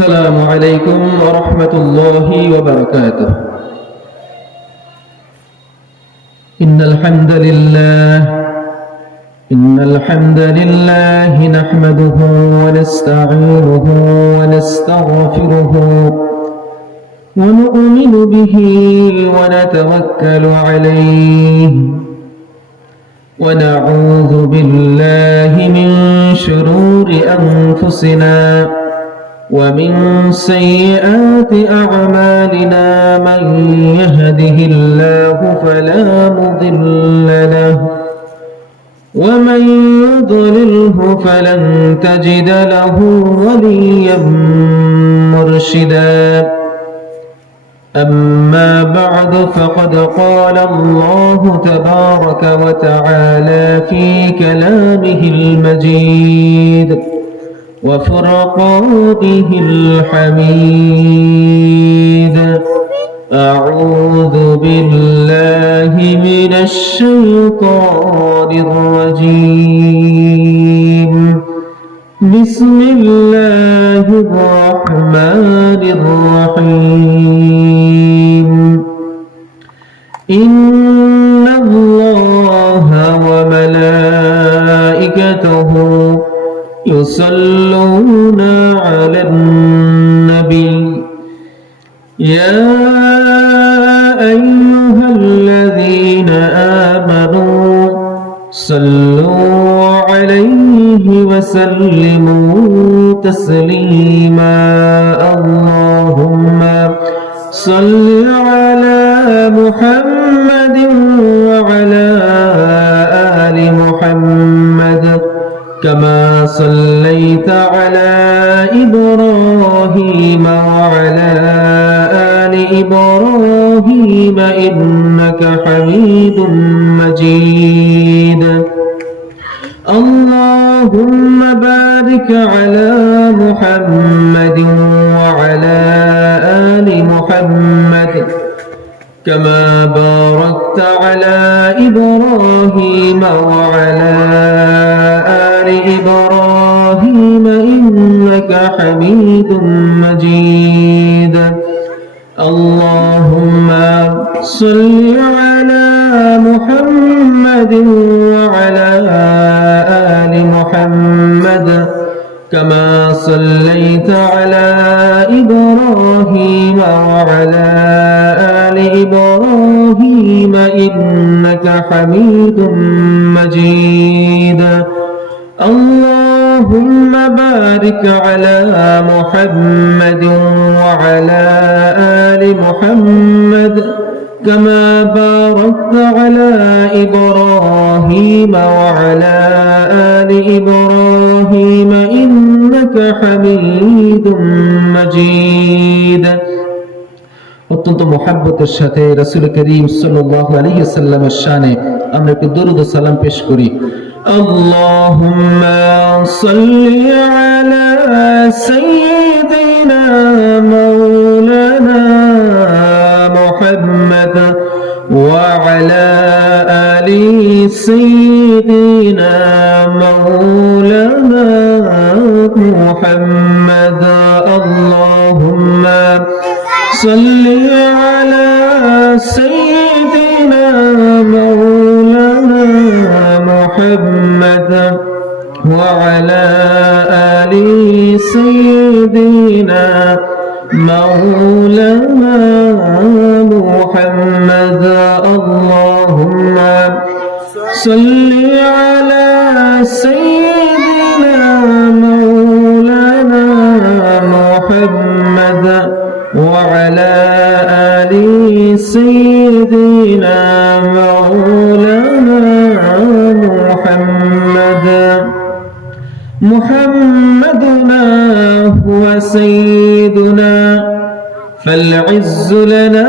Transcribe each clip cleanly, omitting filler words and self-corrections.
السلام عليكم ورحمة الله وبركاته. إن الحمد لله نحمده ونستعينه ونستغفره ونؤمن به ونتوكل عليه ونعوذ بالله من شرور أنفسنا ومن سيئات أعمالنا. من يهده الله فلا مضل له ومن يضلله فلن تجد له وليا مرشدا. أما بعد فقد قال الله تبارك وتعالى في كلامه المجيد وفرقانه الحميد. أعوذ بالله من الشيطان الرجيم. بسم الله الرحمن الرحيم. إن الله وملائكته يصلون على النبي يا أيها الذين آمنوا صلوا عليه وسلموا تسليما. اللهم صل على محمد وعلى آل محمد كما صليت على إبراهيم وعلى آل إبراهيم إنك حميد مجيد. اللهم بارك على محمد وعلى آل محمد كما باركت على إبراهيم وعلى آل إبراهيم إنك حميد مجيد. اللهم صل على محمد وعلى آل محمد كما صليت على إبراهيم وعلى آل إبراهيم إنك حميد مجيد. اللهم بارك على محمد وعلى آل محمد كما باركت على إبراهيم وعلى آل إبراهيم إنك حميد مجيد. অত্যন্ত মুহাব্বতের সাথে রাসূল করিম সাল্লাল্লাহু আলাইহি ওয়াসাল্লামের শানে আমরা একটু দরুদ ও সালাম পেশ করি। আল্লাহুম্মা সাল্লি আলা সাইয়্যিদিনা মাওলানা মুহাম্মদ ওয়া আলা আলি সাইয়্যিদিনা মাওলানা মুহাম্মদ। আল্লাহুম্মা সাল্লি আলা সাইয়্যিদিনা মাওলানা মুহাম্মদ ওয়া আলা আলি সাইয়্যিদিনা মাওলানা মুহাম্মদ। আল্লাহুম্মা সাল্লি আলা সাইয়্যিদিনা মাওলানা মুহাম্মদ وعلى آل سيدنا مولانا محمد. محمدنا هو سيدنا فالعز لنا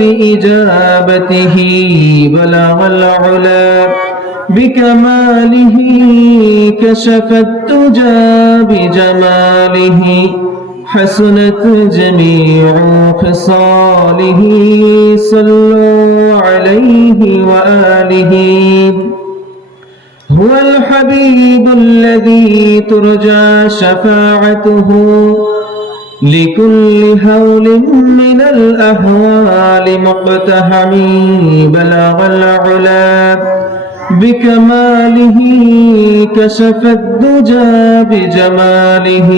لإجابته. بلغ العلا بكماله كشف الدجى بجماله. حسنت جميع خصاله. صلوا عليه وآله. هو الحبيب الذي ترجى شفاعته لكل هول من الأهوال مقتحم بلغ العلا بكماله كشف الدجى بجماله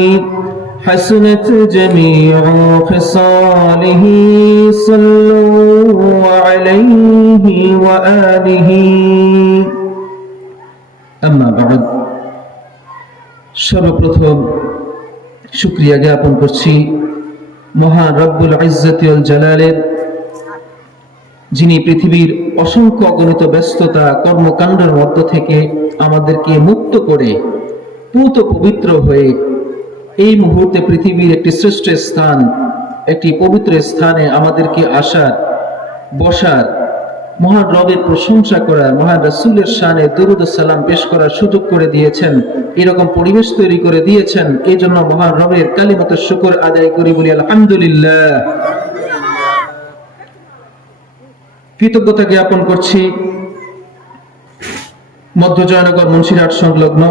حسنت جميع خصاله صلوا عليه وآله أما بعد সর্বপ্রথম শুকরিয়া জ্ঞাপন করছি মহান রব্বুল ইজ্জতি ওয়াল জালালের, যিনি পৃথিবীর অসংখ্য অগণিত ব্যস্ততা কর্মকাণ্ডের মধ্য থেকে আমাদেরকে মুক্ত করে পূত পবিত্র হয়ে এই মুহূর্তে পৃথিবীর একটি শ্রেষ্ঠ স্থান, একটি পবিত্র স্থানে আমাদেরকে আসার, বসার, মহান রবের প্রশংসা করার, মহান রাসূলের শানে দরুদ ও সালাম পেশ করার সুযোগ করে দিয়েছেন, এরকম পরিবেশ তৈরি করে দিয়েছেন। এই জন্য মহান রবের কালিমাতুশ শুকর আদায় করি, বলি আলহামদুলিল্লাহ। কৃতজ্ঞতা জ্ঞাপন করছি মধ্য জয়নগর মুন্সিরহাট সংলগ্ন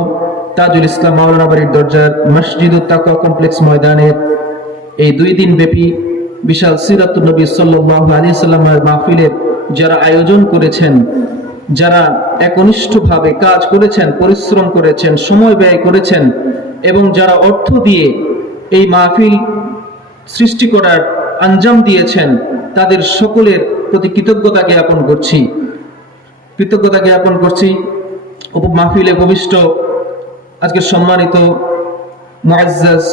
তাজুল ইসলাম মাওলানা বাড়ির দরজার মসজিদুত তাকওয়া কমপ্লেক্স ময়দানের এই 2 দিন ব্যাপী বিশাল সিরাতুন নবী সাল্লাল্লাহু আলাইহি সাল্লামের মাহফিলের যারা আয়োজন করেছেন, যারা একনিষ্ঠভাবে কাজ করেছেন, পরিশ্রম করেছেন, সময় ব্যয় করেছেন এবং যারা অর্থ দিয়ে এই মাহফিল সৃষ্টি করার আঞ্জাম দিয়েছেন, তাদের সকলের প্রতি কৃতজ্ঞতা জ্ঞাপন করছি। মাহফিলে উপবিষ্ট আজকে সম্মানিত মুআজ্জাজ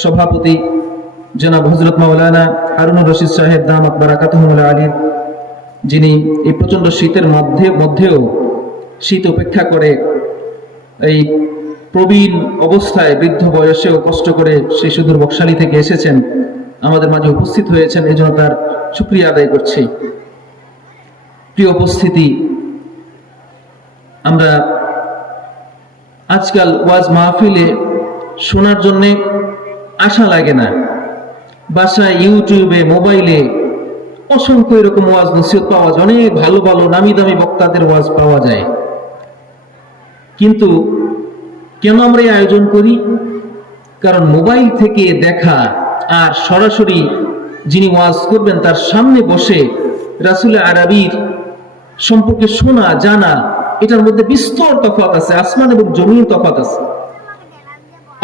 সভাপতি জনাব হযরত মাওলানা হারুনুর রশিদ সাহেব দামাত বারাকাতুহুল আলী, যিনি এই প্রচন্ড শীতের মধ্যেও শীত উপেক্ষা করে এই প্রবীণ অবস্থায় বৃদ্ধ বয়সেও কষ্ট করে সেই সুদূর বকশালী থেকে এসেছেন, আমাদের মাঝে উপস্থিত হয়েছেন, এই জন্য তার শুকরিয়া আদায় করছি। প্রিয় উপস্থিতি, আমরা আজকাল ওয়াজ মাহফিলে শোনার জন্য আশা লাগে না, বাসায় ইউটিউবে মোবাইলে অসংখ্য এরকম ওয়াজ নসিহত পাওয়া যায়, অনেক ভালো ভালো নামি দামি বক্তাদের ওয়াজ পাওয়া যায়। কিন্তু কেন আমরা এই আয়োজন করি? কারণ মোবাইল থেকে দেখা আর সরাসরি যিনি ওয়াজ করবেন তার সামনে বসে রাসূল আরবীর সম্পর্কে শোনা জানা, এটার মধ্যে বিস্তর তফাৎ আছে, আসমান এবং জমিন তফাৎ আছে।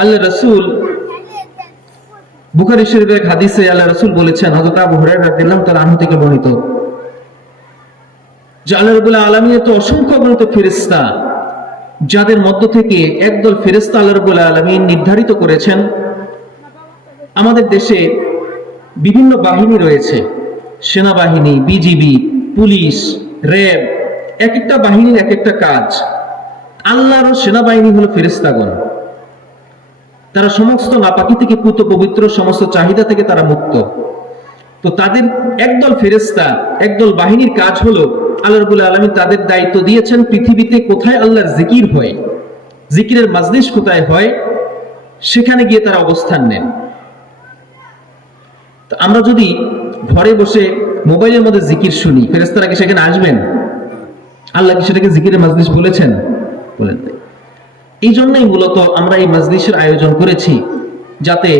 আল্লাহ রাসূল বুখারী শরীফের এক হাদিসে আল্লাহ রাসূল বলেছেন, হযরত আবু হুরায়রা রাদিয়াল্লাহু তাআলা আনহু থেকে বর্ণিত, যে আল্লাহ রাব্বুল আলামিনের তো অসংখ্য অগণিত ফেরেশতা, যাদের মধ্য থেকে একদল ফেরেশতা আল্লাহ রাব্বুল আলামিন নির্ধারিত করেছেন। আমাদের দেশে বিভিন্ন বাহিনী রয়েছে, সেনাবাহিনী, বিজিবি, পুলিশ, র্যাব, এক একটা বাহিনীর এক একটা কাজ। আল্লাহর সেনাবাহিনী হলো ফেরেশতাগণ, তারা সমস্ত নাপাকি থেকে পুত পবিত্র, সমস্ত চাহিদা থেকে তারা মুক্ত। তো তাদের একদল ফেরেশতা, একদল বাহিনীর কাজ হলো, আল্লাহ রাব্বুল আলামিন তাদের দায়িত্ব দিয়েছেন পৃথিবীতে কোথায় আল্লাহর জিকির হয়, জিকিরের মাজলিস কোথায় হয়, সেখানে গিয়ে তারা অবস্থান নেন। তো আমরা যদি ঘরে বসে মোবাইলের মধ্যে জিকির শুনি, ফেরেশতারা কি সেখানে আসবেন? আল্লাহ কি সেটাকে জিকিরের মাজলিস বলেছেন? বলেন নাই। এই জন্যই মূলত আমরা এই মাজলিসের আয়োজন করেছি, যাতে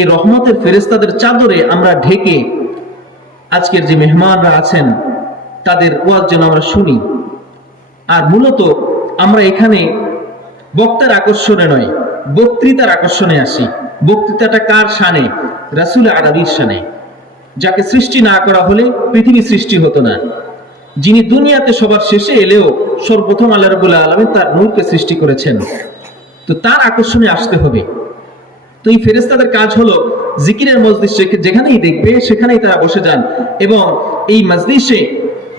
এই রহমতের ফেরেশতাদের চাদরে আমরা ঢেকে আজকের যে মেহমানরা আছেন তাদের ওয়াজ যেন আমরা শুনি। আর মূলত আমরা এখানে বক্তার আকর্ষণে নয়, বক্তৃতার আকর্ষণে আসি। বক্তৃতাটা কার শানে? রাসূল আরবীর শানে, যাকে সৃষ্টি না করা হলে পৃথিবী সৃষ্টি হতো না, যিনি দুনিয়াতে সবার শেষে এলেও সর্বপ্রথম আল্লাহ রাব্বুল আলামিন তার নূরকে সৃষ্টি করেছেন। তো তার আকর্ষণে আসতে হবে। তো এই ফেরেশতাদের কাজ হলো জিকিরের মজলিস যেখানেই দেখবে সেখানেই তারা বসে যান এবং এই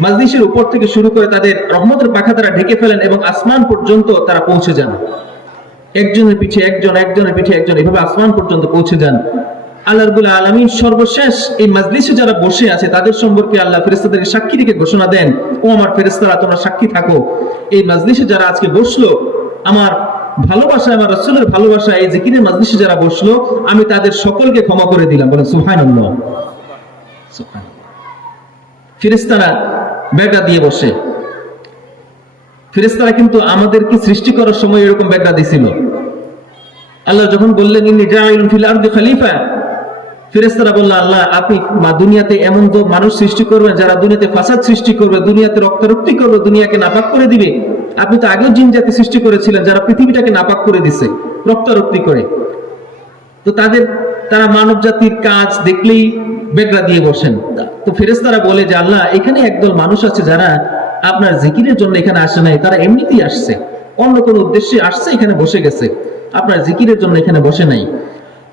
মজলিসের উপর থেকে শুরু করে তাদের রহমতের পাখা তারা ঢেকে ফেলেন এবং আসমান পর্যন্ত তারা পৌঁছে যান। একজনের পিঠে একজন, একজনের পিঠে একজন, এভাবে আসমান পর্যন্ত পৌঁছে যান। আল্লাহ রাব্বুল আলামিন সর্বশেষ এই মজলিসে যারা বসে আছে তাদের সম্পর্কে আল্লাহ ফেরেশতাদেরকে সাক্ষী রেখে ঘোষণা দেন, ও আমার ফেরেশতারা, তোমরা সাক্ষী থাকো, এই মজলিসে যারা আজকে বসলো, আমার ভালোবাসা, আমার রাসূলের ভালোবাসা, এই জিকিরের মজলিসে যারা বসলো, আমি তাদের সকলকে ক্ষমা করে দিলাম। বলেন সুবহানাল্লাহ। ফেরেশতারা বেগা দিয়ে বসে। ফেরেশতারা কিন্তু আমাদেরকে সৃষ্টি করার সময় এরকম বেগা দিছিল। আল্লাহ যখন বললেন ইন্নী জাইলুন ফিল আরদি খলিফা, ফেরেশতারা বলল, আল্লাহ আপনি দুনিয়াতে এমন তো মানুষ সৃষ্টি করবেন যারা দুনিয়াতে ফাসাদ সৃষ্টি করবে, দুনিয়াতে রক্তারক্তি করবে, দুনিয়াকে নাপাক করে দিবে। আপনি তো আগেও জিন জাতি সৃষ্টি করেছিলেন যারা পৃথিবীটাকে নাপাক করে দিছে রক্তারক্তি করে। তো তারা মানব জাতির কাজ দেখলেই বেগড়া দিয়ে বসেন। তো ফেরেশতারা বলে যে আল্লাহ এখানে একদল মানুষ আছে যারা আপনার জিকিরের জন্য এখানে আসে নাই, তারা এমনিতেই আসছে, অন্য কোনো উদ্দেশ্যে আসছে, এখানে বসে গেছে, আপনার জিকিরের জন্য এখানে বসে নাই।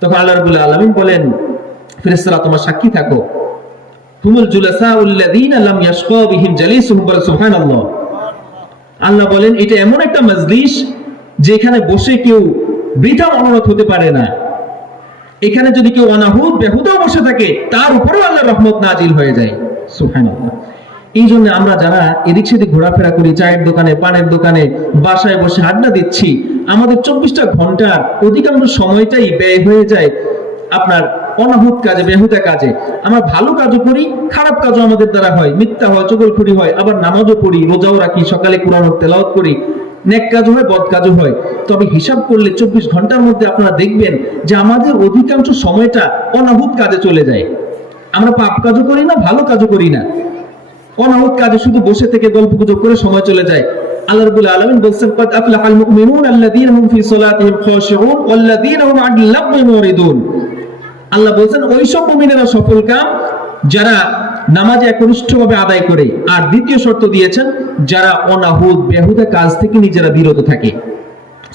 তখন আল্লাহ রাব্বুল আলামিন বলেন, ফেরেশতারা তোমার সাক্ষী থাকো, হুমুল জুলাসাউল্লাযীনা লাম ইয়াশকা বিহিম জালিসুহুম, বলে সুবহানাল্লাহ। আল্লাহ বলেন এটা এমন একটা মজলিস যেখানে বসে কেউ বৃথা মনোরথ হতে পারে না। এখানে যদি কেউ অনাহুত বেহুদাও বসে থাকে তার উপরেও আল্লাহর রহমত নাজিল হয়ে যায়। সুবহানাল্লাহ। এই জন্য আমরা যারা এদিক সেদিক ঘোরাফেরা করি, চায়ের দোকানে, পানের দোকানে, বাসায় বসে আড্ডা দিচ্ছি, আমাদের 24টা ঘন্টার অধিকাংশ সময়টাই ব্যয় হয়ে যায় আপনার অনাহুত কাজে, বেহুদা কাজে। আমরা ভালো কাজও করি, খারাপ কাজও আমাদের দ্বারা হয়, মিথ্যা হয়, চগলখড়ি হয়, আবার নামাজও পড়ি, রোজাও রাখি, সকালে কোরআন তেলাওয়াত করি, নেক কাজও হয়, বদ কাজও হয়। তবে হিসাব করলে 24 ঘন্টার মধ্যে আপনারা দেখবেন যে আমাদের অধিকাংশ সময়টা অনাহুত কাজে চলে যায়। আমরা পাপ কাজও করি না, ভালো কাজও করি না, অনাহুত কাজে শুধু বসে থেকে গল্পগুজব করে সময় চলে যায়। আল্লাহ রাব্বুল আলামিন বলেন, ক্বাদ আফলাহাল মুমিনুন আল্লাযীনা হুম ফি সালাতিহিম খাশিউন ওয়াল্লাযীনা হুম আনিল লাগwi মুরিদুন। আল্লাহ বলেন ওইসব মুমিনেরা সফলকাম যারা নামাজে একনিষ্ঠভাবে আদায় করে। আর দ্বিতীয় শর্ত দিয়েছেন যারা অনাহুত বেহুদা কাজ থেকে নিজেরা বিরত থাকে।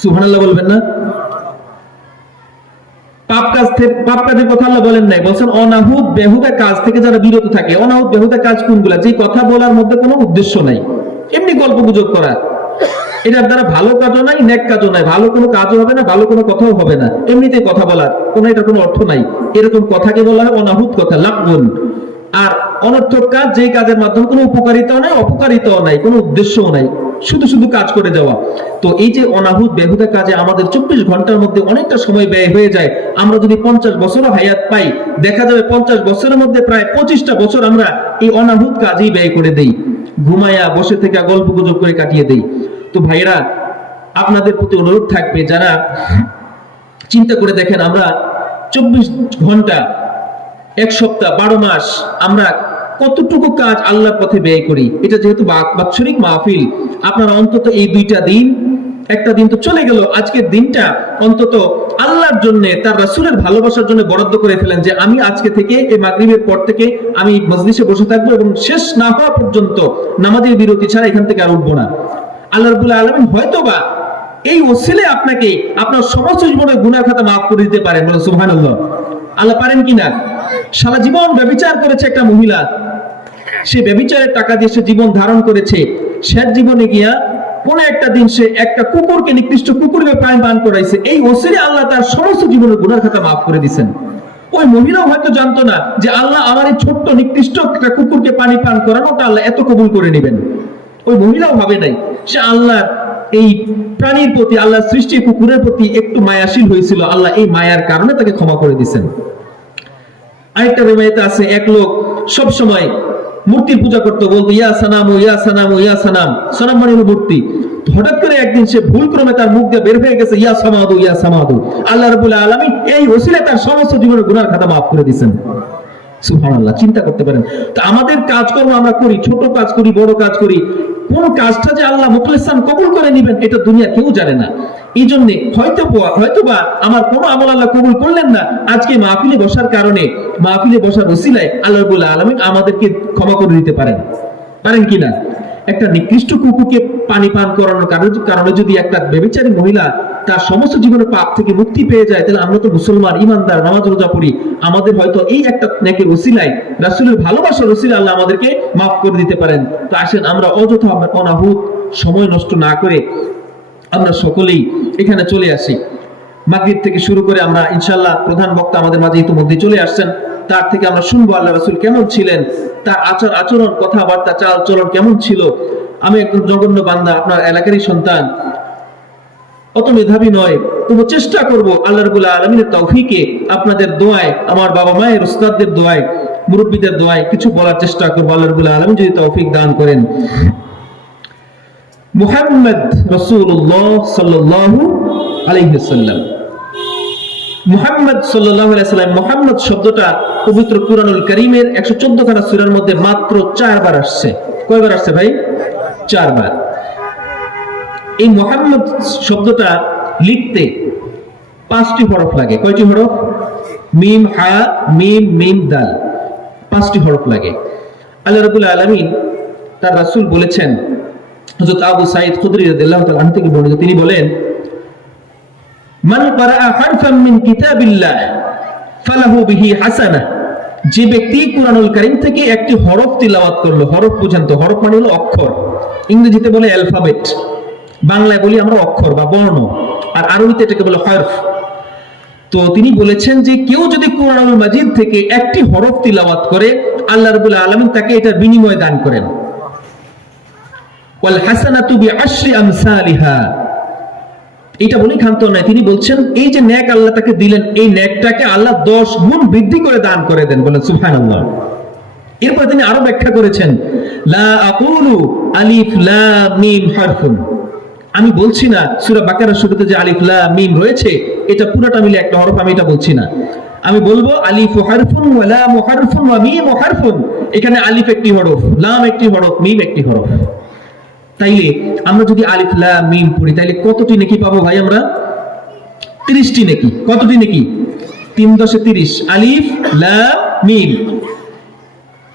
সুবহানাল্লাহ বলবেন না? পাপ কাজের কথা আল্লাহ বলেন নাই, বলছেন অনাহুত বেহুদা কাজ থেকে যারা বিরত থাকে। অনাহুত বেহুদা কাজ কোনগুলা? যে কথা বলার মধ্যে কোনো উদ্দেশ্য নাই, এমনি গল্পগুজব করা, এটার দ্বারা ভালো কাজও নাই, নেক কাজও নাই, ভালো কোনো কাজও হবে না, ভালো কোনো কথাও হবে না, এমনিতে কথা বলার কোনো এটা কোনো অর্থ নাই, এরকম কথাকে বলা হয় অনাহুত কথা, লাগুন। আর অনর্থক কাজ, যে কাজের মাধ্যমে কোনো উপকারিতাও নাই, অপকারিতাও নাই, কোনো উদ্দেশ্যও নাই, শুধু শুধু কাজ করে যাওয়া। তো এই যে অনাহুত বেহুদা কাজে আমাদের 24 ঘন্টার মধ্যে অনেকটা সময় ব্যয় হয়ে যায়। আমরা যদি 50 বছরও হায়াত পাই, দেখা যাবে 50 বছরের মধ্যে প্রায় 25টা বছর আমরা এই অনাহুত কাজেই ব্যয় করে দেই, ঘুমায়া বসে থেকে গল্প গুজব করে কাটিয়ে দেই। তো ভাইরা, আপনাদের প্রতি অনুরোধ থাকবে, যারা চিন্তা করে দেখেন আমরা 24 ঘন্টা, এক সপ্তাহ, 12 মাস আমরা কতটুকু কাজ আল্লাহর পথে ব্যয় করি। এটা যেহেতু বাৎসরিক মাহফিল, আপনারা অন্তত এই 2টা দিন, একটা দিন তো চলে গেল, আজকের দিনটা অন্তত আল্লাহর জন্য, তার রাসূলের ভালোবাসার জন্য বরাদ্দ করে ফেলেন যে আমি আজকে থেকে এই মাগরিবের পর থেকে আমি মজলিসে বসে থাকবো এবং শেষ না হওয়া পর্যন্ত নামাজের বিরতি ছাড়া এখান থেকে আর উঠবো না। আল্লাহ রাব্বুল আলামিন হয়তোবা এই ওসিলে আপনাকে আপনার সমস্ত জীবনের গুনাহ খাতা মাফ করে দিতে পারেন। বলে সুবহানাল্লাহ। আল্লাহ পারেন কিনা? সারা জীবন ব্যভিচার করেছে একটা মহিলা, সে ব্যভিচারের টাকা দিয়ে সে জীবন ধারণ করেছে, শেষ জীবনে গিয়া কোন একটা দিন সে একটা কুকুরকে, নিকৃষ্ট কুকুরকে পানি পান করাইছে। এই ওসিলে আল্লাহ তার সমস্ত জীবনের গুনাহ খাতা মাফ করে দিয়েছেন। ওই মহিলাও হয়তো জানতো না যে আল্লাহ আমার এই ছোট্ট নিকৃষ্ট একটা কুকুরকে পানি পান করানোটা আল্লাহ এত কবুল করে নেবেন। ওই মহিলাও ভাবে নাই, সে আল্লাহর এই প্রাণীর প্রতি, আল্লাহর সৃষ্টি কুকুরের প্রতি একটু মায়াশীল হয়েছিল, আল্লাহ এই মায়ার কারণে তাকে ক্ষমা করে দিয়েছেন। আরেকটা রিওয়ায়াতে আছে, এক লোক সব সময় মূর্তির পূজা করতে, বলতো ইয়া সানাম, ইয়া সানাম, ইয়া সানাম, সানাম মানে মূর্তি। হঠাৎ করে একদিন সে ভুল ক্রমে তার মুখ দিয়ে বের হয়ে গেছে ইয়া সামাদু, ইয়া সামাদু। আল্লাহ রাব্বুল আলামিন এই ওসিলে তার সমস্ত জীবনের গুনার খাতা মাফ করে দিয়েছেন। সুবহানাল্লাহ। চিন্তা করতে পারেন। তো আমাদের কাজকর্ম আমরা করি, ছোট কাজ করি, বড় কাজ করি, কোন কাজটা যে আল্লাহ মুখলিসান কবুল করে নেবেন এটা দুনিয়া কেউ জানে না। এই জন্য হয়তোবা আমার কোনো আমল আল্লাহ কবুল করলেন না, আজকে মাহফিলে বসার কারণে, মাহফিলে বসার ওসিলায় আল্লাহ রাব্বুল আলামিন আমাদেরকে ক্ষমা করে দিতে পারেন কিনা? একটা নিকৃষ্ট কুকুরকে পানি পান করানোর কারণে যদি একটা ব্যভিচারী মহিলা তার সমস্ত জীবনের পাপ থেকে মুক্তি পেয়ে যায়, তাহলে আমরা তো মুসলমান, ইমানদার, নামাজ রোজা পড়ি, আমাদের হয়তো এই একটা নেকের ওসিলায়, রাসূলের ভালোবাসার ওসিলায় আল্লাহ আমাদেরকে মাফ করে দিতে পারেন। তো আসেন আমরা অযথা অনাহুত সময় নষ্ট না করে আমরা সকলেই এখানে চলে আসি। মাগরিব থেকে শুরু করে আমরা ইনশাআল্লাহ, প্রধান বক্তা আমাদের মাঝে ইতিমধ্যে চলে আসছেন, তার থেকে আমরা শুনবো আল্লাহ রাসূল কেমন ছিলেন, তার আচরণ, কথাবার্তা, চাল চলন কেমন ছিল। আমি একজন জঘন্য বান্দা, আপনার এলাকারই সন্তান, অত মেধাবী নয়, তবু চেষ্টা করব আল্লাহ রাব্বুল আলামিনের তৌফিকে, আপনাদের দোয়ায়, আমার বাবা মায়ের, উস্তাদদের দোয়ায়, মুরব্বীদের দোয়ায় কিছু বলার চেষ্টা করব। আল্লাহ রাব্বুল আলামিন যদি তৌফিক দান করেন। মুহাম্মদ রাসূলুল্লাহ সাল্লাল্লাহু আলাইহি ওয়াসাল্লাম মুহাম্মদ সাল্লাল্লাহু আলাইহি সাল্লাম, মুহাম্মদ শব্দটা পবিত্র কুরআনুল কারীমের 114 খানা সূরার মধ্যে মাত্র 4 বার আসছে। কয়বার আসছে ভাই? 4 বার। এই মুহাম্মদ শব্দটা লিখতে 5টি হরফ লাগে। কয়টি হরফ? মিম, হা, মিম, মিম, দাল, 5টি হরফ লাগে। আল্লাহ রাব্বুল আলামিন তার রাসূল বলেছেন, হযরত আবু সাঈদ খুদরি রাদিয়াল্লাহু তাআলা আনহু থেকে বর্ণিত, তিনি বলেন, মান ক্বারাআ হারফাম মিন কিতাবিল্লাহ ফালাহু বিহি হাসানাহ, যে ব্যক্তি কুরআনুল কারীম থেকে একটি হরফ তিলাওয়াত করলো। হরফ বুঝেন তো? হরফ মানে হলো অক্ষর, ইংরেজিতে বলে অ্যালফাবেট, বাংলায় বলি আমরা অক্ষর বা বর্ণ, আর আরবিতে এটাকে বলে হরফ। তো তিনি বলেছেন যে কেউ যদি কুরআনুল মাজিদ থেকে একটি হরফ তিলাওয়াত করে, আল্লাহ রাব্বুল আলামিন তাকে এটার বিনিময় দান করেন। ওয়াল হাসানাতু বিআশরি আমসালিহা, এটা বলি ক্ষান্ত নয়, তিনি বলছেন এই যে নেক আল্লাহ তাকে দিলেন, এই নেকটাকে আল্লাহ 10 গুণ বৃদ্ধি করে দান করে দেন। বলেন সুবহানাল্লাহ। এরপর তিনি আরো ব্যাখ্যা করেছেন, লা আকুলু আলিফ লাম মিম হারফুন, আমি বলছি না সূরা বাকারার শুরুতে যে আলিফ লাম মিম রয়েছে এটা পুরোটা মিলে একটা হরফ, আমি এটা বলছি না। আমি বলবো আলিফু হারফুন ওয়া লাম হারফুন ওয়া মিম হারফুন, এখানে আলিফ একটি হরফ, লাম একটি হরফ, মিম একটি হরফ। তাইলে আমরা যদি আলিফ লাম মিম পড়ি তাইলে কতটি নেকি পাবো ভাই? আমরা 30টি নেকি। কতটি নেকি? 3 10 30, আলিফ লাম মিম।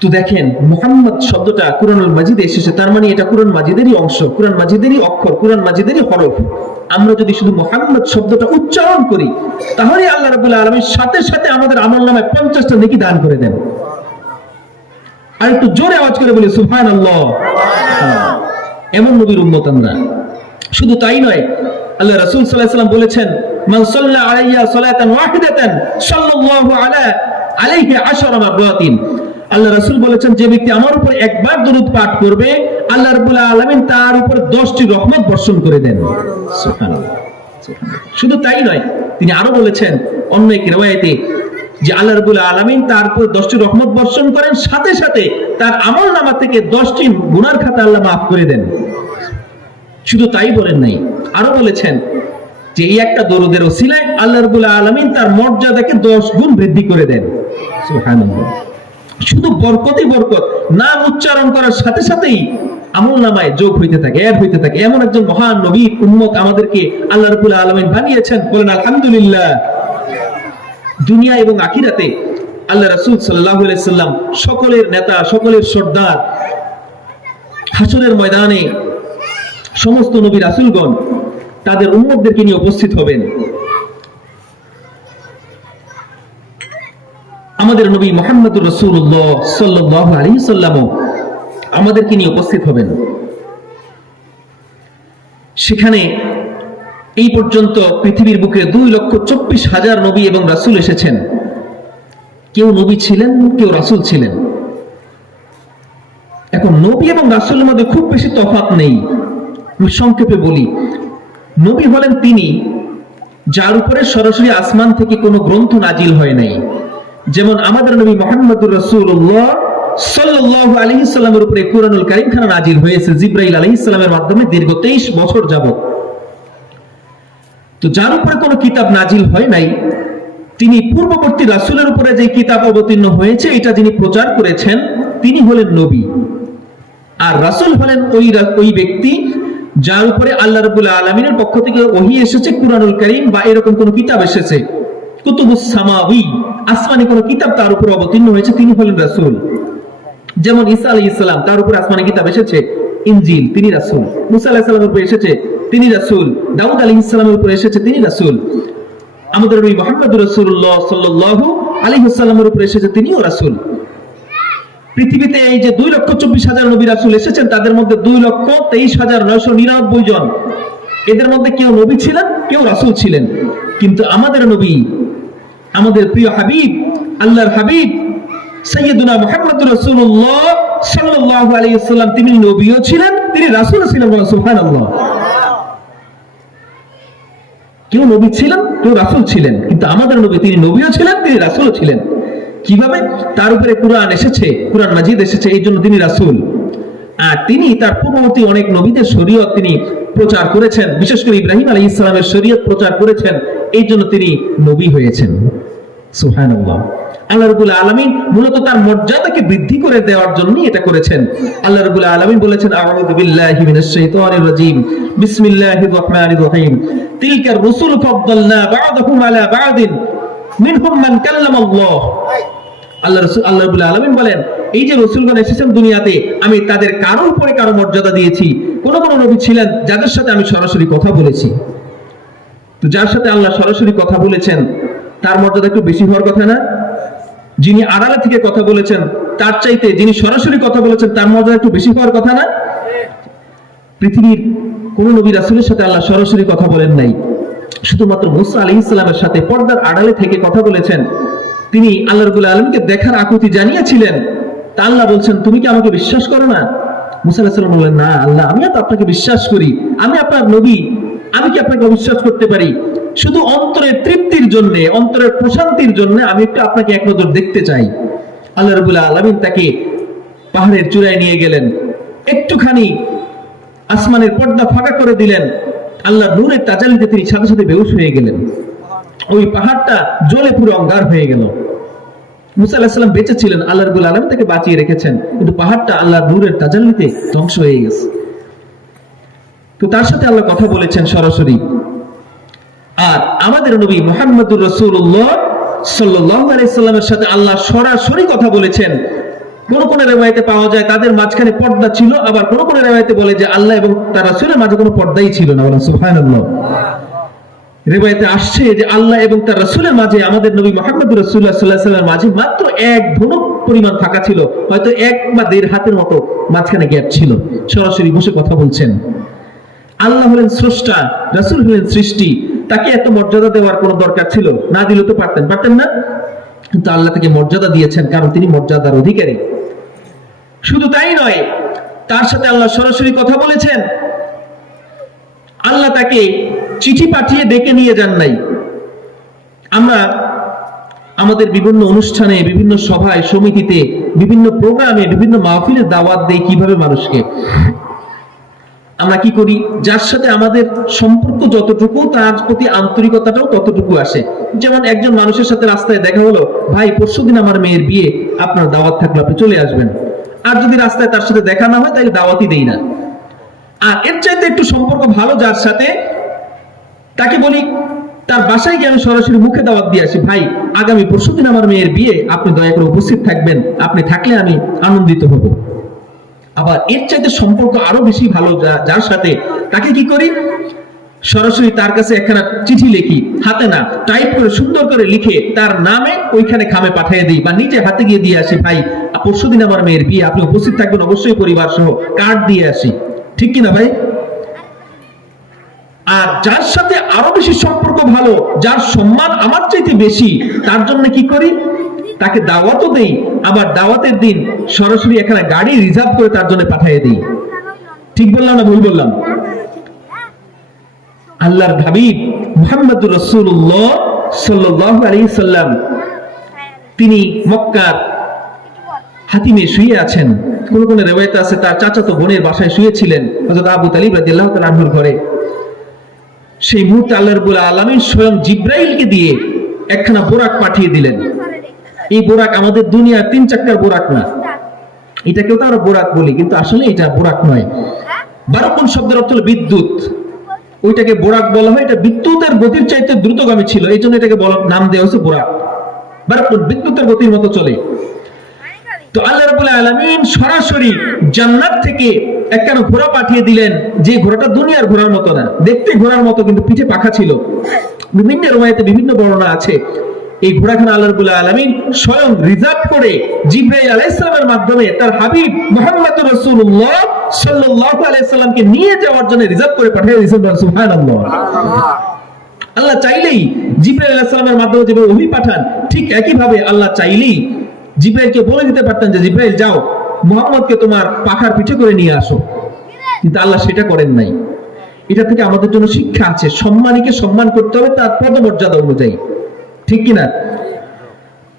তো দেখেন মুহাম্মদ শব্দটা কুরআনুল মাজিদে এসেছে, তার মানে এটা কুরআন মাজিদেরই অংশ, কুরআন মাজিদেরই অক্ষর, কুরআন মাজিদেরই হরফ। আমরা যদি শুধু মুহাম্মদ শব্দটা উচ্চারণ করি তাহলে আল্লাহ রাব্বুল আলামিন সাথে সাথে আমাদের আমলনামায় 50টা নেকি দান করে দেন। আর একটু জোরে আওয়াজ করে বলি সুবহানাল্লাহ। এমন নবীর উম্মত আমরা। শুধু তাই নয়, আল্লাহ রাসূল সাল্লাল্লাহু আলাইহি ওয়াসাল্লাম বলেছেন, মান সাল্লা আলাইয়া সালাতান ওয়াহিদাতান সাল্লাল্লাহু আলাইহি 10 মাররাতিন, আল্লাহ রাসূল বলেছেন যে ব্যক্তি আমার উপর একবার দরুদ পাঠ করবে আল্লাহ রাব্বুল আলামিন তার উপর 10টি রহমত বর্ষণ করে দেন। সুবহানাল্লাহ। শুধু তাই নয়, তিনি আরো বলেছেন অন্য এক riwayate যে আল্লাহ রাব্বুল আলামিন তার উপর 10টি রহমত বর্ষণ করেন, সাথে সাথে তার আমলনামা থেকে 10টি গুনার খাতা আল্লাহ মাফ করে দেন। শুধু তাই বলেন নাই, আরো বলেছেন যে এই একটা দরুদের ওসিলায় আল্লাহ রাব্বুল আলামিন তার মর্যাদাকে 10 গুণ বৃদ্ধি করে দেন। সুবহানাল্লাহ। শুধু বরকতই বরকত, নাম উচ্চারণ করার সাথে সাথেই আমলনামায় যোগ হইতে থাকে, এড হইতে থাকে। এমন একজন মহান নবীর উম্মত আমাদেরকে আল্লাহ রাব্বুল আলামিন বানিয়েছেন। বলেন আলহামদুলিল্লাহ। দুনিয়া এবং আখিরাতে আল্লাহ রাসূল সাল্লাল্লাহু আলাইহি সাল্লাম সকলের নেতা, সকলের সর্দার। হাসরের ময়দানে সমস্ত নবী রাসূলগণ তাদের উম্মতদেরকে নিয়ে উপস্থিত হবেন। আমাদের নবী মুহাম্মদুর রাসূলুল্লাহ সাল্লাল্লাহু আলাইহি সাল্লাম আমাদেরকে নিয়ে উপস্থিত হবেন। সেখানে এই পর্যন্ত পৃথিবীর বুকে 2,24,000 নবী এবং রাসূল এসেছেন। কেউ নবী ছিলেন, কেউ রাসূল ছিলেন। এখন নবী এবং রাসূলের মধ্যে খুব বেশি তফাৎ নেই। আমি সংক্ষেপে বলি, নবী হলেন তিনি যার উপরে সরাসরি আসমান থেকে কোনো গ্রন্থ নাজিল হয় নাই। যেমন আমাদের নবী মুহাম্মদুর রাসূলুল্লাহ সাল্লাল্লাহু আলাইহি সাল্লামের উপরে কুরআনুল কারীম খানা নাজিল হয়েছে জিবরাইল আলাইহিস সালামের মাধ্যমে দীর্ঘ 23 বছর যাবত। তো যার উপরে কোনো কিতাব নাজিল হয় নাই, তিনি পূর্ববর্তী রাসূলের উপরে যে কিতাব অবতীর্ণ হয়েছে এটা যিনি প্রচার করেছেন তিনি হলেন নবী। আর রাসূল হলেন ওই ব্যক্তি যার উপরে আল্লাহ রাব্বুল আলামিনের পক্ষ থেকে ওহী এসেছে, কুরআনুল কারীম বা এরকম কোন কিতাব এসেছে, কুতুবুস সামাওয়ী, আসমানি কোন কিতাব তার উপর অবতীর্ণ হয়েছে, তিনি হলেন রাসূল। যেমন ঈসা আলাইহিস সালাম, তার উপর আসমানি কিতাব এসেছে ইনজিল, তিনি রাসূল। মুসা আলাইহিস সালামের উপর এসেছে, তিনি রাসূল। দাউদ আলাইহিস সালামের উপর এসেছে, তিনি রাসূল। আমাদের নবী মুহাম্মদুর রাসূলুল্লাহ সাল্লাল্লাহু আলাইহি ওয়াসাল্লামের উপর এসেছে, তিনিও রাসূল। পৃথিবীতে এই যে 2,24,000 নবী রাসূল এসেছেন, তাদের মধ্যে 2,23,999 জন, এদের মধ্যে কেউ নবী ছিলেন, কেউ রাসূল ছিলেন। কিন্তু আমাদের নবী, আমাদের প্রিয় হাবিব, আল্লাহর হাবিব সাইয়্যিদুনা মুহাম্মদুর রাসূলুল্লাহ সাল্লাল্লাহু আলাইহি ওয়াসাল্লাম, তিনি নবীও ছিলেন, তিনি রাসূলও ছিলেন। সুবহানাল্লাহ। কেউ নবী ছিলেন, কেউ রাসূল ছিলেন, কিন্তু আমাদের নবী তিনি নবীও ছিলেন, তিনি রাসূলও ছিলেন। কিভাবে? তার উপরে কুরআন এসেছে, কুরআন মাজিদ এসেছে, এই জন্য তিনি রাসূল। আর তিনি তার পূর্ববর্তী অনেক নবীদের শরীয়ত তিনি প্রচার করেছেন, বিশেষ করে ইব্রাহিম আলাইহিস সালামের শরীয়ত প্রচার করেছেন, এই জন্য তিনি নবী হয়েছেন। সুবহানাল্লাহ। আল্লাহ রাব্বুল আলামিন মূলত তার মর্যাদাকে বৃদ্ধি করে দেওয়ার জন্য এটা করেছেন। আল্লাহ রাব্বুল আলামিন বলেছেন, আউযু বিল্লাহি মিনাশ শাইতানির রাজীম, বিসমিল্লাহির রহমানির রহিম, তিলকার রুসুল ফাদ্দালনা বা'দাহুম আলা বা'দিন মিনহুম মান কাল্লামাল্লাহ। আল্লাহ রাব্বুল আলামিন বলেন, এই যে রাসূলগণ এসেছেন দুনিয়াতে, আমি তাদের কারো উপরে কারো মর্যাদা দিয়েছি। কোন কোন নবী ছিলেন যাদের সাথে আমি সরাসরি কথা বলেছি। তো যার সাথে আল্লাহ সরাসরি কথা বলেছেন তার মর্যাদা একটু বেশি হওয়ার কথা না? যিনি আড়ালে থেকে কথা বলেছেন তার চাইতে যিনি সরাসরি কথা বলেছেন তার মর্যাদা একটু বেশি হওয়ার কথা না? পৃথিবীর কোন নবী রাসূলের সাথে আল্লাহ সরাসরি কথা বলেন নাই, শুধুমাত্র মুসা আলাইহিস সালামের সাথে পর্দার আড়ালে থেকে কথা বলেছেন। তিনি আল্লাহ রাব্বুল আলামিনকে দেখার আকুতি জানিয়েছিলেন। তা আল্লাহ বলছেন, তুমি কি আমাকে বিশ্বাস করো না? মুসা আলাইহিস সালাম বললেন, না আল্লাহ, আমি তো আপনাকে বিশ্বাস করি, আমি আপনার নবী, আমি কি আপনাকে অবিশ্বাস করতে পারি? শুধু অন্তরের তৃপ্তির জন্য, অন্তরের প্রশান্তির জন্য আমি একটু আপনাকে এক নজর দেখতে চাই। আল্লাহ রাব্বুল আলামিন তাকে পাহাড়ের চূড়ায় নিয়ে গেলেন, একটুখানি আসমানের পর্দা ফাঁকা করে দিলেন। আল্লাহ নূরের তাজাল্লিতে তিনি সাথে সাথে বেহুশ হয়ে গেলেন। ওই পাহাড়টা জ্বলে পুরো অঙ্গার হয়ে গেল। মুসা আলাইহিস সালাম বেঁচে ছিলেন, আল্লাহ রাব্বুল আলামিন তাকে বাঁচিয়ে রেখেছেন, কিন্তু পাহাড়টা আল্লাহর নূরের তাজাল্লিতে ধ্বংস হয়ে গেছে। তো তার সাথে আল্লাহ কথা বলেছেন সরাসরি। আর আমাদের নবী মুহাম্মদুর রাসূলুল্লাহ সাল্লাল্লাহু আলাইহি সাল্লামের সাথে আল্লাহ সরাসরি কথা বলেছেন। কোন কোন রিওয়ায়াতে পাওয়া যায় তাদের মাঝখানে পর্দা ছিল, আবার কোন কোন রিওয়ায়াতে বলে যে আল্লাহ এবং তার রাসূলের মাঝে কোনো পর্দাই ছিল না। বলেন সুবহানাল্লাহ। রিওয়ায়াতে আসছে যে আল্লাহ এবং তার রাসূলের মাঝে, আমাদের নবী মুহাম্মদুর রাসূলুল্লাহ সাল্লাল্লাহু আলাইহি ওয়াসাল্লামের মাঝে মাত্র এক ধনুক পরিমাণ ফাঁকা ছিল, হয়তো 1 বা 1.5 হাতের মতো মাঝখানে গ্যাপ ছিল। সরাসরি বসে কথা বলছেন। আল্লাহ হলেন স্রষ্টা, রাসূল হলেন সৃষ্টি, তাকে এত মর্যাদা দেওয়ার কোনো দরকার ছিল না? দিলে তো পারতেন না? কিন্তু আল্লাহ তাকে মর্যাদা দিয়েছেন, কারণ তিনি মর্যাদার অধিকারী। শুধু তাই নয়, তার সাথে আল্লাহ সরাসরি কথা বলেছেন। আল্লাহ তাকে চিঠি পাঠিয়ে ডেকে নিয়ে যান নাই। আমরা আমাদের বিভিন্ন অনুষ্ঠানে, বিভিন্ন সভায় সমিতিতে, বিভিন্ন প্রোগ্রামে, বিভিন্ন মাহফিলে দাওয়াত দেই কিভাবে মানুষকে। আমরা কি করি? যার সাথে আমাদের সম্পর্ক যতটুকু, তার প্রতি আন্তরিকতাটাও ততটুকু আসে। যেমন একজন মানুষের সাথে রাস্তায় দেখা হলো, ভাই পরশুদিন আমার মেয়ের বিয়ে, আপনার দাওয়াত থাকলে আপনি চলে আসবেন। আর যদি রাস্তায় তার সাথে দেখা না হয় তাহলে দাওয়াতই দেই না। আর এর চাইতে একটু সম্পর্ক ভালো যার সাথে, তাকে বলি তার বাসায় গিয়ে আমি সরাসরি মুখে দাওয়াত দিয়ে আসি, ভাই আগামী পরশুদিন আমার মেয়ের বিয়ে, আপনি দয়া করে উপস্থিত থাকবেন, আপনি থাকলে আমি আনন্দিত হব। আবার এর চাইতে সম্পর্ক আরো বেশি ভালো যার সাথে, তাকে কি করি? সরাসরি তার কাছে একখানা চিঠি লিখি, হাতে না টাইপ করে সুন্দর করে লিখে তার নামে ওইখানে খামে পাঠিয়ে দিই, বা নিজে হাতে গিয়ে দিয়ে আসি, ভাই পরশুদিন আমার মেয়ের বিয়ে, আপনি উপস্থিত থাকবেন অবশ্যই পরিবার সহ, কার্ড দিয়ে আসি। ঠিক কিনা ভাই? আর যার সাথে আরো বেশি সম্পর্ক ভালো, যার সম্মান আমার চাইতে বেশি, তার জন্য কি করি? তাকে দাওয়াতও দেই, আবার দাওয়াতের দিন সরাসরি এখানে গাড়ি রিজার্ভ করে তার জন্য পাঠিয়ে দিই। ঠিক বললাম না ভুল বললাম? আল্লাহর হাবিব মুহাম্মদুর রাসূলুল্লাহ সাল্লাল্লাহু আলাইহি সাল্লাম, তিনি মক্কার হাতিমে শুয়ে আছেন। কোন কোন রিওয়ায়াত আছে তার চাচাতো বোনের বাসায় শুয়েছিলেন, হযরত আবু তালিব রাদিয়াল্লাহু তাআলা আনহুর ঘরে। সেই মুহূর্তে আল্লাহ রাব্বুল আলামিন স্বয়ং জিবরাইলকে দিয়ে একখানা বোরাক পাঠিয়ে দিলেন। এই বোরাক আমাদের দুনিয়ার 3 চাকার বোরাক না, এটাকেও তো আমরা বোরাক বলি, কিন্তু আসলে এটা বোরাক নয়। বারাকুন শব্দের অর্থ হলো বিদ্যুৎ, ওইটাকে বোরাক বলা হয়। এটা বিদ্যুতের গতির চাইতে দ্রুতগামী ছিল, এই জন্য এটাকে নাম দেওয়া হয়েছে বোরাক। বারাকুন বিদ্যুতের গতির মতো চলে। তো আল্লাহ রাব্বুল আলামিন সরাসরি জান্নাত থেকে একখানা ঘোড়া পাঠিয়ে দিলেন, যে ঘোড়াটা দুনিয়ার ঘোড়ার মতো না, দেখতে ঘোড়ার মতো কিন্তু পিঠে পাখা ছিল। বিভিন্ন রওয়ায়াতে বিভিন্ন বর্ণনা আছে। এই ঘোড়াখানা আল্লাহ রাব্বুল আলামিন স্বয়ং রিজার্ভ করে জিবরাইল আলাইহিস সালামের মাধ্যমে তার হাবিব মুহাম্মদুর রাসূলুল্লাহ সাল্লাল্লাহু আলাইহি সাল্লামকে নিয়ে যাওয়ার জন্য রিজার্ভ করে পাঠিয়ে দিয়েছেন। সুবহানাল্লাহ। আল্লাহ চাইলেই জিবরাইল আলাইহিস সালামের মাধ্যমে যেভাবে ওহী পাঠান, ঠিক একই ভাবে আল্লাহ চাইলেই জিবরাইলকে বলে দিতে পারতেন যে জিবরাইল যাও মুহাম্মদকে তোমার পাখার পিঠে করে নিয়ে আসো, কিন্তু আল্লাহ সেটা করেন নাই। এটা থেকে আমাদের জন্য শিক্ষা আছে, সম্মানীকে সম্মান করতে হবে তার পদমর্যাদা অনুযায়ী। ঠিক কিনা?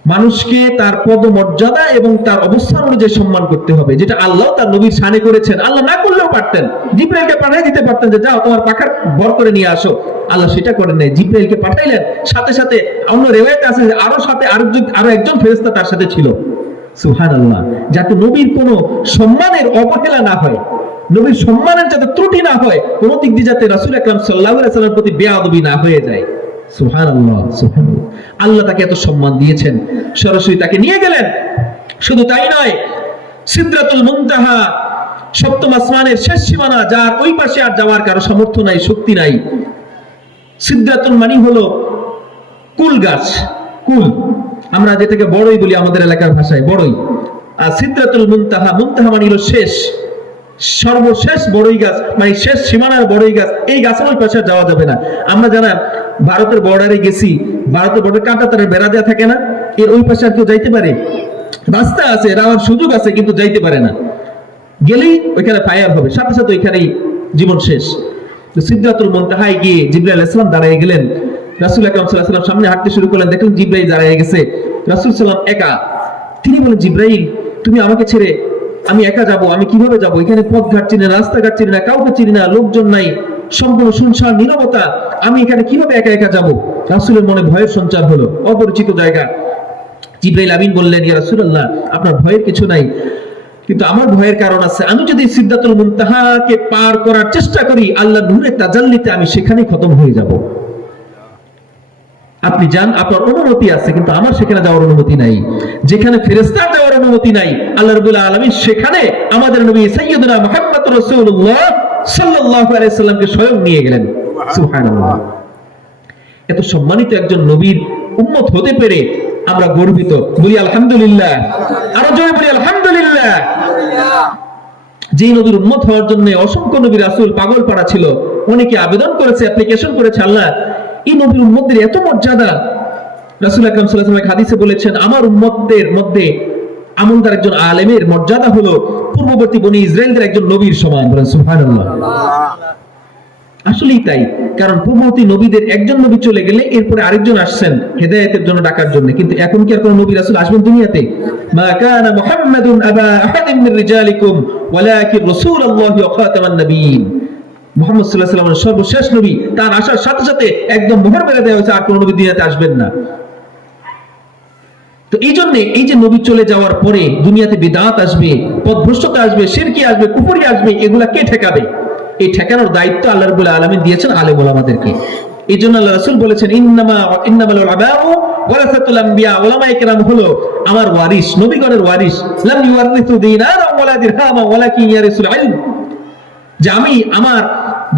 মানুষকে তার পদমর্যাদা এবং তার অবস্থান অনুযায়ী সম্মান করতে হবে, যেটা আল্লাহ তার নবীর শানে করেছেন। আল্লাহ না করলেও পারতেন, জিব্রাইলকে পাঠিয়ে দিতে পারতেন যে যাও তোমার পাখার ভর করে নিয়ে আসো। আল্লাহ সেটা করেন নাই, জিব্রাইলকে পাঠাইলেন, সাথে সাথে অন্য রিওয়ায়াতে আছে যে সাথে আরো একজন ফেরেশতা তার সাথে ছিল। সুবহানাল্লাহ। যাতে নবীর কোনো সম্মানের অবহেলা না হয়, নবীর সম্মানের যাতে ত্রুটি না হয়, কোন দিক দিয়ে যাতে রাসূল আকরাম সাল্লাল্লাহু আলাইহি ওয়াসাল্লামের প্রতি বেয়াদবি না হয়ে যায়। সুবহানাল্লাহ, সুবহানাল্লাহ। আল্লাহ তাকে এত সম্মান দিয়েছেন, সরাসরি তাকে নিয়ে গেলেন। শুধু তাই নয়, সিদরাতুল মুনতাহা, সপ্তম আসমানের শেষ সীমানা, যার ওই পাশে আর যাওয়ার কারো সামর্থ্য নাই, শক্তি নাই। সিদরাতুল মানে হলো কুল গাছ, কুল আমরা যেটাকে বড়ই বলি আমাদের এলাকার ভাষায়, বড়ই। আর সিদরাতুল মুনতাহা, মুনতাহা মানে হলো শেষ, সর্বশেষ বড়ই গাছ, মানে শেষ সীমানার বড়ই গাছ। এই গাছের ওই পাশে যাওয়া যাবে না। আমরা যারা ভারতের বর্ডারে গেছি, ভারতের বর্ডারে কাঁটা তারের বেড়া দেওয়া থাকে না, এর ওই পাশে আর কেউ যাইতে পারে? রাস্তা আছে, যাওয়ার সুযোগ আছে, কিন্তু যাইতে পারে না। গেলেই ওইখানে ফায়ার হবে, সাথে সাথে ওইখানেই জীবন শেষ। তো সিদরাতুল মুনতাহায় গিয়ে জিবরাইল আলাইহিস সালাম দাঁড়িয়ে গেলেন। রাসূল আকরাম সাল্লাল্লাহু আলাইহি ওয়াসাল্লাম সামনে হাঁটতে শুরু করলেন, দেখলেন জিবরাইল দাঁড়িয়ে গেছে, রাসূল সাল্লাল্লাহু আলাইহি ওয়াসাল্লাম একা। তিনি বলেন, জিবরাইল তুমি আমাকে ছেড়ে আমি একা যাব, আমি কিভাবে যাব? এখানে পথঘাট চিনি না, রাস্তাঘাট চিনি না, কাউকে চিনি না, লোকজন নাই, সম্পূর্ণ শুনশান নীরবতা, আমি এখানে কিভাবে একা একা যাব? রাসূলের মনে ভয়ের সঞ্চার হলো, অপরিচিত জায়গা। জিবরাইল আমিন বললেন, ইয়া রাসূলুল্লাহ আপনার ভয়ের কিছু নাই, কিন্তু আমার ভয়ের কারণ আছে। আমি যদি সিদরাতুল মুনতাহাকে পার করার চেষ্টা করি, আল্লাহর নূরের তাজাল্লিতে আমি সেখানেই খতম হয়ে যাব। আপনি যান, আপনার অনুমতি আছে, কিন্তু আমার সেখানে যাওয়ার অনুমতি নাই। যেখানে ফেরেশতার যাওয়ার অনুমতি নাই, আল্লাহ রাব্বুল আলামিন সেখানে আমাদের নবী সাইয়্যিদুনা মুহাম্মদ রাসূলুল্লাহ সাল্লাল্লাহু আলাইহি সাল্লামকে স্বয়ং নিয়ে গেলেন। সুবহানাল্লাহ। এত সম্মানিত একজন নবীর উম্মত হতে পেরে আমরা গর্বিত। বলি আলহামদুলিল্লাহ, আরো জোরে বলি আলহামদুলিল্লাহ। যে নবীর উম্মত হওয়ার জন্য অসংখ্য নবী রাসূল পাগল পাড়া ছিল, অনেকে আবেদন করেছে, অ্যাপ্লিকেশন করেছে। আল্লাহ এই নবীর উম্মতদের এত মর্যাদা। রাসূল আকরাম সাল্লাল্লাহু আলাইহি ওয়াসাল্লাম হাদিসে বলেছেন, আমার উম্মতদের মধ্যে আমলদার একজন আলেমের মর্যাদা হলো পূর্ববর্তী বনি ইসরায়েলদের একজন নবীর সমান। বলেন সুবহানাল্লাহ। আসলেই তাই, কারণ পূর্ববর্তী নবীদের একজন নবী চলে গেলে এরপরে আরেকজন আসছেন হেদায়েতের জন্য, ডাকার জন্য। কিন্তু এখন কি আর কোন নবী রাসূল আসবেন দুনিয়াতে? মা কানা মুহাম্মাদুন আবা আহাদিন মির রিজালিকুম ওয়ালাকিন রাসূলুল্লাহি ওয়া খাতামান নবিয়্যিন। মুহাম্মদ সাল্লাল্লাহু আলাইহি ওয়াসাল্লাম সর্বশেষ নবী, তার আসার সাথে সাথে একদম মোহর মেরে দেওয়া হয়েছে, আর কোন নবী দুনিয়াতে আসবেন না। তো এই জন্য এই যে নবী চলে যাওয়ার পরে দুনিয়াতে বিদআত আসবে, পথভ্রষ্টতা আসবে, শিরকি আসবে, কুফরি আসবে, এগুলা কে ঠেকাবে? এই ঠেকানোর দায়িত্ব আল্লাহ রাব্বুল আলামিন দিয়েছেন আলেম ওলামাদেরকে। এই জন্য আল্লাহ রাসূল বলেছেন, ইন্নামাল উলামাউ ওয়ারাসাতুল আম্বিয়া, উলামায়ে কেরাম হলো আমার ওয়ারিস, নবীগণের ওয়ারিস। লাম ইউয়ারিসু দিনারাও ওয়ালা দিরহামা ওয়ালাকিন ইয়ারিসুল ইলম। যে আমি, আমার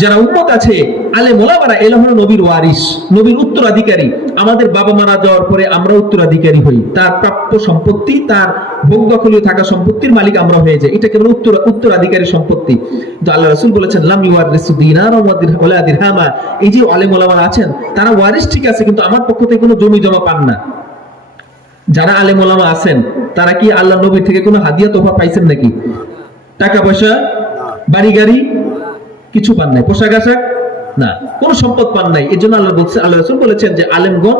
যারা উম্মত আছে আলেম ওলামারা, এরা হলো নবীর ওয়ারিস, নবীর উত্তরাধিকারী। আমাদের বাবা মারা যাওয়ার পরে আমরা উত্তরাধিকারী হই, তার প্রাপ্য সম্পত্তি, তার ভোগ দখলীয় থাকা সম্পত্তির মালিক আমরা হয়ে যাই। এটা কেবল উত্তরাধিকারী সম্পত্তি। তো আল্লাহ রাসূল বলেছেন, লাম ইউয়ারিসু দিনারা ওয়ালা দিরহামা। এই যে আলেম ওলামারা আছেন, তারা ওয়ারিস ঠিক আছে, কিন্তু আমার পক্ষ থেকে কোনো জমি জমা পান না। যারা আলেম ওলামা আছেন, তারা কি আল্লাহ নবীর থেকে কোনো হাদিয়া তোফা পাইছেন নাকি? টাকা পয়সা, বাড়ি গাড়ি কিছু পান নাই, পোশাক আশাক না, কোন সম্পদ পান নাই। এই জন্য আল্লাহ রাসূল বলেছেন যে আলেমগণ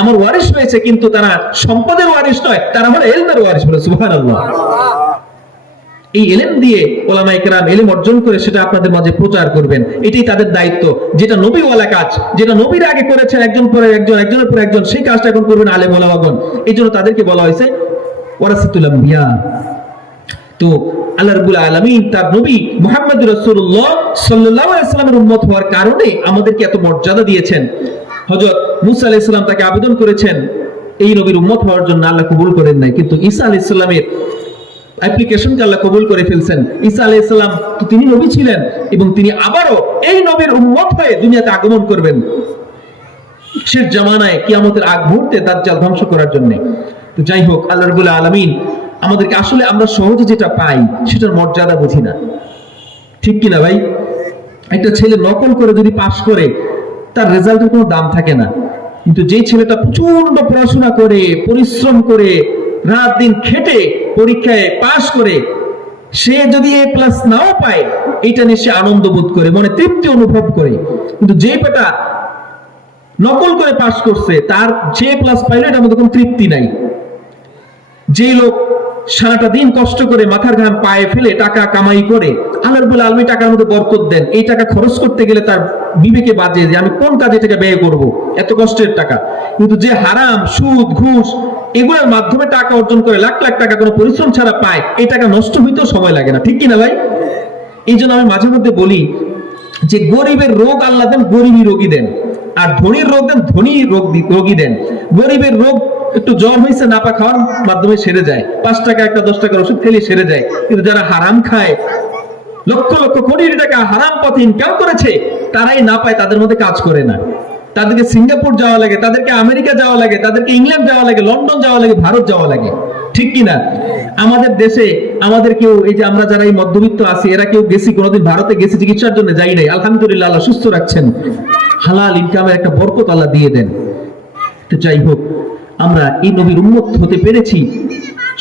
আমার ওয়ারিস হয়েছে, কিন্তু তারা সম্পদের ওয়ারিস নয়, তারা হলো ইলমের ওয়ারিস। বলে সুবহানাল্লাহ। এই ইলম দিয়ে উলামায়ে কেরাম ইলম অর্জন করে সেটা আপনাদের মাঝে প্রচার করবেন, এটাই তাদের দায়িত্ব। যেটা নবীওয়ালা কাজ, যেটা নবীর আগে করেছেন একজন পরে একজন, একজনের পর একজন, সেই কাজটা এখন করবেন আলেম ওলামাগণ। এই জন্য তাদেরকে বলা হয়েছে ওয়ারাসাতুল আম্বিয়া। তো আল্লাহ রাব্বুল আলামিন তার নবী মুহাম্মদ রাসূলুল্লাহ সাল্লাল্লাহু আলাইহি ওয়াসাল্লামের উম্মত হওয়ার কারণে আমাদেরকে এত মর্যাদা দিয়েছেন। হযরত মূসা আলাইহিস সালাম তাকে আবেদন করেছেন এই নবীর উম্মত হওয়ার জন্য, আল্লাহ কবুল করেন নাই। কিন্তু ঈসা আলাইহিস সালামের অ্যাপ্লিকেশনকে আল্লাহ কবুল করে ফেলছেন। ঈসা আলাইহিস সালাম তো তিনি নবী ছিলেন, এবং তিনি আবারও এই নবীর উম্মত হয়ে দুনিয়াতে আগমন করবেন শেষ জামানায়, কিয়ামতের আগ মুহূর্তে দাজ্জাল ধ্বংস করার জন্য। তো যাই হোক, আল্লাহ রাব্বুল আলামিন আমাদেরকে, আসলে আমরা সহজে যেটা পাই সেটার মর্যাদা বুঝি না, ঠিক কিনা ভাই? একটা ছেলে নকল করে যদি পাশ করে, তার রেজাল্টের কোনো দাম থাকে না। কিন্তু যে ছেলেটা প্রচন্ড পড়াশোনা করে, পরিশ্রম করে, রাত দিন খেটে পরীক্ষায় পাশ করে, সে যদি A+ নাও পায়, এটা নিয়ে সে আনন্দ বোধ করে, মনে তৃপ্তি অনুভব করে। কিন্তু যে বেটা নকল করে পাশ করছে, তার যে A+ পাইলো, এটার মধ্যে কোনো তৃপ্তি নাই। যে লোক সারাটা দিন কষ্ট করে মাথার ঘাম পায়ে ফেলে টাকা কামাই করে, আল্লাহ রাব্বুল আলামিন টাকার মধ্যে বরকত দেন। এই টাকা খরচ করতে গেলে তার বিবেকে বাজে যে আমি কোন কাজে টাকা ব্যয় করব, এত কষ্টের টাকা। কিন্তু যে হারাম, সুদ, ঘুষ এগুলোর মাধ্যমে টাকা অর্জন করে লাখ লাখ টাকা কোনো পরিশ্রম ছাড়া পায়, এই টাকা নষ্ট হইতেও সময় লাগে না, ঠিক কিনা ভাই? এই জন্য আমি মাঝে মধ্যে বলি যে গরিবের রোগ আল্লাহ দেন, গরিবই রোগী দেন, আর ধনীর রোগ দেন, ধনী রোগী দেন। গরিবের রোগ একটু জ্বর হয়েছে নাপা খাওয়ার মাধ্যমে সেরে যায়, 5 টাকা একটা 10 টাকার ওষুধ খেলে সেরে যায়। কিন্তু যারা হারাম খায়, লক্ষ লক্ষ কোটি টাকা হারাম পথে ইনকাম করেছে, তারাই না পায়, তাদের মধ্যে কাজ করে না। তাদেরকে সিঙ্গাপুর যাওয়া লাগে, তাদেরকে আমেরিকা যাওয়া লাগে, তাদেরকে ইংল্যান্ড যাওয়া লাগে, লন্ডন যাওয়া লাগে, ভারত যাওয়া লাগে, ঠিক কিনা? আমাদের দেশে আমাদের কেউ, এই যে আমরা যারা এই মধ্যবিত্ত আছি, এরা কেউ গেছি কোনোদিন ভারতে গেছি চিকিৎসার জন্য, যাই নাই। আলহামদুলিল্লাহ, আল্লাহ সুস্থ রাখছেন, হালাল ইনকামের একটা বরকত আল্লাহ দিয়ে দেন। তো যাই হোক, আমরা এই নবীর উম্মত হতে পেরেছি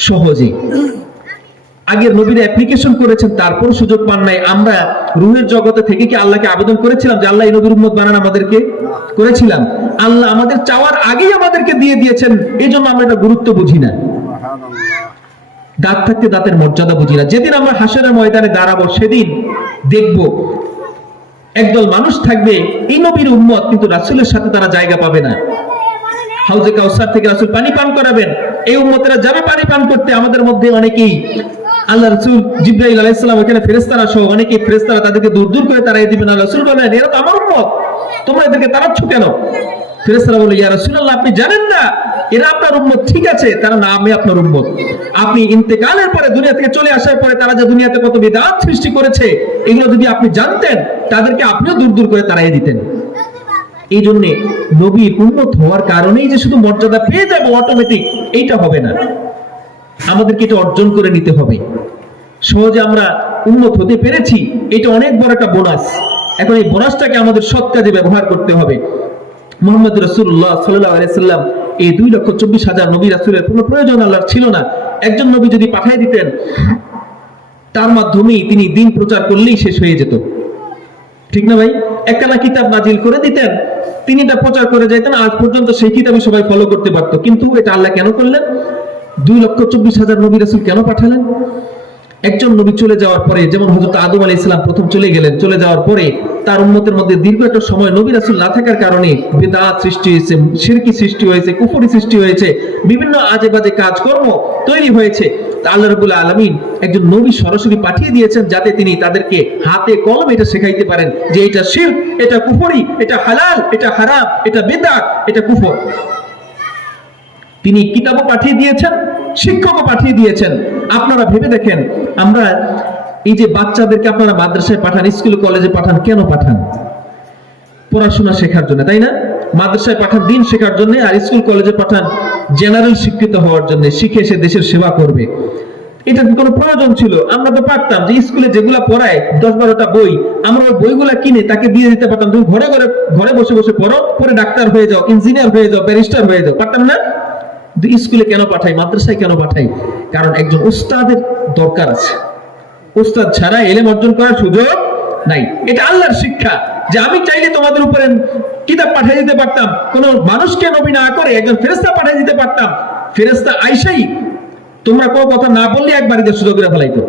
সহজে। আগের নবীরা অ্যাপ্লিকেশন করেছেন, তারপর সুযোগ পান নাই। আমরা রুহের জগতে থেকে কি আল্লাহকে আবেদন করেছিলাম যে আল্লাহ এই নবীর উম্মত বানান আমাদেরকে? করেছিলাম। আল্লাহ আমাদের চাওয়ার আগেই আমাদেরকে দিয়ে দিয়েছেন, এই জন্য আমরা এটা গুরুত্ব বুঝি না, দাঁত থাকতে দাঁতের মর্যাদা বুঝি না। যেদিন আমরা হাসরের ময়দানে দাঁড়াবো, সেদিন দেখব একদল মানুষ থাকবে এই নবীর উম্মত, কিন্তু রাসূলের সাথে তারা জায়গা পাবে না। হাউজে কাউসার থেকে রাসূল পানি পান করাবেন, এই উম্মতেরা যাবে পানি পান করতে। আমাদের মধ্যে অনেকেই আল্লাহ রাসূল জিবরাইল আলাইহিস সালাম, ওখানে ফেরেশতারা সহ অনেকেই ফেরেশতারা তাদেরকে দূর দূর করে তাড়িয়ে দিবেন। আল্লাহ রাসূল বলেন, এরা তো আমার উম্মত, তোমরা এদেরকে তাড়াচ্ছ কেন? ফেরেশতারা বলে, ইয়া রাসূলুল্লাহ, আপনি জানেন না এরা আপনার উম্মত? ঠিক আছে, তারা নামে আপনার উম্মত। আপনি ইন্তেকালের পরে, দুনিয়া থেকে চলে আসার পরে তারা যে দুনিয়াতে কত বিদআত সৃষ্টি করেছে, এগুলো যদি আপনি জানতেন, তাদেরকে আপনিও দূর দূর করে তাড়িয়ে দিতেন। এই জন্য নবীর উম্মত হওয়ার কারণেই যে শুধু মর্যাদা পেয়ে যাবো অটোমেটিক, এইটা হবে না। আমাদেরকে এটা অর্জন করে নিতে হবে। সহজে আমরা উম্মত হতে পেরেছি, এটা অনেক বড় একটা বোনাস। এখন এই বোনাসটাকে আমাদের সৎ কাজে ব্যবহার করতে হবে। মুহাম্মদ রাসূলুল্লাহ সাল্লাল্লাহু আলাইহি সাল্লাম, এই 2,24,000 নবী রাসূলের কোনো প্রয়োজন আল্লাহর ছিল না। একজন নবী যদি পাঠিয়ে দিতেন, তার মাধ্যমেই তিনি দিন প্রচার করলেই শেষ হয়ে যেত, ঠিক না ভাই? একখানা কিতাব নাজিল করে দিতেন, তিনি এটা প্রচার করে যেতেন, আজ পর্যন্ত সেই কিতাবই সবাই ফলো করতে পারতো। কিন্তু এটা আল্লাহ কেন করলেন? 2,24,000 নবী রাসূল কেন পাঠালেন? একজন নবী চলে যাওয়ার পরে, যেমন হযরত আদম আলাইহিস সালাম প্রথম চলে গেলেন, চলে যাওয়ার পরে তার উম্মতের মধ্যে দীর্ঘ একটা সময় নবী রাসূল না থাকার কারণে বিদআত সৃষ্টি হয়েছে, শিরকি সৃষ্টি হয়েছে, কুফরি সৃষ্টি হয়েছে, বিভিন্ন আজে বাজে কাজকর্ম তৈরি হয়েছে। আল্লাহ রাব্বুল আলামিন একজন নবী সরাসরি পাঠিয়ে দিয়েছেন, যাতে তিনি তাদেরকে হাতে কলমে এটা শেখাইতে পারেন যে এটা শিরক, এটা কুফরি, এটা হালাল, এটা হারাম, এটা বিদআত, এটা কুফর। তিনি কিতাবও পাঠিয়ে দিয়েছেন, শিক্ষকও পাঠিয়ে দিয়েছেন। আপনারা ভেবে দেখেন, আমরা এই যে বাচ্চাদেরকে আপনারা মাদ্রাসায় পাঠান, স্কুল কলেজে পাঠান, কেন পাঠান? পড়াশোনা শেখার জন্য, তাই না? মাদ্রাসায় পাঠান দিন শেখার জন্য, আর স্কুল কলেজে পাঠান জেনারেল শিক্ষিত হওয়ার জন্য, শিখে সে দেশের সেবা করবে। এটা কোনো প্রয়োজন ছিল? আমরা তো পারতাম যে স্কুলে যেগুলা পড়ায় 10-12টা বই, আমরা ওই বইগুলা কিনে তাকে দিয়ে দিতে পারতাম, তুমি ঘরে বসে বসে পড়ো, পরে ডাক্তার হয়ে যাও, ইঞ্জিনিয়ার হয়ে যাও, ব্যারিস্টার হয়ে যাও। পারতাম না? স্কুলে কেন পাঠাই, মাদ্রাসায় কেন পাঠাই? কারণ একজন উস্তাদের দরকার আছে। উস্তাদ ছাড়া ইলম অর্জন করার সুযোগ নাই। এটা আল্লাহর শিক্ষা, যে আমি চাইলে তোমাদের উপরে কিতাব পাঠিয়ে দিতে পারতাম, কোন মানুষকে নবী না করে একজন ফেরেশতা পাঠিয়ে দিতে পারতাম। ফেরেশতা আইসাই তোমরা কোনো কথা না বললে একবার এদের সুযোগ করে ফেলাইতো।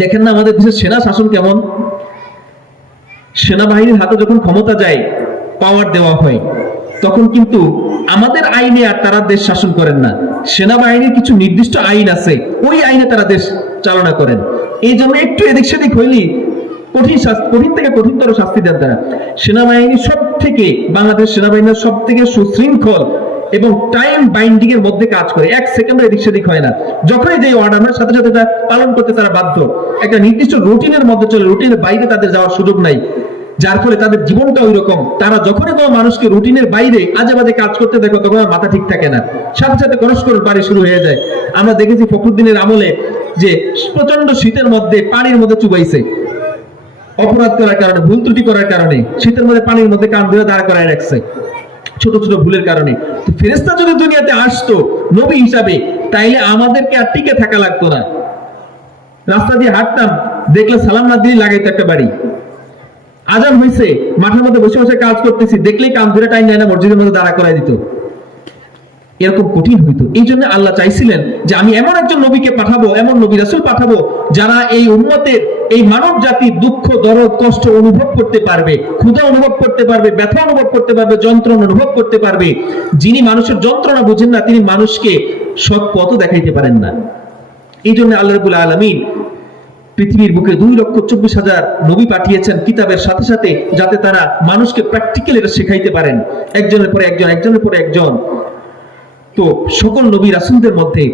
দেখেন না আমাদের দেশের সেনা শাসন কেমন? সেনাবাহিনীর হাতে যখন ক্ষমতা যায়, পাওয়ার দেওয়া হয়, তখন কিন্তু আমাদের আইনে আর তারা দেশ শাসন করেন না। সেনাবাহিনীর কিছু নির্দিষ্ট আইন আছে, ওই আইনে তারা দেশ চালনা করেন। এই জন্য একটু এদিক সেদিক হইলেই কঠিন থেকে কঠিনতর শাস্তি দেন তারা। সেনাবাহিনী সব থেকে, বাংলাদেশ সেনাবাহিনীর সব থেকে সুশৃঙ্খল এবং টাইম বাইন্ডিং এর মধ্যে কাজ করে, 1 সেকেন্ডও এদিক সেদিক হয় না। যখনই যে অর্ডার হয় সাথে সাথে পালন করতে তারা বাধ্য। একটা নির্দিষ্ট রুটিনের মধ্যে চলে, রুটিনের বাইরে তাদের যাওয়ার সুযোগ নাই, যার ফলে তাদের জীবনটা ওই রকম। তারা যখনই কোনো মানুষকে রুটিনের বাইরে আজে বাজে কাজ করতে দেখো, তখন আর মাথা ঠিক থাকে না, সাথে সাথে করস্কর বাড়ি শুরু হয়ে যায়। আমরা দেখেছি ফখরুদ্দিনের আমলে যে প্রচন্ড শীতের মধ্যে পানির মধ্যে চুবাইছে, অপরাধ করার কারণে, ভুল ত্রুটি করার কারণে শীতের মধ্যে পানির মধ্যে কান ধরে দাঁড় করায় রাখছে, ছোট ছোট ভুলের কারণে। তো ফেরেশতা যদি দুনিয়াতে আসতো নবী হিসাবে, তাইলে আমাদেরকে আর টিকে থাকা লাগতো না। রাস্তা দিয়ে হাঁটতাম, দেখলে সালাম না দিয়ে লাগাইতো একটা বাড়ি। আজান হয়েছে, মাঠের মধ্যে বসে বসে কাজ করতেছি, দেখলেই কান ধরে টাইম নেয় না, মসজিদের মধ্যে দাঁড়া করাই দিত। এরকম কঠিন হইতো। এই জন্য আল্লাহ চাইছিলেন যে আমি এমন একজন নবীকে পাঠাবো, এমন নবী রাসূল পাঠাবো যারা এই উম্মতের, এই মানব জাতির দুঃখ দরদ কষ্ট অনুভব করতে পারবে, ক্ষুধা অনুভব করতে পারবে, ব্যথা অনুভব করতে পারবে, যন্ত্রণা অনুভব করতে পারবে। যিনি মানুষের যন্ত্রণা বুঝেন না, তিনি মানুষকে সৎ পথও দেখাইতে পারেন না। এই জন্য আল্লাহ রাব্বুল আলামিন পৃথিবীর বুকে 2,24,000 নবী পাঠিয়েছেন কিতাবের সাথে সাথে, যাতে তারা মানুষকে প্র্যাকটিক্যালি এটা শেখাইতে পারেন, একজনের পরে একজন, একজনের পরে একজন। তো সকল নবী রাসূলদের মধ্যে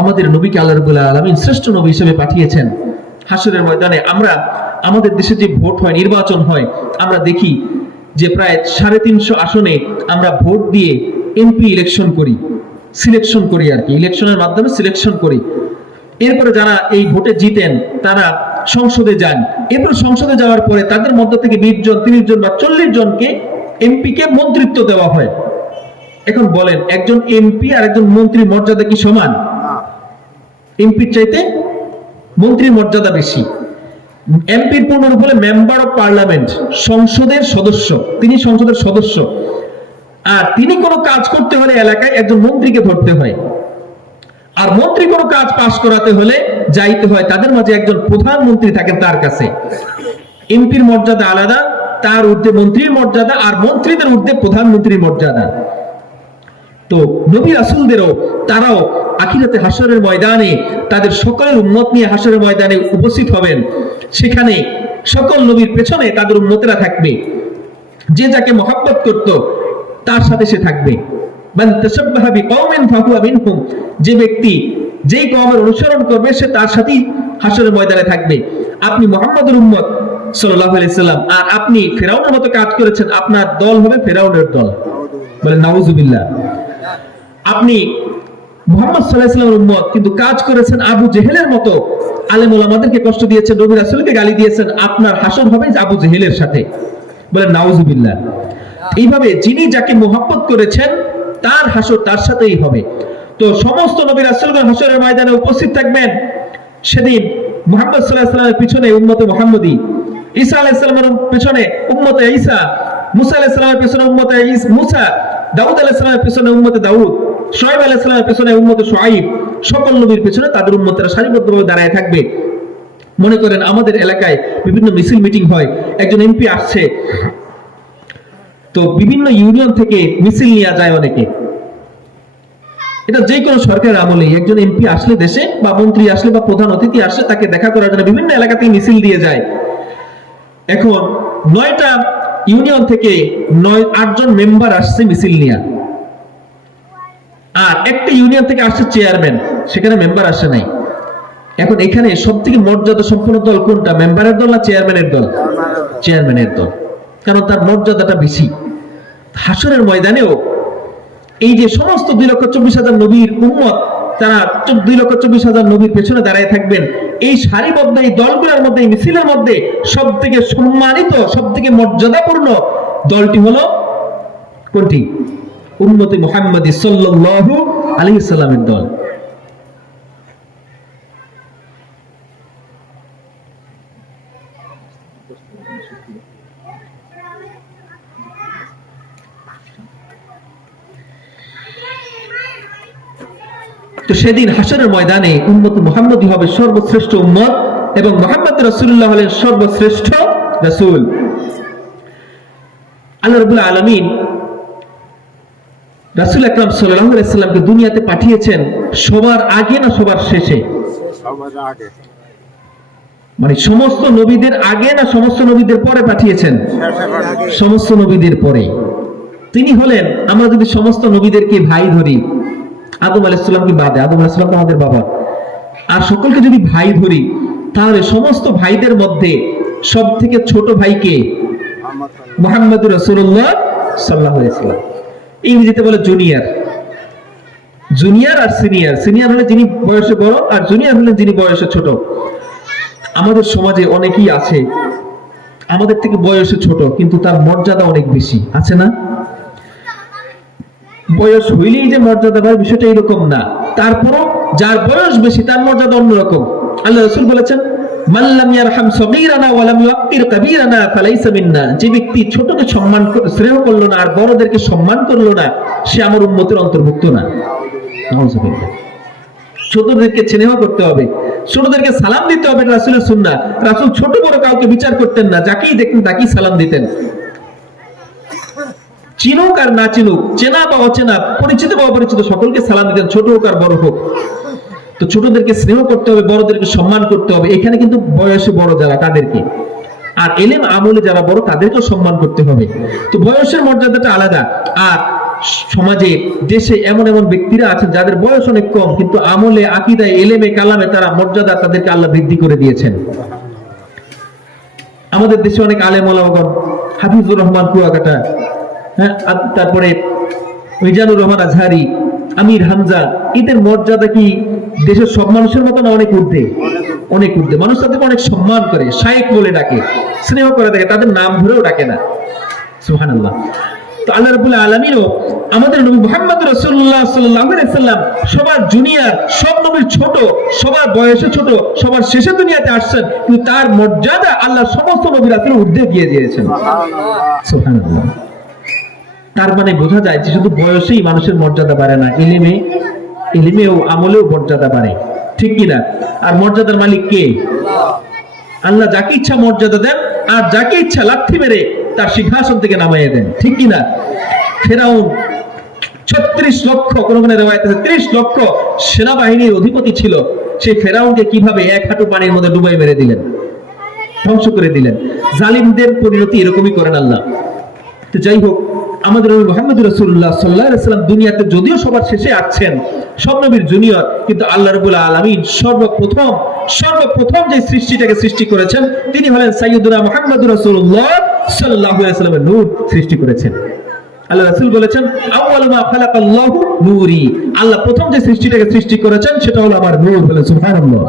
আমাদের নবীকে আল্লাহ রাব্বুল আলামিন শ্রেষ্ঠ নবী হিসেবে পাঠিয়েছেন। হাসরের ময়দানে আমরা, আমাদের দেশে যে ভোট হয়, নির্বাচন হয়, আমরা দেখি যে প্রায় 350 আসনে আমরা ভোট দিয়ে এমপি ইলেকশন করি, সিলেকশন করি আর কি, ইলেকশনের মাধ্যমে সিলেকশন করি। এরপরে যারা এই ভোটে জিতেন তারা সংসদে যান। এরপর সংসদে যাওয়ার পরে তাদের মধ্য থেকে 20 জন, 30 জন বা 40 জনকে এমপিকে মন্ত্রিত্ব দেওয়া হয়। এখন বলেন, একজন এমপি আর একজন মন্ত্রীর মর্যাদা কি সমান? এমপির চাইতে মন্ত্রীর মর্যাদা বেশি। এমপির পূর্ণরূপ হলে মেম্বার অফ পার্লামেন্ট, সংসদের সদস্য, তিনি সংসদের সদস্য। আর তিনি কোনো কাজ করতে হলে এলাকায় একজন মন্ত্রীকে ধরতে হয়। আর মন্ত্রী কোনো কাজ পাস করাতে হলে যাইতে হয়, তাদের মাঝে একজন প্রধানমন্ত্রী থাকেন তার কাছে। এমপির মর্যাদা আলাদা, তার ঊর্ধ্বে মন্ত্রীর মর্যাদা, আর মন্ত্রীদের ঊর্ধ্বে প্রধানমন্ত্রীর মর্যাদা। তো নবী রাসূলদেরও, তারাও আখিরাতে হাসরের ময়দানে তাদের সকলের উম্মত নিয়ে হাসরের ময়দানে উপস্থিত হবেন। সেখানে সকল নবীর পেছনে তাদের উম্মতেরা থাকবে। যে যাকে মহব্বত করত তার সাথে সে থাকবে। মান তাশাব্বাহা বিকওমিন ফাহুয়া মিনহুম, যে ব্যক্তি যেই কওমের অনুসরণ করবে সে তার সাথেই হাসরের ময়দানে থাকবে। আপনি মুহাম্মদের উম্মত সাল্লাল্লাহু আলাইহি সাল্লাম, আর আপনি ফিরাউনের মতো কাজ করেছেন, আপনার দল হবে ফিরাউনের দল। বলেন নাউজুবিল্লাহ। আপনি মুহাম্মদ সাল্লাল্লাহু আলাইহি ওয়াসাল্লামের উম্মত, কিন্তু কাজ করেছেন আবু জেহেলের মতো, আলেম ওলামাদেরকে কষ্ট দিয়েছেন, নবী রাসূলকে গালি দিয়েছেন, আপনার হাসর হবে আবু জেহেলের সাথে। বলেন নাউজুবিল্লাহ। এইভাবে যিনি যাকে মুহাব্বত করেছেন তার হাসর তার সাথেই হবে। তো সমস্ত নবী রাসূলগণ হাসরের ময়দানে উপস্থিত থাকবেন। সেদিন মুহাম্মদ সাল্লাল্লাহু আলাইহি ওয়াসাল্লামের পিছনে উম্মতে মুহাম্মদী, ঈসা আলাইহিস সালামের পিছনে উম্মতে ঈসা, মুসা আলাইহিস সালামের পিছনে উম্মতে মুসা, দাউদ আলাইহিস সালামের পিছনে উম্মতে দাউদ, শুআয়ব আলাইহিস সালামের পিছনে উম্মতে শুআয়ব। সকল নবীর পিছনে তাদের উম্মতেরা সারিবদ্ধভাবে দাঁড়ায় থাকবে। মনে করেন আমাদের এলাকায় বিভিন্ন মিছিল মিটিং হয়, একজন এমপি আসছে, তো বিভিন্ন ইউনিয়ন থেকে মিছিল নিয়ে যায় অনেকে। এটা যে কোনো সরকারের আমলে একজন এমপি আসলে দেশে, বা মন্ত্রী আসলে, বা প্রধান অতিথি আসলে, তাকে দেখা করার জন্য বিভিন্ন এলাকা থেকে মিছিল দিয়ে যায়। এখন 9টা ইউনিয়ন থেকে 8 জন মেম্বার আসছে মিছিল নিয়ে, আর একটা ইউনিয়ন থেকে আসছে চেয়ারম্যান, সেখানে মেম্বার আসে নাই। এখন এখানে সব থেকে মর্যাদা সম্পন্ন দল কোনটা? মেম্বারের দল না চেয়ারম্যানের দল? চেয়ারম্যানের দল, কারণ তার মর্যাদাটা বেশি। হাসরের ময়দানেও এই যে সমস্ত 2,24,000 নবীর উম্মত, তারা 2,24,000 নবীর পেছনে দাঁড়ায় থাকবেন। এই সারিবদ্ধ এই দলগুলোর মধ্যে, এই মিছিলের মধ্যে সব থেকে সম্মানিত, সব থেকে মর্যাদাপূর্ণ দলটি হলো কোনটি? উম্মতে মুহাম্মদী সাল্লাল্লাহু আলাইহি সাল্লামের দল। তো সেদিন হাসরের ময়দানে উম্মত মুহাম্মদী হবে সর্বশ্রেষ্ঠ উম্মত, এবং মুহাম্মদ রাসূলুল্লাহ হলেন সর্বশ্রেষ্ঠ রাসূল। আল্লাহ রাব্বুল আলামিন রাসূল আকরাম সাল্লাল্লাহু আলাইহি সাল্লামকে দুনিয়াতে পাঠিয়েছেন সবার আগে না সবার শেষে? সবার আগে। মানে সমস্ত নবীদের আগে না সমস্ত নবীদের পরে পাঠিয়েছেন? সমস্ত নবীদের পরে। তিনি হলেন, আমরা যদি সমস্ত নবীদেরকে ভাই ধরি, আদম আলাইহিস সালামকে বাদে, আদম আলাইহিস সালাম তো আমাদের বাবা, আর সকলকে যদি ভাই ধরি, তাহলে সমস্ত ভাইদের মধ্যে সব থেকে ছোট ভাই কে? মুহাম্মদুর রাসূলুল্লাহ সাল্লাল্লাহু আলাইহি ওয়াসাল্লাম। ইংরেজিতে বলে জুনিয়র। জুনিয়র আর সিনিয়র। সিনিয়র হলে যিনি বয়সে বড়, আর জুনিয়র হলেন যিনি বয়সে ছোট। আমাদের সমাজে অনেকেই আছে আমাদের থেকে বয়সে ছোট, কিন্তু তার মর্যাদা অনেক বেশি, আছে না? বয়স হইলেই যে মর্যাদা পায় বিষয়টা এরকম না, তারপরও যার বয়স বেশি তার মর্যাদা অন্যরকম। আল্লাহ রাসূল বলেছেন, মাল্লাম ইয়ারহাম সগীরানা ওয়া লাম ইউক্কির কাবীরানা ফালাইসা মিন্না, যে ব্যক্তি ছোটকে সম্মান স্নেহ করলো না আর বড়দেরকে সম্মান করলো না, সে আমার উম্মতের অন্তর্ভুক্ত না। নাউযুবিল্লাহ। ছোটদেরকে স্নেহ করতে হবে, ছোটদেরকে সালাম দিতে হবে, রাসূলের সুন্নাহ। রাসূল ছোট বড় কাউকে বিচার করতেন না, যাকেই দেখতেন তাকেই সালাম দিতেন। চিনুক আর না চিনুক, চেনা বা অচেনা, পরিচিত বা অপরিচিত, সকলকে সালাম দিতেন, ছোট হোক আর বড় হোক। তো ছোটদেরকে স্নেহ করতে হবে, বড়দেরকে সম্মান করতে হবে। এখানে কিন্তু বয়সে বড় যারা তাদেরকে, আর এলেম আমলে যারা বড় তাদেরকেও সম্মান করতে হবে। তো বয়সের মর্যাদাটা আলাদা। আর সমাজে দেশে এমন এমন ব্যক্তিরা আছেন যাদের বয়স অনেক কম, কিন্তু আমলে, আকীদায়, এলেমে, কালামে তারা মর্যাদা, তাদেরকে আল্লাহ বৃদ্ধি করে দিয়েছেন। আমাদের দেশে অনেক আলেম ওলামাগণ, হাফিজুর রহমান কুয়াকাটা, হ্যাঁ, তারপরে মিজানুর রহমান আজহারি, আমির হামজা, এদের মর্যাদা কি দেশের সব মানুষের মতো না? অনেক ঊর্ধ্বে, অনেক ঊর্ধ্বে। মানুষ তাদেরকে অনেক সম্মান করে, শায়েখ বলে ডাকে, স্নেহ করে দেখে, তাদের নাম ধরেও ডাকে না। সুবহানাল্লাহ। তো আল্লাহ রাব্বুল আলামিনও আমাদের নবী মুহাম্মদ রাসূলুল্লাহ সাল্লাল্লাহু আলাইহি সাল্লাম সবার জুনিয়র, সব নবীর ছোট, সবার বয়সে ছোট, সবার শেষে দুনিয়াতে আসছেন, কিন্তু তার মর্যাদা আল্লাহ সমস্ত নবী রাসূলের ঊর্ধ্বে দিয়ে দিয়েছেন। সুবহানাল্লাহ। তার মানে বোঝা যায় যে শুধু বয়সেই মানুষের মর্যাদা বাড়ে না, এলিমেও আমলেও মর্যাদা বাড়ে, ঠিক কিনা? আর মর্যাদার মালিক কে? আল্লাহ। যাকে ইচ্ছা মর্যাদা দেন, আর যাকে ইচ্ছা লাথি মেরে তার সিংহাসন থেকে নামাইয়ে দেন, ঠিক কিনা? ফেরাউন 36 লক্ষ, কোন কোন রিওয়ায়াতে 30 লক্ষ সেনাবাহিনীর অধিপতি ছিল। সেই ফেরাউনকে কিভাবে এক হাঁটু পানির মধ্যে ডুবাই মেরে দিলেন, ধ্বংস করে দিলেন। জালিমদের পরিণতি এরকমই করেন আল্লাহ। তো যাই হোক, আমাদের নবী মুহাম্মদ রাসূলুল্লাহ সাল্লাল্লাহু আলাইহি ওয়াসাল্লাম দুনিয়াতে যদিও সবার শেষে আসছেন, সব নবীর জুনিয়র, কিন্তু আল্লাহ রাব্বুল আলামিন সর্বপ্রথম যে সৃষ্টিটাকে সৃষ্টি করেছেন তিনি হলেন সাইয়্যিদুনা মুহাম্মদুর রাসূলুল্লাহ সাল্লাল্লাহু আলাইহি ওয়াসাল্লামের নূর সৃষ্টি করেছেন। আল্লাহ রাসূল বলেছেন, আউয়ালু মা খালাকাল্লাহু নূরি, আল্লাহ প্রথম যে সৃষ্টিটাকে সৃষ্টি করেছেন সেটা হলো আমার নূর। বলে সুবহানাল্লাহ।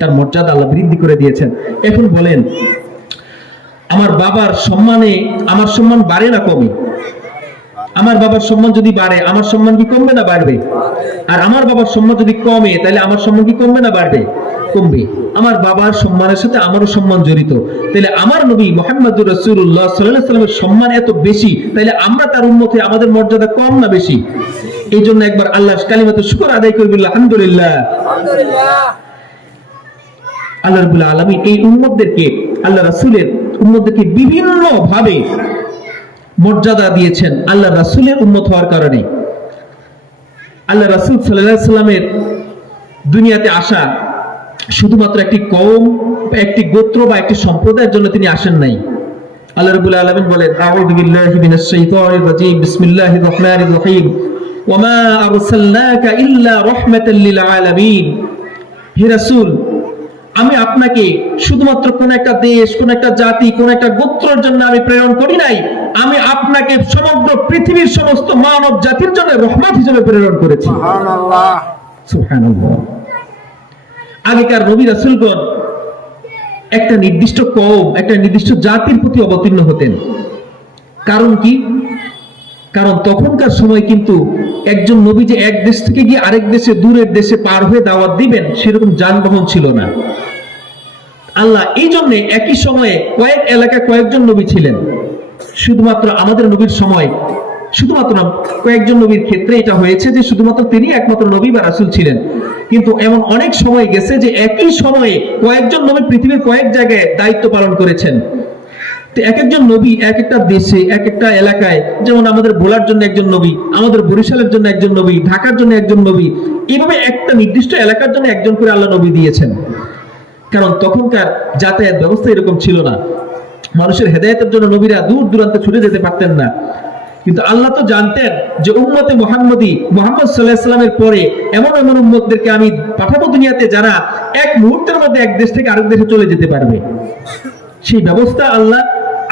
তার মর্যাদা আল্লাহ বৃদ্ধি করে দিয়েছেন। এখন বলেন, আমার বাবার সম্মানে আমার সম্মান বাড়ে না কমে? আমার বাবার সম্মান যদি বাড়ে, আমার সম্মান কি কমবে না বাড়বে? আর আমার বাবার সম্মান যদি কমে, তাহলে আমার সম্মান কি কমবে না বাড়বে? কমবে। আমার বাবার সম্মানের সাথে আমারও সম্মান জড়িত। তাহলে আমার নবী মুহাম্মদুর রাসূলুল্লাহ সাল্লাল্লাহু আলাইহি ওয়াসাল্লামের সম্মান এত বেশি, তাহলে আমরা তার উম্মতে, আমাদের মর্যাদা কম না বেশি? এই জন্য একবার আল্লাহ কালিমাতু শুকর আদায় করবি, আলহামদুলিল্লাহ। আল্লাহ রাব্বুল আলামিন এই উম্মতদেরকে, আল্লাহ রাসূলের উম্মতদেরকে বিভিন্ন ভাবে মর্যাদা দিয়েছেন আল্লাহ রাসূলের উম্মত হওয়ার কারণে। আল্লাহ রাসূল সাল্লাল্লাহু আলাইহি ওয়াসাল্লামের দুনিয়াতে আসা শুধুমাত্র একটি কওম, একটি গোত্র বা একটি সম্প্রদায়ের জন্য তিনি আসেন নাই। আল্লাহ রাব্বুল আলামিন বলেন, আউযু বিল্লাহি মিনাশ শাইতানির রাজীম, বিসমিল্লাহির রহমানির রহিম, ওয়া মা আরসালনাকা ইল্লা রাহমাতাল লিল আলামিন। হে রাসূল, আমি আপনাকে শুধুমাত্র কোন একটা দেশ, কোন একটা জাতি, কোন একটা গোত্রের জন্য আমি প্রেরণ করি নাই, আমি আপনাকে সমগ্র পৃথিবীর সমস্ত মানব জাতির জন্য রহমত হিসেবে প্রেরণ করেছি। সুবহানাল্লাহ, সুবহানাল্লাহ। আগেকার নবী রাসূলগণ একটা নির্দিষ্ট কওম, একটা নির্দিষ্ট জাতির প্রতি অবতীর্ণ হতেন। কারণ কি? কারণ তখনকার সময় কিন্তু একজন নবী যে এক দেশ থেকে গিয়ে আরেক দেশে, দূরের দেশে পার হয়ে দাওয়াত দিবেন, সেরকম যানবাহন ছিল না। আল্লাহ এই জন্য একই সময়ে কয়েক এলাকায় কয়েকজন নবী ছিলেন। শুধুমাত্র আমাদের নবীর সময়, শুধুমাত্র কয়েকজন নবীর ক্ষেত্রে এটা হয়েছে যে শুধুমাত্র তিনি একমাত্র নবী বা রাসূল ছিলেন। কিন্তু এমন অনেক সময় গেছে যে একই সময়ে কয়েকজন নবী পৃথিবীর কয়েক জায়গায় দায়িত্ব পালন করেছেন। তো এক একজন নবী এক একটা দেশে, এক একটা এলাকায়, যেমন আমাদের ভোলার জন্য একজন নবী, আমাদের বরিশালের জন্য একজন নবী, ঢাকার জন্য একজন নবী, এইভাবে একটা নির্দিষ্ট এলাকার জন্য একজন করে আল্লাহ নবী দিয়েছেন। কারণ তখনকার যাতায়াত ব্যবস্থা এরকম ছিল না। মানুষের হেদায়েতের জন্য নবীরা দূর দূরান্তে ছুটে যেতে পারতেন না। কিন্তু আল্লাহ তো জানতেন যে উম্মতে মুহাম্মদী, মুহাম্মদ সাল্লাল্লাহু আলাইহি ওয়াসাল্লামের পরে এমন এমন উম্মতদেরকে আমি পাঠাবো দুনিয়াতে যারা এক মুহূর্তের মধ্যে এক দেশ থেকে আরেক দেশে চলে যেতে পারবে। সেই ব্যবস্থা আল্লাহ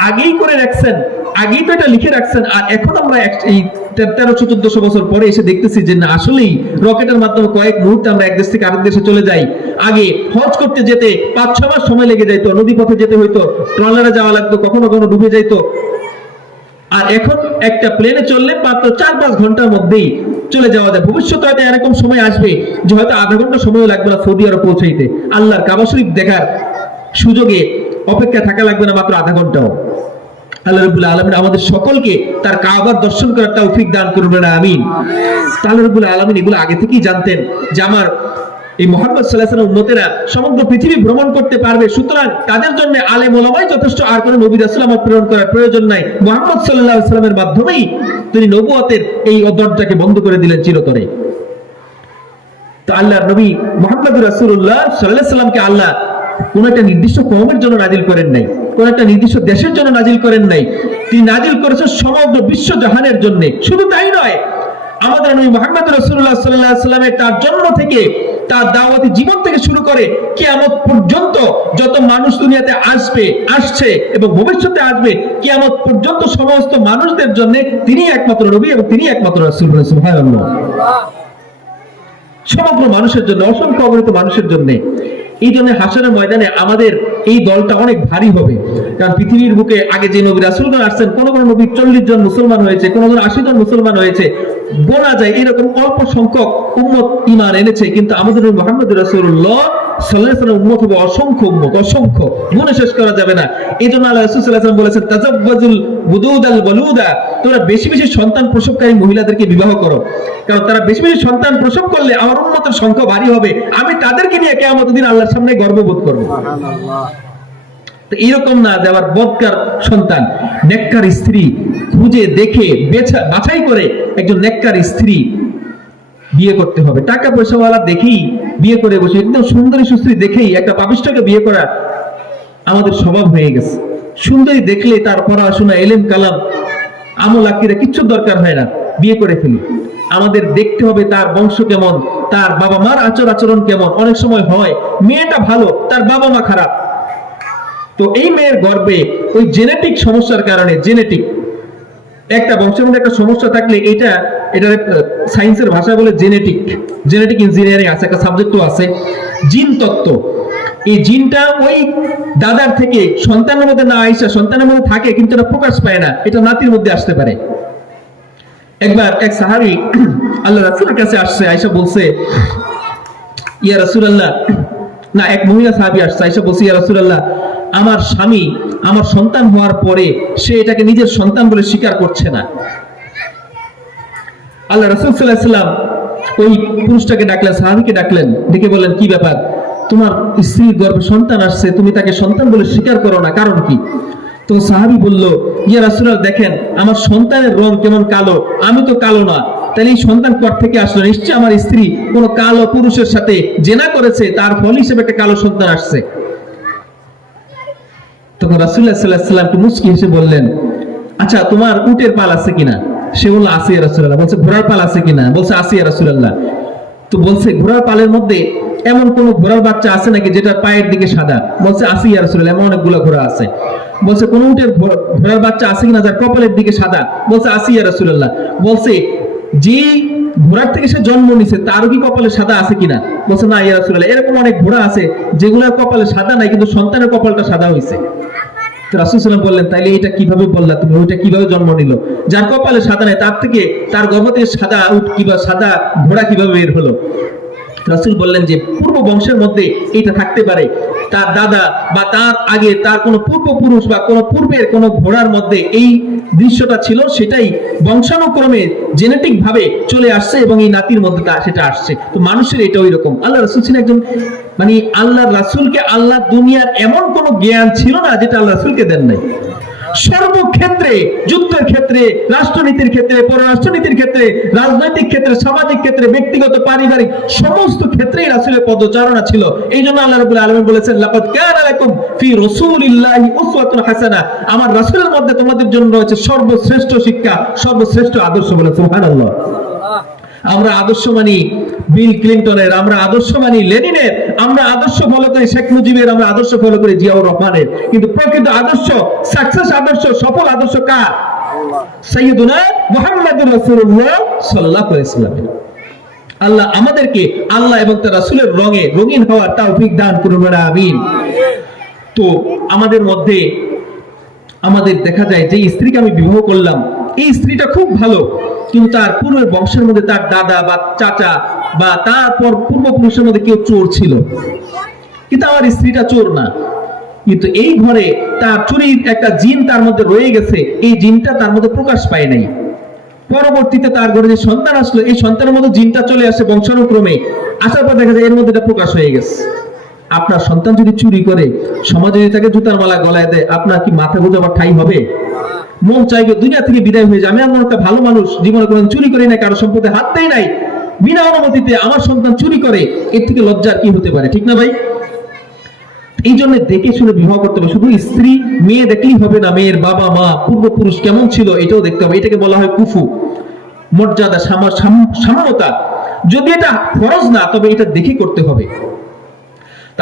আগেই করে রাখছেন, আগেই তো এটা লিখে রাখছেন। আর এখন আমরা এই 1300-1400 বছর পরে এসে দেখতেছি যে না, আসলেই রকেটের মাধ্যমে কয়েক মুহূর্তে আমরা এক দেশ থেকে আরেক দেশে চলে যাই। আগে হজ করতে যেতে 5-6 মাস সময় লেগে যাইতো, নদী পথে যেতে হইতো, ট্রলারে যাওয়া লাগতো, কখনো কখনো ডুবে যাইতো। আর এখন একটা প্লেনে চললে মাত্র 4-5 ঘন্টার মধ্যেই চলে যাওয়া যায়। ভবিষ্যতে হয়তো এরকম সময় আসবে যে হয়তো আধা ঘন্টা সময় লাগবে না সৌদি আরব পৌঁছাইতে। আল্লাহর কাবা শরীফ দেখার সুযোগে অপেক্ষা থাকা লাগবে না মাত্র আধা ঘন্টাও। আল্লাহ রাব্বুল আলামিন আমাদের সকলকে তার কাবার দর্শন করার তৌফিক দান করবেন, আমিন। আল্লাহ রাব্বুল আলামিন এগুলো আগে থেকেই জানতেন যে আমার এই মুহাম্মদ সাল্লাল্লাহু আলাইহি ওয়াসাল্লাম উম্মতেরা সমগ্র পৃথিবী ভ্রমণ করতে পারবে, সুতরাং তাদের জন্য আলেম ওলামাই যথেষ্ট, আর কোনো নবী রাসূল আমার প্রেরণ করার প্রয়োজন নাই। মুহাম্মদ সাল্লাল্লাহু আলাইহি ওয়াসাল্লামের মাধ্যমেই তিনি নবুয়তের এই দরজাকে বন্ধ করে দিলেন চিরতরে। তো আল্লাহর নবী মুহাম্মদ রাসূলুল্লাহ সাল্লাল্লাহু আলাইহি ওয়াসাল্লামকে আল্লাহ কোন একটা নির্দিষ্ট কওমের জন্য নাজিল করেন নাই, কোন একটা নির্দিষ্ট দেশের জন্য নাজিল করেন নাই, তিনি নাজিল করেছেন সমগ্র বিশ্ব জাহানের জন্য। শুধু তাই নয়, আমাদের নবী মুহাম্মদ রাসূলুল্লাহ সাল্লাল্লাহু আলাইহি ওয়াসাল্লামের তার জন্ম থেকে, তার দাওয়াতি জীবন থেকে শুরু করে কিয়ামত পর্যন্ত যত মানুষ দুনিয়াতে আসছে এবং ভবিষ্যতে আসবে, কিয়ামত পর্যন্ত সমস্ত মানুষদের জন্য তিনি একমাত্র নবী এবং তিনি একমাত্র রাসূল। সুবহানাল্লাহ। সমগ্র মানুষের জন্য, অসংখ্য অগণিত মানুষের জন্য। এই জন্য হাসরের ময়দানে আমাদের এই দলটা অনেক ভারী হবে। কারণ পৃথিবীর বুকে আগে যে নবী রাসূলগণ আসছেন, কোন কোন নবী 40 জন মুসলমান হয়েছে, কোন কোন 80 জন মুসলমান হয়েছে, বলা যায় এরকম অল্প সংখ্যক উম্মত ঈমান এনেছে। কিন্তু আমাদের নবী মুহাম্মদ রাসূলুল্লাহ সাল্লাল্লাহু আলাইহি ওয়াসাল্লাম উম্মত হবে অসংখ্য উম্মত, অসংখ্য, গুণে শেষ করা যাবে না। এইজন্য আল্লাহ রাসূল সাল্লাল্লাহু আলাইহি ওয়াসাল্লাম বলেছেন, তাজাওয়াজুল বুদুদাল বালুদা, তোমরা বেশি বেশি সন্তান প্রসবকারী মহিলাদেরকে বিবাহ করো, কারণ তারা বেশি বেশি সন্তান প্রসব করলে আমার উম্মতের সংখ্যা ভারী হবে, আমি তাদেরকে নিয়ে কিয়ামতের দিন আল্লাহর সামনে গর্ববোধ করব। সুবহানাল্লাহ। তো এরকম না যে আবার বদকার সন্তান, নেককার স্ত্রী খুঁজে দেখে বাছাই করে একজন নেককার স্ত্রী বিয়ে করতে হবে। টাকা পয়সাওয়ালা দেখেই বিয়ে করে বসে, একদম সুন্দরী সুস্ত্রী দেখেই একটা পাপিষ্ঠকে বিয়ে করা আমাদের স্বভাব হয়ে গেছে। সুন্দরী দেখলে তার পড়াশোনা, এলেম কালাম, আমল আকিরা কিচ্ছু দরকার হয় না, বিয়ে করে ফেলি। আমাদের দেখতে হবে তার বংশ কেমন, তার বাবা মার আচরণ কেমন। অনেক সময় হয় মেয়েটা ভালো, তার বাবা মা খারাপ, তো এই মেয়ের গর্ভে ওই জেনেটিক সমস্যার কারণে, জেনেটিক একটা বংশের মধ্যে একটা সমস্যা থাকলে এটা সায়েন্সের ভাষায় বলে জেনেটিক ইঞ্জিনিয়ারিং আছে, একটা সাবজেক্টও আছে জিন তত্ত্ব। এই জিনটা ওই দাদার থেকে সন্তানের মধ্যে না আইসা, সন্তানের মধ্যে থাকে কিন্তু এটা প্রকাশ পায় না, এটা নাতির মধ্যে আসতে পারে। একবার এক সাহাবী আল্লাহ রাসূলের কাছে আসছে, আয়েশা বলছে, ইয়া রাসূলুল্লাহ, না এক মহিলা সাহাবী আসছে, আয়েশা বলছে, ইয়া রাসূলুল্লাহ, আমার স্বামী আমার সন্তান হওয়ার পরে সে এটাকে নিজের সন্তান বলে স্বীকার করছে না। আল্লাহ রাসূল সাল্লাল্লাহু আলাইহি ওয়াসাল্লাম ওই পুরুষটাকে ডাকলেন, সাহাবীকে ডাকলেন, ডেকে বললেন, কি ব্যাপার, তোমার স্ত্রীর গর্ভে সন্তান আসছে, তুমি তাকে সন্তান বলে স্বীকার করো না, কারণ কি? তো সাহাবী বলল, ইয়া রাসূলুল্লাহ, দেখেন আমার সন্তানের রং কেমন কালো, আমি তো কালো না, তাহলে এই সন্তান কোথা থেকে আসলো? নিশ্চয়ই আমার স্ত্রী কোন কালো পুরুষের সাথে জিনা করেছে, তার ফল হিসেবে একটা কালো সন্তান আসছে। তখন রাসূলুল্লাহ সাল্লাল্লাহু আলাইহি ওয়াসাল্লাম মুস্কি হেসে বললেন, আচ্ছা তোমার উটের পাল আছে কিনা? সে বলল, আছে ইয়া রাসূলুল্লাহ। বলছে, ঘোড়ার পাল আছে কিনা? বলছে, আছে ইয়া রাসূলুল্লাহ। তো বলছে, ঘোড়ার পালের মধ্যে এমন কোন ঘোড়ার বাচ্চা আছে নাকি যেটা পায়ের দিকে সাদা? বলছে, আছে ইয়া রাসূলুল্লাহ, এমন অনেকগুলো ঘোড়া আছে। বলছে, কোন উটের ঘোড়ার বাচ্চা আছে কিনা যার কপালের দিকে সাদা? বলছে, আছে ইয়া রাসূলুল্লাহ। বলছে, যে ঘোড়ার থেকে সে জন্ম নিছে তারও কি কপালে সাদা আছে কিনা? বলছে, না ইয়া রাসূলুল্লাহ, এরকম অনেক ঘোড়া আছে যেগুলোর কপালে সাদা নাই কিন্তু সন্তানের কপালটা সাদা হয়েছে। তো রাসূল সাল্লাল্লাহু আলাইহি ওয়াসাল্লাম বললেন, তাইলে এটা কিভাবে বললা তুমি? ওইটা কিভাবে জন্ম নিল? যার কপালে সাদা নাই তার থেকে, তার গর্ভ থেকে সাদা উট কিংবা সাদা ঘোড়া কিভাবে বের হলো? রাসূল বললেন যে পূর্ব বংশের মধ্যে এটা থাকতে পারে, তার দাদা বা তার আগে তার কোনো পূর্বপুরুষ বা কোনো পূর্বের কোনো ঘোড়ার মধ্যে এই দৃশ্যটা ছিল, সেটাই বংশানুক্রমে জেনেটিক ভাবে চলে আসছে এবং এই নাতির মধ্যে সেটা আসছে। তো মানুষের এটা ওই রকম। আল্লাহ রাসূল ছিলেন একজন, মানে আল্লাহ রাসূলকে আল্লাহ দুনিয়ার এমন কোনো জ্ঞান ছিল না যেটা আল্লাহ রাসূলকে দেন নাই। সর্বক্ষেত্রে, যুদ্ধের ক্ষেত্রে, রাষ্ট্রনীতির ক্ষেত্রে, পররাষ্ট্রনীতির ক্ষেত্রে, রাজনৈতিক ক্ষেত্রে, সামাজিক ক্ষেত্রে, ব্যক্তিগত, পারিবারিক সমস্ত ক্ষেত্রেই রাসূলের পদচারণা ছিল। এই জন্য আল্লাহ রাব্বুল আলামিন বলেছেন, লাকাদ কানা লাকুম ফি রাসূলিল্লাহি উসওয়াতুন হাসানা, আমার রাসূলের মধ্যে তোমাদের জন্য রয়েছে সর্বশ্রেষ্ঠ শিক্ষা, সর্বশ্রেষ্ঠ আদর্শ। বলে সুবহানাল্লাহ। আমরা আদর্শ মানি বিল ক্লিনটনের, আমরা আদর্শ মানি লেনিনের, আমরা আদর্শ ফলো করি শেখ মুজিবের, আমরা আদর্শ ফলো করি জিয়াউর রহমানের, কিন্তু প্রকৃত আদর্শ, সাকসেস আদর্শ, সফল আদর্শ কার? সাইয়্যিদুনা মুহাম্মদুর রাসূলুল্লাহ সাল্লাল্লাহু আলাইহি ওয়াসাল্লাম। আল্লাহ আমাদেরকে আল্লাহ এবং তার রাসূলের রঙে রঙিন হওয়ার তৌফিক দান করুন, আমিন। তো আমাদের মধ্যে আমাদের দেখা যায় যে স্ত্রীকে আমি বিবাহ করলাম, এই স্ত্রীটা খুব ভালো, কিন্তু তার পূর্বের বংশের মধ্যে তার দাদা বা চাচা বা তারপর পূর্বপুরুষের মধ্যে কেউ চোর ছিল, কিন্তু আমার স্ত্রীটা চোর না, কিন্তু এই ঘরে তার চুরির একটা জিন তার মধ্যে রয়ে গেছে, এই জিনটা তার মধ্যে প্রকাশ পায় নাই। পরবর্তীতে তার ঘরে যে সন্তান আসলো, এই সন্তানের মধ্যে জিনটা চলে আসে বংশানুক্রমে, আসার পর দেখা যায় এর মধ্যে এটা প্রকাশ হয়ে গেছে। আপনার সন্তান যদি চুরি করে, সমাজে যদি তাকে জুতার মালা গলায় দেয়, আপনার কি মাথা গোজাবার ঠাই হবে? মন চাইবে দুনিয়া থেকে বিদায় হয়ে যায়। আমি আমার একটা ভালো মানুষ, জীবনে কোনো চুরি করি নাই, কারো সম্পদে হাত দেয় নাই, বিনা অনুমতিতে আমার সন্তান চুরি করে, এর থেকে লজ্জার কি হতে পারে? ঠিক না ভাই? এই জন্য দেখে শুনে বিবাহ করতে হবে। শুধু স্ত্রী মেয়ে দেখলেই হবে না, মেয়ের বাবা মা পূর্বপুরুষ কেমন ছিল এটাও দেখতে হবে। এটাকে বলা হয় কুফু, মর্যাদা, সামান্যতা। যদি এটা ফরজ না, তবে এটা দেখে করতে হবে।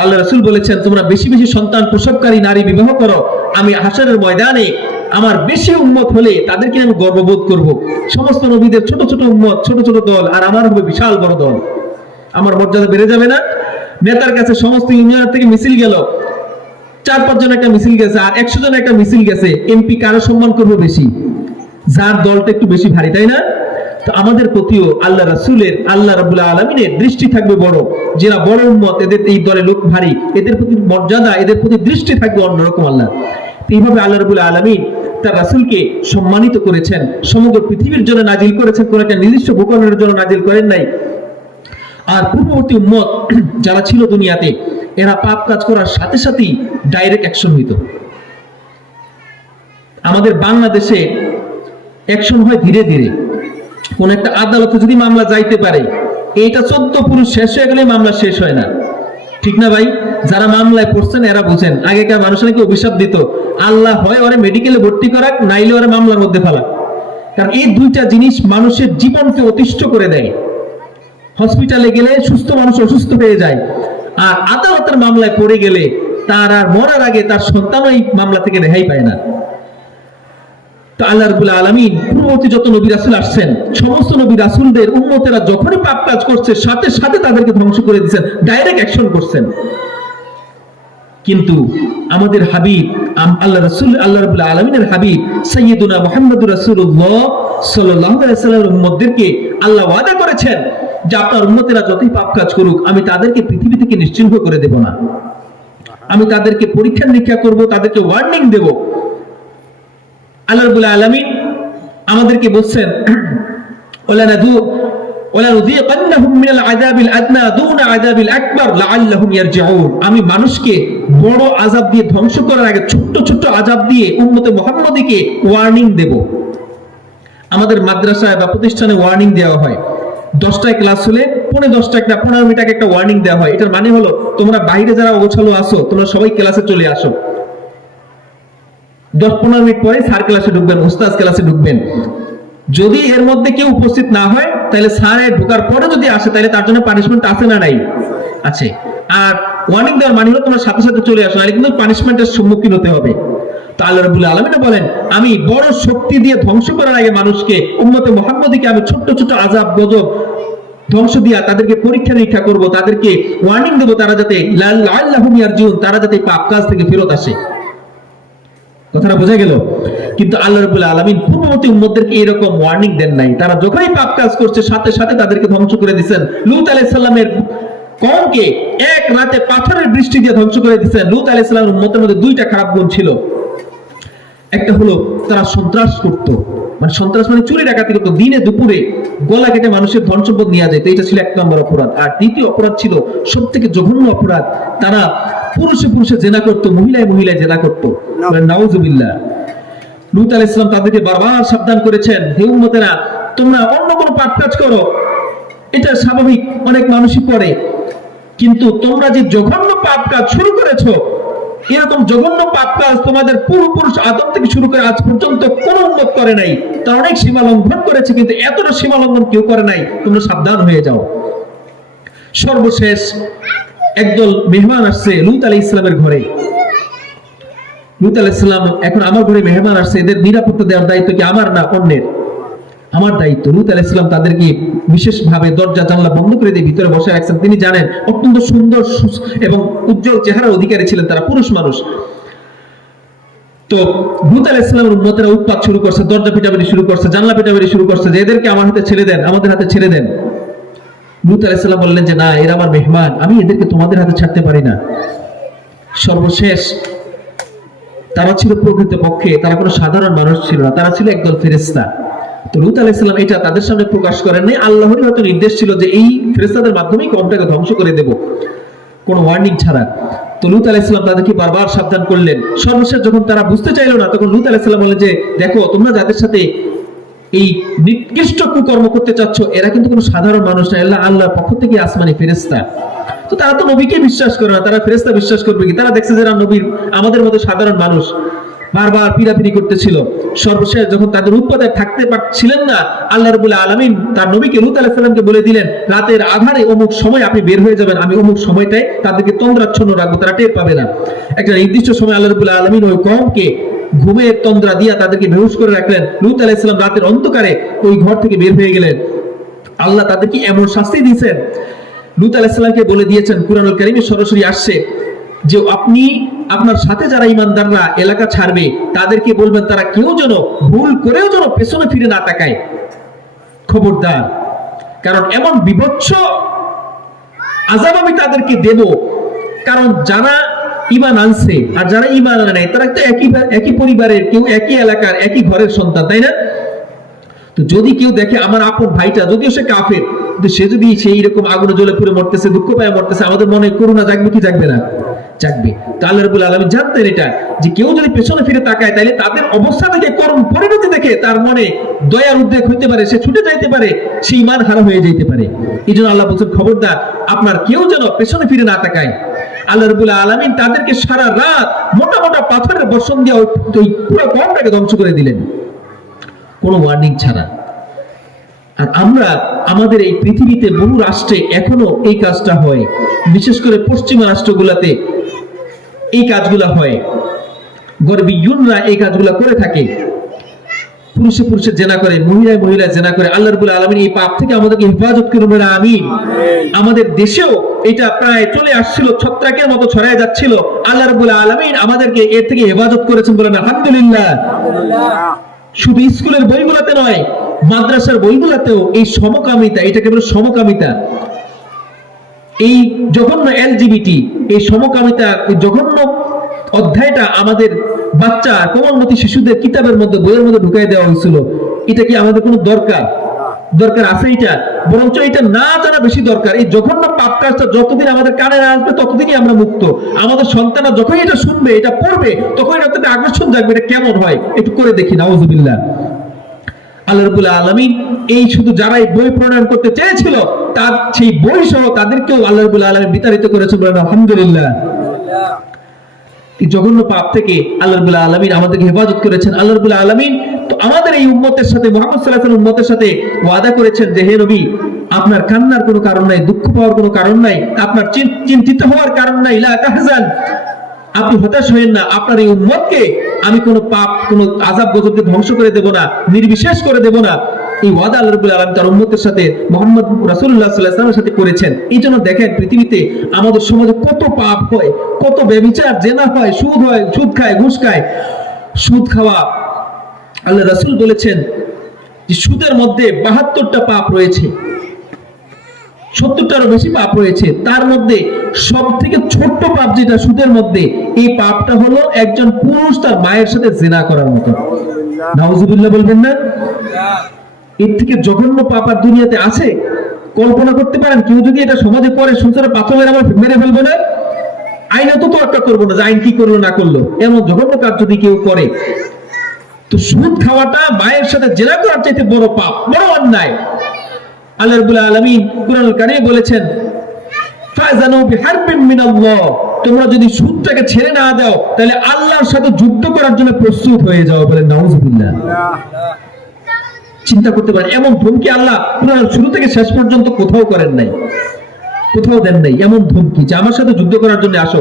আল্লাহ রাসূল বলেছেন, তোমরা বেশি বেশি সন্তান প্রসবকারী নারী বিবাহ করো, আমি হাশরের ময়দানে আমার বেশি উম্মত হলে তাদেরকে আমি গর্ববোধ করব। সমস্ত নবীদের ছোট ছোট উম্মত, ছোট ছোট দল, আর আমার হবে বিশাল বড় দল। আমার মর্যাদা বেড়ে যাবে না? নেতার কাছে সমস্ত ইউনিয়ন থেকে মিছিল গেল, 4-5 জন একটা মিছিল গেছে, আর 100 জন একটা মিছিল গেছে, এমপি কারো সম্মান করবে বেশি? যার দলটা একটু বেশি ভারী, তাই না? তো আমাদের প্রতিও আল্লাহ রাসূলের, আল্লাহ রাব্বুল আলামিনের দৃষ্টি থাকবে বড়। যারা বড় উম্মত, এদের এই দলে লোক ভারী, এদের প্রতি মর্যাদা, এদের প্রতি দৃষ্টি থাকবে অন্যরকম। আল্লাহ এইভাবে আল্লাহ রাব্বুল আলামিন তার রাসূলকে সম্মানিত করেছেন, সমগ্র পৃথিবীর জন্য নাজিল করেছেন, কোন একটা নির্দিষ্ট ভূখণ্ডের জন্য নাজিল করেন নাই। আর পূর্ববর্তী উম্মত যারা ছিল দুনিয়াতে, এরা পাপ কাজ করার সাথে সাথেই ডাইরেক্ট অ্যাকশন হইত। আমাদের বাংলাদেশে অ্যাকশন হয় ধীরে ধীরে। কোন একটা আদালতে যদি মামলা যাইতে পারে, এইটা 14 পুরুষ শেষ হয়ে গেলে মামলা শেষ হয় না। ঠিক না ভাই? যারা মামলায় পড়ছেন এরা বুঝেন। আগেকার মানুষ নাকি অভিশাপ দিত, আল্লাহ হয় ওরে মেডিকেলে ভর্তি করাক, নাইলে ওরে মামলার মধ্যে ফেলাক। কারণ এই দুইটা জিনিস মানুষের জীবনকে অতিষ্ঠ করে দেয়। হসপিটালে গেলে সুস্থ মানুষ অসুস্থ হয়ে যায়, আর আদালতের মামলায় পড়ে গেলে তার আর মরার আগে তার সন্তান এই মামলা থেকে রেহাই পায় না। তো আল্লাহ রাব্বুল আলামিন পূর্ববর্তী যত নবী রাসূল আসছেন, সমস্ত নবী রাসূলদের উম্মতেরা যখনই পাপ কাজ করছে, সাথে সাথে তাদেরকে ধ্বংস করে দিয়েছেন, ডাইরেক্ট অ্যাকশন করছেন। কিন্তু আমাদের হাবিব আল্লাহ রাসূল, আল্লাহ রাব্বুল আলামিনের হাবিব সাইয়্যিদুনা মুহাম্মদুর রাসূলুল্লাহ সাল্লাল্লাহু আলাইহি ওয়াসাল্লামের উম্মতদেরকে আল্লাহ ওয়াদা করেছেন যে আপনার উম্মতেরা যতই পাপ কাজ করুক, আমি তাদেরকে পৃথিবী থেকে নিশ্চিহ্ন করে দেব না। আমি তাদেরকে পরীক্ষা নিরীক্ষা করব, তাদেরকে ওয়ার্নিং দেব। আল্লাহ রাব্বুল আলামিন আমাদেরকে বলছেন, ওয়ালানুযীকান্নাহুম মিনাল আযাবিল আদনা দুনা আযাবিল আকবার লাআল্লাহুম ইয়ারজিউন। আমি মানুষকে বড় আযাব দিয়ে ধ্বংস করার আগে ছোট ছোট আযাব দিয়ে উম্মতে মুহাম্মাদীকে ওয়ার্নিং দেব। আমাদের মাদ্রাসায় বা প্রতিষ্ঠানে ওয়ার্নিং দেওয়া হয়, 10টায় ক্লাস হলে 15 মিনিট আগে একটা ওয়ার্নিং দেওয়া হয়। এটার মানে হলো, তোমরা বাইরে যারা অগোছালো আসো, তোমরা সবাই ক্লাসে চলে আসো। 10-15 মিনিট পরে স্যার ক্লাসে ঢুকবেন, উস্তাদ ক্লাসে ঢুকবেন। যদি এর মধ্যে কেউ উপস্থিত না হয়, তাহলে স্যারের ঢোকার পরে যদি আসে, তাহলে তার জন্য পানিশমেন্ট আছে না নাই? আছে। আর ওয়ার্নিং দেওয়ার মানে হলো তোমরা সাথে সাথে চলে আসো, নাহলে কিন্তু পানিশমেন্টের সম্মুখীন হতে হবে। তো আল্লাহ রাব্বুল আলামিন বলেন, আমি বড় শক্তি দিয়ে ধ্বংস করার আগে মানুষকে, উম্মতে মুহাম্মাদীকে আমি ছোট ছোট আযাব গজব ধ্বংস দিয়া তাদেরকে পরীক্ষা নিরীক্ষা করব, তাদেরকে ওয়ার্নিং দেব, তারা যাতে লাআল্লাহুম ইয়ারজিউন, তারা যাতে পাপ কাজ থেকে ফেরত আসে। কথাটা বোঝা গেল? কিন্তু আল্লাহ রাব্বুল আলামিন পূর্ববর্তী উম্মতদেরকে এরকম ওয়ার্নিং দেন নাই। তারা যখনই পাপ কাজ করছে, সাথে সাথে তাদেরকে ধ্বংস করে দিয়েছেন। লূত আলাইহিস সালামের কওমকে এক রাতে পাথরের বৃষ্টি দিয়ে ধ্বংস করে দিয়েছেন। লূত আলাইহিস সালামের উম্মতের মধ্যে 2টা খারাপ গুণ ছিল। একটা হলো তারা সন্ত্রাস করত, মানে সন্ত্রাস মানে চুরি ডাকাতি করতো, দিনে দুপুরে গলা কেটে মানুষের ধন সম্পদ নিয়ে যেত। এটা ছিল 1 নম্বর অপরাধ। আর দ্বিতীয় অপরাধ ছিল সবথেকে জঘন্য অপরাধ, তারা পুরুষে পুরুষে জেনা করতো, মহিলায় মহিলায় জেনা করতো। নাউজুবিল্লাহ। লূত আলাইহিস সালাম তাদেরকে বারবার সাবধান করেছেন, হে উম্মতেরা, তোমরা অন্য কোনো পাপ কাজ করো, এটা স্বাভাবিক, অনেক মানুষই করে, কিন্তু তোমরা যে জঘন্য পাপ কাজ শুরু করেছো, এরকম জঘন্য পাপ কাজ তোমাদের পূর্বপুরুষ আদম থেকে শুরু করে আজ পর্যন্ত কোন উম্মত করে নাই। তারা অনেক সীমা লঙ্ঘন করেছে, কিন্তু এতটা সীমা লঙ্ঘন কেউ করে নাই। তোমরা সাবধান হয়ে যাও। সর্বশেষ একদল মেহমান আসছে লূত আলাইহিস সালামের ঘরে। লূত আলাইহিস সালাম, এখন আমার ঘরে মেহমান আসছে, এদের নিরাপত্তা দেওয়ার দায়িত্ব কি আমার না অন্যের? আমার দায়িত্ব। লূত আলাইহিস সালাম তাদেরকে বিশেষভাবে দরজা জানলা বন্ধ করে দিয়ে ভিতরে বসে রাখছেন। তিনি জানেন অত্যন্ত সুন্দর এবং উজ্জ্বল চেহারার অধিকারী ছিলেন তারা, পুরুষ মানুষ। তো লূত আলাইহিস সালামের উম্মতেরা উৎপাত শুরু করছে, দরজা পিটাপিটি শুরু করছে, জানলা পিটাপিটি শুরু করছে যে এদেরকে আমার হাতে ছেড়ে দেন, আমাদের হাতে ছেড়ে দেন। লূত আলাইহিস সালাম বললেন যে না, এরা আমার মেহমান, আমি এদেরকে তোমাদের হাতে ছাড়তে পারি না। সর্বশেষ তারা ছিল প্রকৃতপক্ষে, তারা কোনো সাধারণ মানুষ ছিল না, তারা ছিল একদল ফেরেশতা। তো লূত আলাইহিস সালাম এটা তাদের সামনে প্রকাশ করেন নাই, আল্লাহরই হয়তো নির্দেশ ছিল যে এই ফেরেশতাদের মাধ্যমেই কওমটাকে ধ্বংস করে দেব, কোনো ওয়ার্নিং ছাড়া। তো লূত আলাইহিস সালাম তাদেরকে বারবার সাবধান করলেন। সর্বশেষ যখন তারা বুঝতে চাইল না, তখন লূত আলাইহিস সালাম বললেন যে দেখো, তোমরা যাদের সাথে এই নিকৃষ্ট কুকর্ম করতে চাচ্ছ, এরা কিন্তু কোনো সাধারণ মানুষ না, আল্লাহর পক্ষ থেকে আসমানি ফেরেশতা। তো তারা তো নবীকে বিশ্বাস করে না, তারা ফেরেশতা বিশ্বাস করবে কি? তারা দেখছে যে এরা নবীর আমাদের মতো সাধারণ মানুষ, বারবার পিড়াপিড়ি করতেছিল। সর্বশেষ যখন তাদের উৎপাদে থাকতে পারছিলেন না, আল্লাহ রাব্বুল আলামিন তার নবীকে লূত আলাইহিস সালামকে বলে দিলেন, রাতের আধারে অমুক সময় আপনি বের হয়ে যাবেন, আমি অমুক সময়টায় তাদেরকে তন্দ্রাচ্ছন্ন রাখবো, তারা টের পাবে না। একটা নির্দিষ্ট সময় আল্লাহ রাব্বুল আলামিন ওই কওমকে ঘুমের তন্দ্রা দিয়া তাদেরকে বেহুশ করে রাখলেন। লূত আলাইহিস সালাম রাতের অন্ধকারে ওই ঘর থেকে বের হয়ে গেলেন। আল্লাহ তাদেরকে এমন শাস্তি দিয়েছেন, লূত আলাইহিস সালামকে বলে দিয়েছেন, কুরআনুল কারীমে সরাসরি আসছে যে আপনি আপনার সাথে যারা ঈমানদাররা এলাকা ছাড়বে তাদেরকে বলবেন তারা কেউ যেন ভুল করেও যেন পেছনে ফিরে না তাকায়, খবরদার, কারণ এমন বিভৎস আযাব আমি তাদেরকে দেব। কারণ যারা ঈমান আনছে আর যারা ঈমান আনে নাই, তারা তো একই পরিবারের, কেউ একই এলাকার, একই ঘরের সন্তান, তাই না? তো যদি কেউ দেখে আমার আপন ভাইটা, যদিও সে কাফের, কিন্তু সে যদি সেই রকম আগুনে জ্বলে পুড়ে মরতেছে, দুঃখ পায় মরতেছে, আমাদের মনে করুণা জাগবে কি জাগবে না? জাগবে। তো আল্লাহ রাব্বুল আলামিন জানতেন এটা, যে কেউ যদি পেছনে ফিরে তাকায়, তাহলে তাদের অবস্থা দেখে, করুণ পরিণতি দেখে তার মনে দয়ার উদ্রেক হইতে পারে, সে ছুটে যাইতে পারে, সে ঈমান হারা হয়ে যাইতে পারে। এই জন্য আল্লাহ বলছেন, খবরদার, আপনার কেউ যেন পেছনে ফিরে না তাকায়। আল্লাহ রাব্বুল আলামিন তাদেরকে সারা রাত মোটা মোটা পাথরের বর্ষণ দিয়ে ওই পুরো কওমটাকে ধ্বংস করে দিলেন, কোনো ওয়ার্নিং ছাড়া। আর আমরা আমাদের এই পৃথিবীতে বহু রাষ্ট্রে এখনো এই কাজটা হয়, বিশেষ করে পশ্চিমা রাষ্ট্রগুলোতে এই কাজগুলা হয়, গর্বিয়ুনরা এই কাজগুলা করে থাকে। পুরুষে পুরুষে জেনা করে, মহিলায় মহিলায় জেনা করে। আল্লাহ রাব্বুল আলামিন এই পাপ থেকে আমাদেরকে হেফাজত করুন, আমিন। আমাদের দেশেও এটা প্রায় চলে আসছিল, ছত্রাকের মতো ছড়ায় যাচ্ছিল। আল্লাহ রাব্বুল আলামিন আমাদেরকে এর থেকে হেফাজত করেছেন, বলেন আলহামদুলিল্লাহ। শুধু স্কুলের বইগুলোতে নয়, মাদ্রাসার বইগুলোতেও এই সমকামিতা, এটাকে বলে সমকামিতা, এই জঘন্য এলজিবিটি, এই সমকামিতা, এই জঘন্য অধ্যায়টা আমাদের বাচ্চা কোমলমতি শিশুদের কিতাবের মধ্যে, বইয়ের মধ্যে ঢুকাই দেওয়া হয়েছিল। এটা কি আমাদের কোনো দরকার আছে? এটা বরঞ্চ এটা না জানা বেশি দরকার। এই জঘন্য পাপ কাজটা যতদিন আমাদের কানে না আসবে, ততদিনই আমরা মুক্ত। আমাদের সন্তানরা যখন এটা শুনবে, এটা পড়বে, তখন এটা আকর্ষণ জাগবে, এটা কেমন হয় একটু করে দেখি, নাউযুবিল্লাহ। আল্লাহ রাব্বুল আলামিন এই শুধু যারা এই বই প্রণয়ন করতে চেয়েছিল, তার সেই বই সহ তাদেরকেও আল্লাহ রাব্বুল আলামিন বিতাড়িত করেছেন, বলেন আলহামদুলিল্লাহ। এই জঘন্য পাপ থেকে আল্লাহ রাব্বুল আলামিন আমাদেরকে হেফাজত করেছেন। আল্লাহ রাব্বুল আলামিন তো আমাদের এই উম্মতের সাথে, মুহাম্মদ সাল্লাল্লাহু আলাইহি ওয়াসাল্লাম উম্মতের সাথে ওয়াদা করেছেন যে হে নবী, আপনার কান্নার কোনো কারণ নাই, দুঃখ পাওয়ার কোনো কারণ নাই, আপনার চিন্তিত হওয়ার কারণ নাই, লা তাহজান, আপনি হতাশ হবেন না। আপনার এই উম্মতকে আমি কোনো পাপ, কোনো আযাব গজবকে ধ্বংস করে দেব না, নির্বিশেষ করে দেব না। এই ওয়াদা আল্লাহ রাব্বুল আলামিন তার উম্মতের সাথে, মুহাম্মদ রাসূলুল্লাহ সাল্লাল্লাহু আলাইহি ওয়াসাল্লামের সাথে করেছেন। এই জন্য দেখেন পৃথিবীতে আমাদের সমাজে কত পাপ হয়, কত ব্যভিচার, জেনা হয়, সুদ খায়, ঘুষ খায়। সুদ খাওয়া, আল্লাহ রাসূল বলেছেন যে সুদের মধ্যে 72টা পাপ রয়েছে, 70টারও বেশি পাপ রয়েছে। তার মধ্যে সব থেকে ছোট্ট পাপ যেটা সুদের মধ্যে, এই পাপটা হলো একজন পুরুষ তার মায়ের সাথে জিনা করার মতো। নাউযুবিল্লাহ বলবেন না? এর থেকে জঘন্য পাপ আর দুনিয়াতে আছে? কল্পনা করতে পারেন? কেউ যদি এটা সমাজে পড়ে, সুতরাং পাথর মেরে ফেলবে না? আইনে তো একটা করবো না যে আইন কি করলো না করলো, এমন জঘন্য কাজ যদি কেউ করে। তো সুদ খাওয়াটা মায়ের সাথে জিনা করার চাইতে বড় পাপ, বড় অন্যায়। আল্লাহ রাব্বুল আলামিন কুরআনুল কারীমে বলেছেন, ফাযানু বিহারবিন মিনাল্লাহ, তোমরা যদি সুদটাকে ছেড়ে না দাও, তাহলে আল্লাহর সাথে যুদ্ধ করার জন্য প্রস্তুত হয়ে যাও, বলেন নাউযুবিল্লাহ। চিন্তা করতে পারেন, এমন ধমকি আল্লাহ কুরআন শুরু থেকে শেষ পর্যন্ত কোথাও করেন নাই, কোথাও দেন নাই এমন ধমকি যে আমার সাথে যুদ্ধ করার জন্য আসো।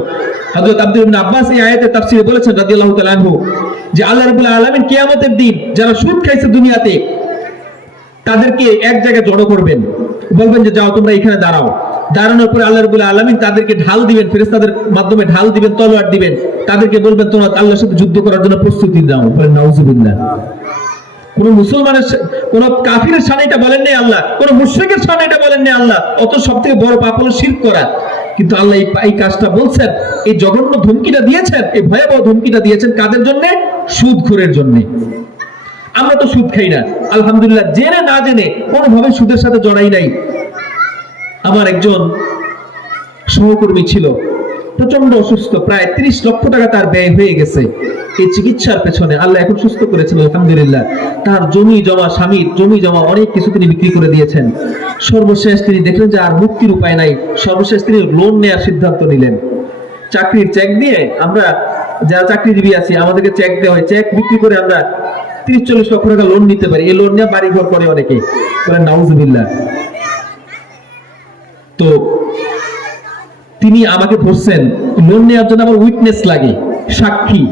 হযরত আব্দুল্লাহ ইবনে আব্বাস এই আয়াতের তাফসীরে বলেছেন রাদিয়াল্লাহু তাআলা আনহু, যে আল্লাহ রাব্বুল আলামিন কিয়ামতের দিন যারা সুদ খাইছে দুনিয়াতে, তাদেরকে এক জায়গায় জড়ো করবেন, বলবেন যে যাও তোমরা এখানে দাঁড়াও। দাঁড়ানোর পরে আল্লাহ রাব্বুল আলামিন তাদেরকে ঢাল দিবেন, ফেরেশতাদের মাধ্যমে ঢাল দিবেন, তলোয়ার দিবেন, তাদেরকে বলবেন তোমরা আল্লাহর সাথে যুদ্ধ করার জন্য প্রস্তুতি নাও। বলেন নাউজুবিল্লাহ। কোন মুসলমানের, কোন কাফিরের শানে এটা বলেন নাই আল্লাহ, কোন মুশরিকের শানে এটা বলেন নাই আল্লাহ। অত সবথেকে বড় পাপ হলো শিরক করা। কিন্তু আল্লাহ এই কাজটা বলছেন, এই জঘন্য ধমকিটা দিয়েছেন, এই ভয়াবহ ধমকিটা দিয়েছেন কাদের জন্য? সুদখোরের জন্য। আমরা তো সুদ খাই না আলহামদুলিল্লাহ, জেনে না জেনে কোনোভাবে সুদের সাথে জড়াই নাই। আমার একজন সহকর্মী ছিল, প্রচন্ড অসুস্থ, প্রায় 30 লক্ষ টাকা তার ব্যয় হয়ে গেছে এই চিকিৎসার পেছনে। আল্লাহ এখন সুস্থ করেছেন আলহামদুলিল্লাহ। তার জমি জমা, স্বামীর জমি জমা অনেক কিছু তিনি বিক্রি করে দিয়েছেন। সর্বশেষ তিনি দেখলেন যে আর মুক্তির উপায় নাই, সর্বশেষ তিনি লোন নেওয়ার সিদ্ধান্ত নিলেন। চাকরির চেক দিয়ে, আমরা যারা চাকরিজীবী আছি আমাদেরকে চেক দেওয়া হয়, চেক বিক্রি করে আমরা 30-40 লক্ষ টাকা লোন নিতে পারি। এই লোন নিয়ে বাড়ি ঘর করে অনেকে, নাউজুবিল্লাহ। তো তিনি আমাকে বলছেন লোন নেওয়ার জন্য আমার উইটনেস লাগে, সাক্ষী,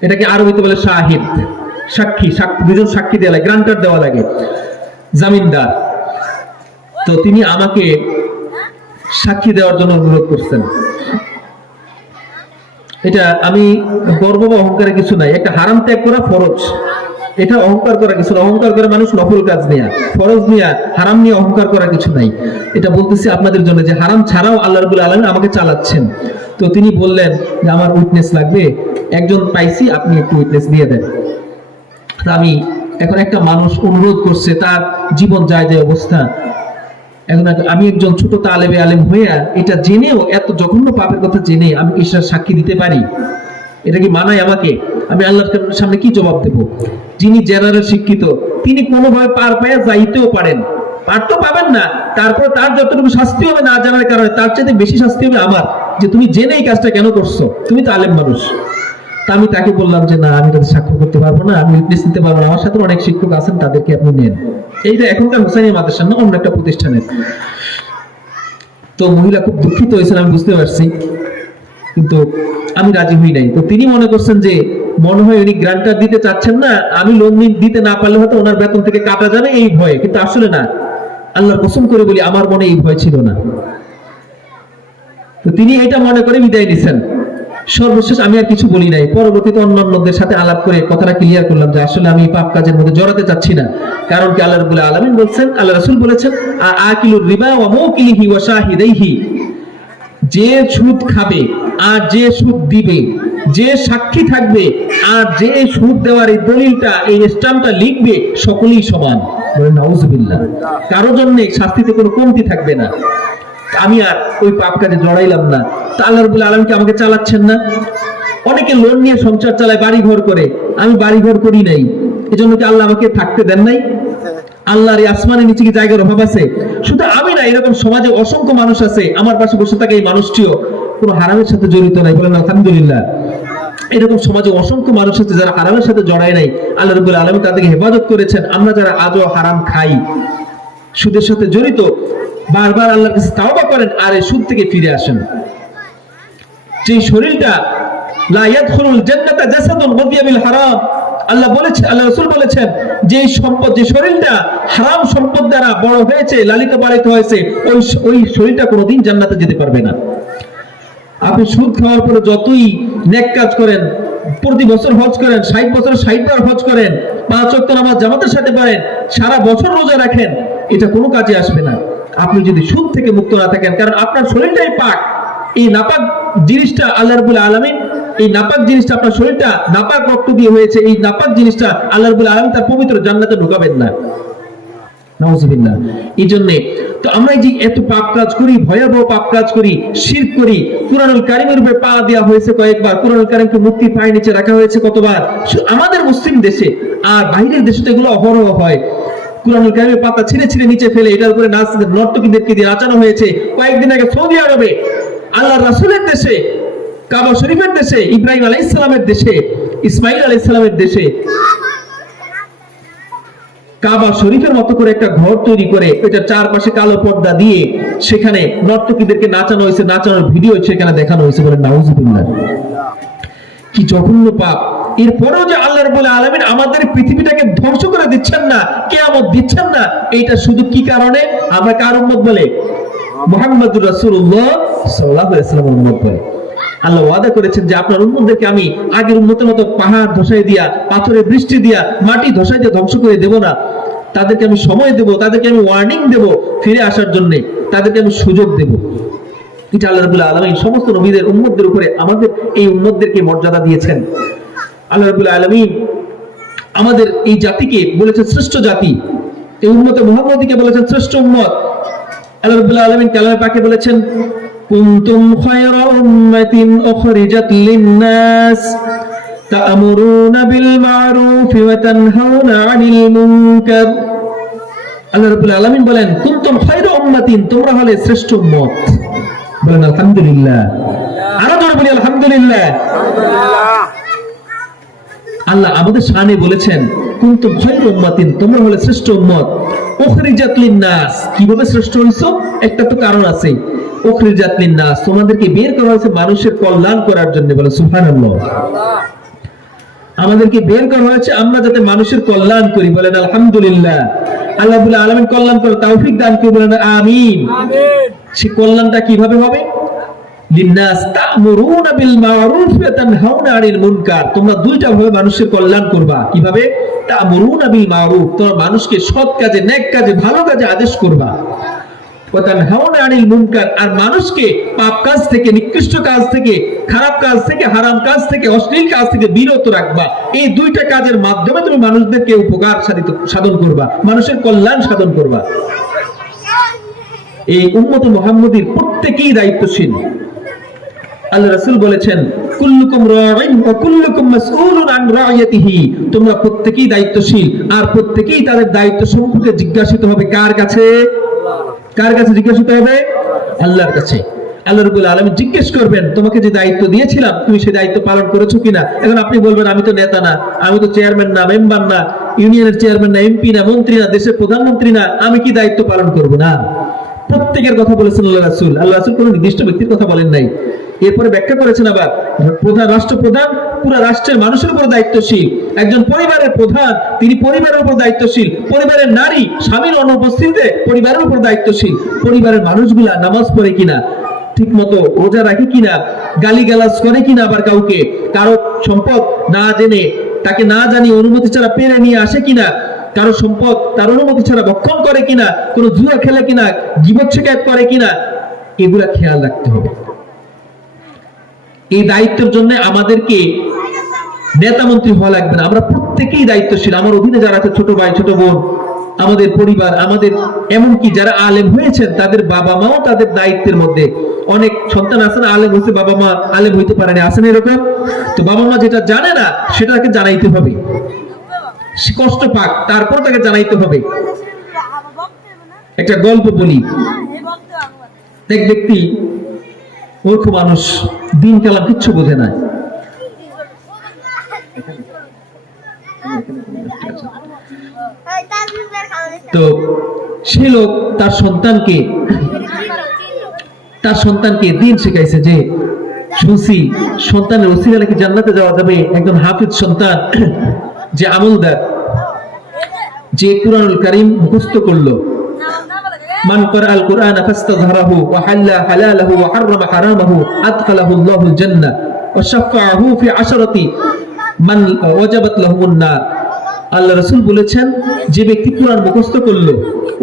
এটাকে আরবিতে বলে শাহিদ, সাক্ষী, দুজন সাক্ষী দেওয়া লাগে, গ্রান্টার দেওয়া লাগে, জামিনদার। তো তিনি আমাকে সাক্ষী দেওয়ার জন্য অনুরোধ করছেন। এটা আমি গর্ব বা অহংকারে কিছু নাই, একটা হারাম ত্যাগ করা ফরজ, এটা অহংকার করা কিছু না। অহংকার করে মানুষ নফল কাজ নিয়ে, ফরজ নিয়ে, হারাম নিয়ে অহংকার করা কিছু নাই। এটা বলতেছি আপনাদের জন্য যে হারাম ছাড়াও আল্লাহ রাব্বুল আলামিন আমাকে চালাচ্ছেন। তো তিনি বললেন যে আমার উইটনেস লাগবে, একজন পাইছি, আপনি একটু উইটনেস দিয়ে দেন। আমি এখন একটা মানুষ অনুরোধ করছে, তার জীবন যায় যে অবস্থা, এখন আমি একজন ছোট তালেবে আলেম হইয়া এটা জেনেও, এত জঘন্য পাপের কথা জেনে আমি কি সাক্ষী দিতে পারি? এটা কি মানায় আমাকে? আমি আল্লাহর সামনে কি জবাব দেব? যিনি জেনারেল শিক্ষিত, তিনি কোনোভাবে পার পাইয়া যাইতেও পারেন, পার তো পাবেন না, তারপর তার যতটুকু শাস্তি হবে না জানার কারণে, তার চাইতে বেশি শাস্তি হবে আমার, যে তুমি জেনে এই কাজটা কেন করছো, তুমি তো আলেম মানুষ। তা আমি তাকে বললাম যে না, আমি তাদের সাক্ষ্য করতে পারবো না, আমি উইটনেস দিতে পারবো না, আমার সাথে অনেক শিক্ষক আছেন, তাদেরকে আপনি নেন। এইটা এখনকার হোসাইনী মাদ্রাসা না, অন্য একটা প্রতিষ্ঠানের। তো মহিলা খুব দুঃখিত হয়েছেন, আমি বুঝতে পারছি, কিন্তু আমি রাজি হই নাই। তো তিনি মনে করছেন যে মনে হয় উনি গ্রান্টার দিতে চাচ্ছেন না, আমি লোন দিতে না পারলে হয়তো ওনার বেতন থেকে কাটা যাবে এই ভয়ে। কিন্তু আসলে না, আল্লাহর কসম করে বলি আমার মনে এই ভয় ছিল না। তো তিনি এটা মনে করে বিদায় নিছেন। সর্বশেষ আমি আর কিছু বলি নাই। পরবর্তীতে অন্যান্যদের সাথে আলাপ করে কথাটা ক্লিয়ার করলাম যে আসলে আমি পাপ কাজের মধ্যে জড়াতে চাচ্ছি না। কারণ কি আল্লাহ রাব্বুল আলামিন বলছেন, আল্লাহ রাসূল বলেছেন, আকিলুর রিবা ওয়া মুকিলিহি ওয়া শাহিদাইহি, যে সুদ খাবে আর যে সুদ দিবে, যে সাক্ষী থাকবে আর যে সুদ দেওয়ার এই দলিলটা, এই স্ট্যাম্পটা লিখবে, সকলেই সমান। বলেন নাউজুবিল্লাহ। কারো জন্য শাস্তিতে কোনো কমতি থাকবে না। আমি আর ওই পাপ কাজে জড়াইলাম না। তা আল্লাহ রাব্বুল আলামিন কি আমাকে চালাচ্ছেন না? অনেকে লোন নিয়ে সংসার চালায়, বাড়ি ঘর করে, আমি বাড়ি ঘর করি নাই, এজন্য কি আল্লাহ আমাকে থাকতে দেন নাই? আল্লাহর এই আসমানের নিচে কি জায়গার অভাব আছে? শুধু আমি না, এরকম সমাজে অসংখ্য মানুষ আছে, আমার পাশে বসে থাকে এই মানুষটিও কোনো হারামের সাথে জড়িত নাই। বলেন আলহামদুলিল্লাহ। এরকম সমাজে অসংখ্য মানুষ আছে যারা হারামের সাথে জড়ায় নাই, আল্লাহ রাব্বুল আলামিন তাদেরকে হেফাজত করেছেন। আমরা যারা আজও হারাম খাই, সুদের সাথে জড়িত, বারবার আল্লাহর কাছে তাওবা করেন আর এই সুদ থেকে ফিরে আসেন। যে শরীরটা লা ইয়াদখুলুল জান্নাতা জাসাদুন গাদিয়া বিল হারাম, আল্লাহ বলেছেন, আল্লাহ রাসূল বলেছেন, যে সম্পদ, যে শরীরটা হারাম সম্পদ দ্বারা বড় হয়েছে, লালিত পালিত হয়েছে, ওই শরীরটা কোনোদিন জান্নাতে যেতে পারবে না। আপনি সুদ খাওয়ার পরে যতই নেক কাজ করেন, প্রতি বছর হজ করেন, 60 বছর 60 বার হজ করেন, 5 ওয়াক্ত নামাজ জামাতের সাথে পড়েন, সারা বছর রোজা রাখেন, এটা কোনো কাজে আসবে না আপনি যদি সুদ থেকে মুক্ত না থাকেন। কারণ আপনার শরীরটাই পাক। এই নাপাক জিনিসটা আল্লাহ রাব্বুল আলামিন, এই নাপাক জিনিসটা, আপনার শরীরটা নাপাক রক্ত দিয়ে হয়েছে, এই নাপাক জিনিসটা আল্লাহ রাব্বুল আলামিন তার পবিত্র জান্নাতে ঢোকাবেন না। নাউজুবিল্লাহ। এই জন্য তো আমরা যে এত পাপ কাজ করি, ভয়াবহ পাপ কাজ করি, শিরক করি, কুরআনুল কারীমের উপরে পা দেওয়া হয়েছে কয়েকবার, কুরআনুল কারীমকে মুক্তির পায়ের নিচে রাখা হয়েছে কতবার, আমাদের মুসলিম দেশে। আর বাইরের দেশে তো এগুলো অহরহ হয়। কুরআনুল কারীমের পাতা ছিঁড়ে ছিঁড়ে নিচে ফেলে এটার উপরে নর্তকীদেরকে দিয়ে নাচানো হয়েছে। কয়েকদিন আগে সৌদি আরবে আল্লাহর রাসূলের দেশে, কাবা শরীফের দেশে, ইব্রাহিম আলাইহিস সালামের দেশে, ইসমাঈল আলাইহিস সালামের দেশে কাবা শরীফের মতো করে একটা ঘর তৈরি করে এটা চারপাশে কালো পর্দা দিয়ে সেখানে নর্তকীদেরকে নাচানো হয়েছে, নাচানোর ভিডিও সেখানে দেখানো হয়েছে। বলে নাউজুবিল্লাহ। কি জঘন্য পাপ! এরপরেও যে আল্লাহ রাব্বুল আলামিন আমাদের পৃথিবীটাকে ধ্বংস করে দিচ্ছেন না, কিয়ামত দিচ্ছেন না, এইটা শুধু কি কারণে? আমরা কার উম্মত বলে? মুহাম্মদুর রাসূলুল্লাহ সাল্লাল্লাহু আলাইহি ওয়াসাল্লামের উম্মত বলে। আল্লাহ ওয়াদা করেছেন যে আপনার উম্মতদেরকে আমি আগের উম্মতের মতো পাহাড় ধসাই দিয়া, পাথরের বৃষ্টি দিয়া, মাটি ধসাই দিয়ে ধ্বংস করে দেব না। তাদেরকে আমি সময় দেব, তাদেরকে আমি ওয়ার্নিং দেব ফিরে আসার জন্য, তাদেরকে আমি সুযোগ দেব। এটা আল্লাহ রাব্বুল আলামিন সমস্ত নবীদের উম্মতদের উপরে আমাদের এই উম্মতদেরকে মর্যাদা দিয়েছেন। আল্লাহ রাব্বুল আলামিন আমাদের এই জাতিকে বলেছেন শ্রেষ্ঠ জাতি, এই উম্মতে মুহাম্মদীকে বলেছেন শ্রেষ্ঠ উম্মত। আল্লাহ রাব্বুল আলামিন কালামে পাকে বলেছেন কুনতুম খায়রা উম্মাতিন উখরিজাত লিন-নাস তা'মুরুনা বিল মা'রুফ ওয়া তানহাউনা 'আনিল মুনকার। আল্লাহ রাব্বুল আলামিন বলেন কুনতুম খায়রা উম্মাতিন, তোমরা হলে শ্রেষ্ঠ উম্মত। বলেন আলহামদুলিল্লাহ, আরো জোরে বলি আলহামদুলিল্লাহ। আল্লাহ আমাদের শানে বলেছেন কুনতুম খায়রা উম্মাতিন, তোমরা হলে শ্রেষ্ঠ উম্মত। উখরিজাত লিন-নাস, কিভাবে শ্রেষ্ঠ হইছো? একটা তো কারণ আছে। উখরিজাত লিন-নাস, তোমাদেরকে বের করা হয়েছে মানুষের কল্যাণ করার জন্য। বলে সুবহানাল্লাহ। আমাদেরকে বের করা হয়েছে আমরা যাতে মানুষের কল্যাণ করি। বলেন আলহামদুলিল্লাহ। আল্লাহ রাব্বুল আলামিন কল্যাণ করার তৌফিক দান করুন। বলেন আমিন। সেই কল্যাণটা কিভাবে হবে? লিন-নাস তা'মুরুনা বিল মা'রুফ ওয়া তানহাউনা 'আনিল মুনকার, তোমরা দুইটা ভাবে মানুষের কল্যাণ করবা। কিভাবে? তা'মুরুনা বিল মা'রুফ, তোমরা মানুষকে সৎ কাজে, নেক কাজে, ভালো কাজে আদেশ করবা। ওয়া তানহাউনা 'আনিল মুনকার, আর মানুষকে পাপ কাজ থেকে, নিকৃষ্ট কাজ থেকে, খারাপ কাজ থেকে, হারাম কাজ থেকে, অশ্লীল কাজ থেকে বিরত রাখবা। এই দুইটা কাজের মাধ্যমে তুমি মানুষদেরকে উপকার সাধন করবা, মানুষের কল্যাণ সাধন করবা। এই উম্মতে মুহাম্মদীর প্রত্যেকেই দায়িত্বশীল। আল্লাহ রাসূল বলেছেন কুল্লুকুম রাঈন ওয়া কুল্লুকুম মাসউলুন আন রাইয়াতিহি, তোমরা প্রত্যেকেই দায়িত্বশীল আর প্রত্যেকেই তাদের দায়িত্ব সম্পর্কে জিজ্ঞাসিত হবে। কার কাছে? কার কাছে জিজ্ঞাসিত হবে? আল্লাহর কাছে। আল্লাহ রাব্বুল আলামিন জিজ্ঞেস করবেন তোমাকে যে দায়িত্ব দিয়েছিলাম তুমি সেই দায়িত্ব পালন করেছো কিনা। এখন আপনি বলবেন আমি তো নেতা না, আমি তো চেয়ারম্যান না, মেম্বার না, ইউনিয়নের চেয়ারম্যান না, এমপি না, মন্ত্রী না, দেশের প্রধানমন্ত্রী না, আমি কি দায়িত্ব পালন করব না? প্রত্যেকের কথা বলেছেন আল্লাহ রাসূল। আল্লাহ রাসূল কোনো নির্দিষ্ট ব্যক্তির কথা বলেন নাই। এরপরে ব্যাখ্যা করেছেন আবার প্রধান, রাষ্ট্রপ্রধান পুরো রাষ্ট্রের মানুষের উপর দায়িত্বশীল। একজন পরিবারের প্রধান তিনি পরিবারের উপর দায়িত্বশীল। পরিবারের নারী স্বামীর অনুপস্থিতিতে পরিবারের উপর দায়িত্বশীল। পরিবারের মানুষগুলা নামাজ পড়ে কিনা, ঠিক মতো রোজা রাখে কিনা, গালিগালাজ করে কিনা, আবার কাউকে কারো সম্পদ না জেনে, তাকে না জানিয়ে অনুমতি ছাড়া পেরে নিয়ে আসে কিনা, কারো সম্পদ তার অনুমতি ছাড়া ভক্ষণ করে কিনা, কোনো জুয়া খেলে কিনা, গীবত শিকায়ত করে কিনা, এগুলা খেয়াল রাখতে হবে। এই দায়িত্বের জন্য আমাদেরকে নেতা মন্ত্রী হওয়া লাগবে না, আমরা প্রত্যেকেই দায়িত্বশীল। আমার অধীনে যারা আছে, ছোট ভাই ছোট বোন, আমাদের পরিবার, আমাদের এমনকি যারা আলেম হয়েছেন তাদের বাবা মাও তাদের দায়িত্বের মধ্যে। অনেক সন্তান আছে না, আলেম হয়েছে, বাবা মা আলেম হইতে পারে না, আছে না এরকম? তো বাবা মা যেটা জানে না সেটাকে জানাইতে হবে, সে কষ্ট পাক তারপর তাকে জানাইতে হবে। একটা গল্প বলি। এক ব্যক্তি মূর্খ মানুষ, দিন কালাম কিচ্ছু বোঝে না। তো সে লোক তার সন্তানকে দিন শিখাইছে যে শুনছি সন্তানের ওসিলা নাকি জান্নাতে যাওয়া যাবে। একজন হাফিজ সন্তান যে আমলদার, যে কুরআনুল কারীম মুখস্থ করলো, মান ক্বারাআল কুরআনা ফাস্তাযহারাহু ওয়া হাল্লা হালালাহু ওয়া হাররামা হারামাহু আদখালাহু আল্লাহুল জান্নাহ ওয়া শাফাআহু ফি আশরাতি মান ওয়াজাবাত লাহুন নার। আল্লাহ রাসূল বলেছেন যে ব্যক্তি কুরআন মুখস্থ করলো,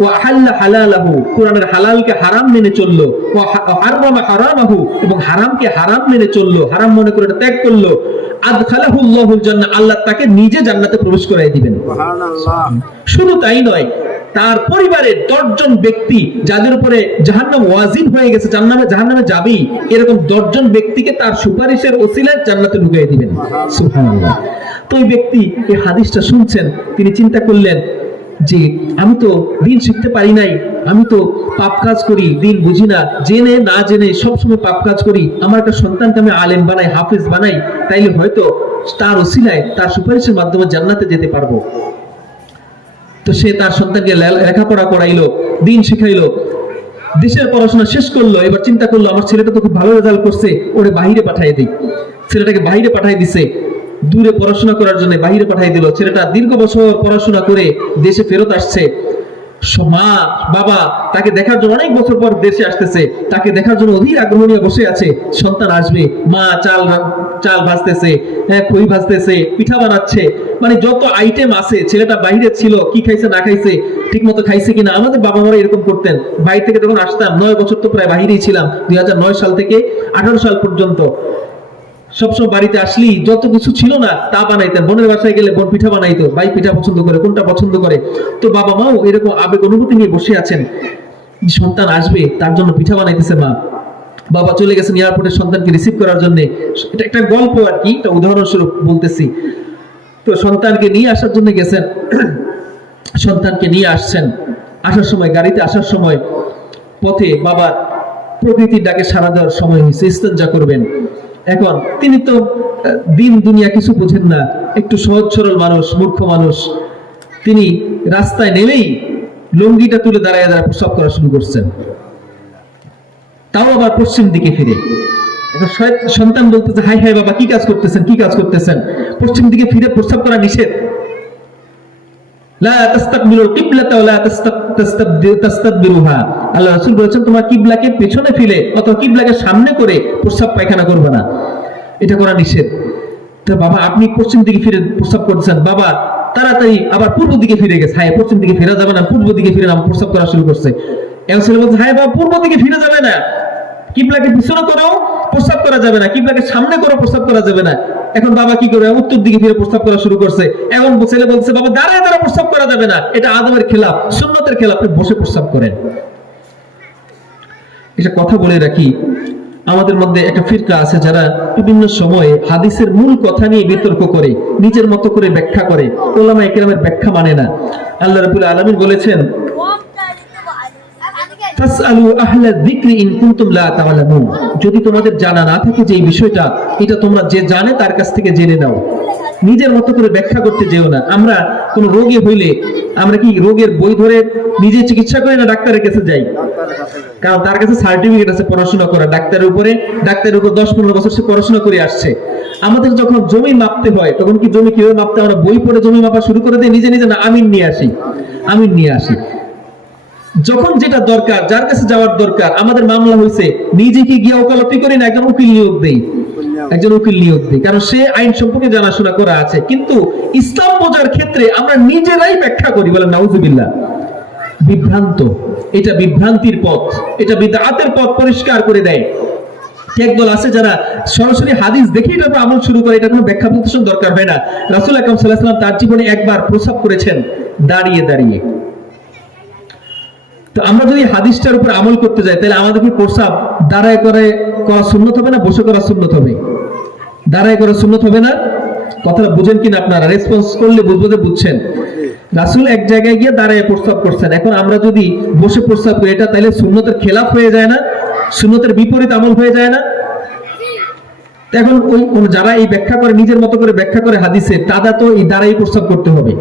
ওয়া হাল্লা হালালাহু, কুরআনের হালালকে হারাম মেনে চললো, ওয়া হাররামা হারামাহু, এবং হারামকে হারাম মেনে চললো, হারাম মনে করে এটা ত্যাগ করলো, আদখালাহু আল্লাহুল জান্নাহ, আল্লাহ তাকে নিজে জান্নাতে প্রবেশ করায় দিবেন। সুবহানাল্লাহ। শুধু তাই নয়, তার পরিবারের 10 জন ব্যক্তি যাদের উপরে জাহান্নাম ওয়াজিব হয়ে গেছে, জাহান্নামে যাবেই, এরকম 10 জন ব্যক্তিকে তার সুপারিশের ওসিলায় জান্নাতে ঢুকিয়ে দিবেন। সুবহানাল্লাহ। তো এই ব্যক্তি এই হাদিসটা শুনছেন, তিনি চিন্তা করলেন যে আমি তো দিন শিখতে পারি নাই, আমি তো পাপ কাজ করি, দিন বুঝি না, জেনে না জেনে সবসময় পাপ কাজ করি। আমার একটা সন্তানকে আমি আলেম বানাই, হাফেজ বানাই, তাইলে হয়তো তার ওসিলায়, তার সুপারিশের মাধ্যমে জান্নাতে যেতে পারবো। তো সে তার সন্তানকে লেখাপড়া করাইলো, দিন শিখাইলো, দেশের পড়াশোনা শেষ করলো। এবার চিন্তা করলো আমার ছেলেটা তো খুব ভালো রেজাল্ট করছে, ওরে বাহিরে পাঠিয়ে দিই। ছেলেটাকে বাহিরে পাঠিয়ে দিছে, দূরে পড়াশোনা করার জন্য বাহিরে পাঠিয়ে দিল। ছেলেটা দীর্ঘ বছর পড়াশোনা করে দেশে ফেরত আসছে। মা বাবা তাকে দেখার জন্য অনেক বছর পর দেশে আসতেছে, তাকে দেখার জন্য অধীর আগ্রহ নিয়ে বসে আছে, সন্তান আসবে, মা চাল ভাজতেছে, খই ভাজতেছে, পিঠা বানাচ্ছে, মানে যত আইটেম আছে। ছেলেটা বাইরে ছিল, কি খাইছে না খাইছে, ঠিক মতো খাইছে কিনা। আমাদের বাবা মারা এরকম করতেন। বাইরে থেকে যখন আসতাম, 9 বছর তো প্রায় বাহিরেই ছিলাম, 2009 সাল থেকে 18 সাল পর্যন্ত। সবসময় বাড়িতে আসলি যত কিছু ছিল না তা বানাইতেন। বোনের বাসায় গেলে বোন পিঠা বানাইতো, ভাই পিঠা পছন্দ করে, কোনটা পছন্দ করে। তো বাবা মাও এরকম আবেগ অনুভূতি নিয়ে বসে আছেন, সন্তান আসবে তার জন্য পিঠা বানাইতেছে মা। বাবা চলে গেছেন এয়ারপোর্টে সন্তানকে রিসিভ করার জন্য। এটা একটা গল্প আর কি, একটা উদাহরণস্বরূপ বলতেছি। তো সন্তানকে নিয়ে আসার জন্য গেছেন, সন্তানকে নিয়ে আসছেন। আসার সময়, গাড়িতে আসার সময় পথে বাবার প্রকৃতির ডাকে সাড়া দেওয়ার সময় হয়েছে, ইস্তেঞ্জা করবেন। এখন তিনি তো দিন দুনিয়া কিছু বুঝেন না, একটু সহজ সরল মানুষ, মূর্খ মানুষ। তিনি রাস্তায় নেমেই লুঙ্গিটা তুলে দাঁড়ায় প্রস্রাব করা শুরু করছেন, তাও আবার পশ্চিম দিকে ফিরে। সন্তান বলতেছে, হাই হাই বাবা, কি কাজ করতেছেন, কি কাজ করতেছেন? পশ্চিম দিকে ফিরে প্রস্রাব করা নিষেধ। লা তাস্তাকবিলুল কিবলাতা ওয়া লা তাস্তাদবিরুহা। আল্লাহ রাসূল বলেছেন, তোমরা কিবলাকে পেছনে ফিরে অথবা কিবলাকে সামনে করে প্রস্রাব পায়খানা করবে না, এটা করা নিষেধ। তো বাবা আপনি পশ্চিম দিকে ফিরে প্রস্রাব করতেছেন। বাবা তাড়াতাড়ি আবার পূর্ব দিকে ফিরে গেছে। হ্যাঁ, পশ্চিম দিকে ফেরা যাবে না, পূর্ব দিকে ফিরে আমার প্রস্রাব করা শুরু করছে। এখন ছেলে বলছে, হ্যাঁ বাবা পূর্ব দিকে ফিরে যাবে না, কিবলাকে পিছনে করো প্রস্রাব করা যাবে না, কিবলাকে সামনে করো প্রস্রাব করা যাবে না। এখন বাবা কি করে, উত্তর দিকে ফিরে প্রস্রাব করা শুরু করছে। এখন ছেলে বলছে, বাবা দাঁড়ায় দাঁড়া প্রস্রাব করা যাবে না, এটা আদমের খেলাফ, সুন্নতের খেলাফ, আপনি বসে প্রস্রাব করেন। এটা কথা বলে রাখি, আমাদের মধ্যে একটা ফিরকা আছে যারা বিভিন্ন সময়ে হাদিসের মূল কথা নিয়ে বিতর্ক করে, নিজের মতো করে ব্যাখ্যা করে, উলামায়ে কেরামের ব্যাখ্যা মানে না। আল্লাহ রাব্বুল আলামিন বলেছেন, ফাসআলু আহলা যিকরি ইন কুনতুম লা তা'লামুন। যদি তোমাদের জানা না থাকে যে এই বিষয়টা, এটা তোমরা যে জানে তার কাছ থেকে জেনে নাও, নিজের মতো করে ব্যাখ্যা করতে যেও না। আমরা কোন রোগী হইলে আমরা কি রোগের বই ধরে নিজে চিকিৎসা করি না ডাক্তারের কাছে যাই? কারণ তার কাছে সার্টিফিকেট আছে পড়াশোনা করা, ডাক্তারের উপর 10-15 বছর সে পড়াশোনা করে আসছে। আমাদের যখন জমি মাপতে হয়, তখন কি জমি কিভাবে মাপতে, আমরা বই পড়ে জমি মাপা শুরু করে দিই, নিজে নিজে না আমিন নিয়ে আসি। যখন যেটা দরকার, যার কাছে যাওয়ার দরকার, আমাদের মামলা হয়েছে, নিজে কি গিয়ে ওকালতি করি না, একজন উকিল নিয়োগ দেই, কারণ সে আইন সম্পর্কে জানাশোনা করা আছে। কিন্তু ইসলাম বোঝার ক্ষেত্রে আমরা নিজেরাই ব্যাখ্যা করি, বলেন নাউজুবিল্লাহ। বিভ্রান্ত, এটা বিভ্রান্তির পথ, এটা বিদআতের পথ পরিষ্কার করে দেয়। একদল আছে যারা সরাসরি হাদিস দেখেই তারপর আমল শুরু করে, এটা কোনো ব্যাখ্যা বিশ্লেষণ দরকার হয় না। রাসূল আকরাম সাল্লাল্লাহু আলাইহি ওয়াসাল্লাম তার জীবনে একবার প্রস্রাব করেছেন দাঁড়িয়ে দাঁড়িয়ে। তো আমরা যদি হাদিসটার উপর আমল করতে যাই, তাহলে আমাদের কি প্রস্রাব দাঁড়ায় করে করা সুন্নত হবে না বসে করা সুন্নত হবে? দাঁড়ায় করা সুন্নত হবে না? কথাটা বুঝেন কিনা আপনারা? রেসপন্স করলে বুঝবো যে বুঝছেন। রাসূল এক জায়গায় গিয়ে দাঁড়ায় প্রস্রাব করছেন, এখন আমরা যদি বসে প্রস্রাব করি, এটা তাহলে সুন্নতের খেলাফ হয়ে যায় না? সুন্নতের বিপরীত আমল হয়ে যায় না? এখন ওই যারা এই ব্যাখ্যা করে, নিজের মতো করে ব্যাখ্যা করে হাদিসে, তারা তো এই দাঁড়াই প্রস্রাব করতে হবে।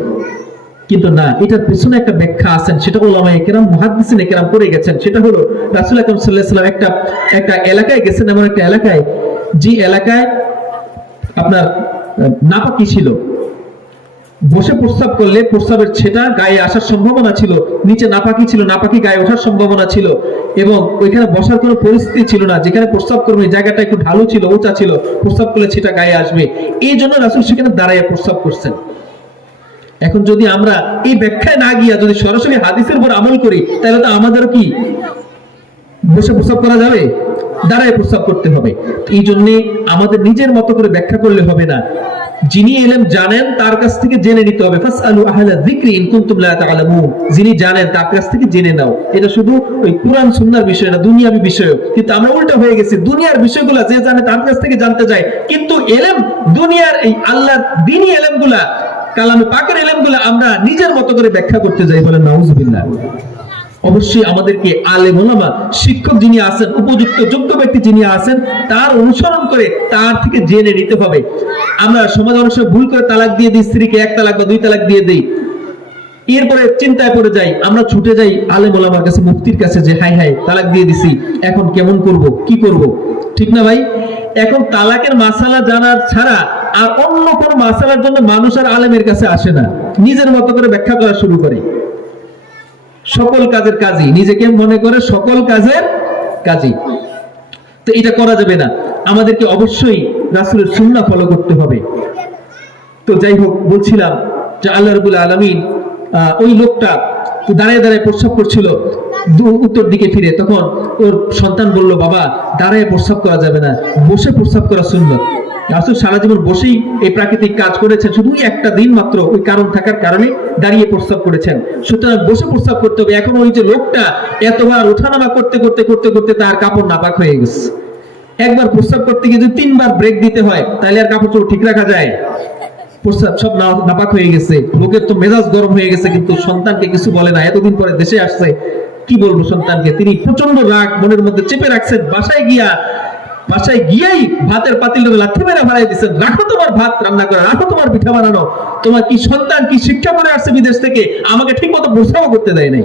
কিন্তু না, এটার পেছনে একটা ব্যাখ্যা আছেন, সেটা উলামায়ে কেরাম, মুহাদ্দিসিনে কেরাম করে গেছেন। সেটা হলো রাসূল আকরাম সাল্লাল্লাহু আলাইহি ওয়াসাল্লাম একটা এলাকায় গেছেন, এমন একটা এলাকায় যে এলাকায় আপনার নাপাকি ছিল। বসে প্রস্রাব করলে প্রস্রাবের ছেটা গায়ে আসার সম্ভাবনা ছিল, নিচে নাপাকি ছিল, নাপাকি গায়ে ওঠার সম্ভাবনা ছিল, এবং ওইখানে বসার কোনো পরিস্থিতি ছিল না। যেখানে প্রস্রাব করবে জায়গাটা একটু ঢালু ছিল, উঁচা ছিল, প্রস্রাব করলে ছেটা গায়ে আসবে, এই জন্য রাসূল সেখানে দাঁড়ায় প্রস্রাব করছেন। এখন যদি আমরা এই ব্যাখ্যায় না গিয়া যদি সরাসরি হাদিসের উপর আমল করি, তাহলে তো আমাদেরও কি বসে প্রস্রাব করা যাবে? দাঁড়ায় প্রস্রাব করতে হবে। এই জন্য আমাদের নিজের মতো করে ব্যাখ্যা করলে হবে না, যিনি ইলম জানেন তার কাছ থেকে জেনে নিতে হবে। ফাসআলু আহলা যিকরি ইন কুনতুম লা তা'লামুন। যিনি জানেন তার কাছ থেকে জেনে নাও। এটা শুধু ওই কুরআন সুন্নাহর বিষয় না, দুনিয়াবি বিষয়। কিন্তু আমরা উল্টা হয়ে গেছি, দুনিয়ার বিষয়গুলো যে জানে তার কাছ থেকে জানতে চাই, কিন্তু ইলম দুনিয়ার এই আল্লাহর দ্বীনি ইলমগুলা, কালামে পাকের ইলমগুলো আমরা নিজের মতো করে ব্যাখ্যা করতে যাই, বলেন নাউজুবিল্লাহ। অবশ্যই আমাদেরকে আলেম ওলামা, শিক্ষক যিনি আছেন, উপযুক্ত যোগ্য ব্যক্তি যিনি আছেন, তার অনুসরণ করে তার থেকে জেনে নিতে হবে। আমরা সমাজ অনেক সময় ভুল করে তালাক দিয়ে দিই, স্ত্রীকে 1 তালাক বা 2 তালাক দিয়ে দিই, এরপরে চিন্তায় পড়ে যাই, আমরা ছুটে যাই আলেম ওলামার কাছে, মুফতির কাছে, যে হাই হাই তালাক দিয়ে দিছি, এখন কেমন করব, কি করব? ঠিক না ভাই? এখন তালাকের মাসালা জানার ছাড়া আর অন্য কোন মাসালার জন্য মানুষ আর আলেমের কাছে আসে না, নিজের মতো করে ব্যাখ্যা করা শুরু করে। সকল কাজের কাজী, নিজেকে মনে করে সকল কাজের কাজী। তো এটা করা যাবে না, আমাদেরকে অবশ্যই রাসূলের সুন্নাহ ফলো করতে হবে। তো যাই হোক, বলছিলাম যে আল্লাহ রাব্বুল আলামিন ওই লোকটা দাঁড়ায় দাঁড়ায় প্রস্রাব করছিল উত্তর দিকে ফিরে, তখন ওর সন্তান বলল, বাবা দাঁড়ায় প্রস্রাব করা যাবে না, বসে প্রস্রাব করা সুন্নাত। রাসূল সারা জীবন বসেই এই প্রাকৃতিক কাজ করেছেন, শুধু একটা দিন মাত্র ওই কারণ থাকার কারণে দাঁড়িয়ে প্রস্রাব করেছেন, সুতরাং বসে প্রস্রাব করতে হবে। এখন ওই যে লোকটা এতবার ওঠানামা করতে করতে করতে করতে তার কাপড় নাপাক হয়ে গেছে। একবার প্রস্রাব করতে গিয়ে যদি 3 বার ব্রেক দিতে হয়, তাহলে আর কাপড় চোপড় ঠিক রাখা যায়? প্রস্রাব সব নাপাক হয়ে গেছে, লোকের তো মেজাজ গরম হয়ে গেছে, কিন্তু সন্তানকে কিছু বলে না। এতদিন পরে দেশে আসছে, কি বলবো সন্তানকে? তিনি প্রচন্ড রাগ মনের মধ্যে চেপে রাখছেন। বাসায় গিয়েই ভাতের পাতিল লাথি মেরে ফেলাই দিচ্ছেন, রাখো তোমার ভাত রান্না করে, রাখো তোমার পিঠা বানানো। তোমার কি সন্তান কি শিক্ষা করে আসছে বিদেশ থেকে? আমাকে ঠিক মতো প্রস্রাব করতে দেয় নাই।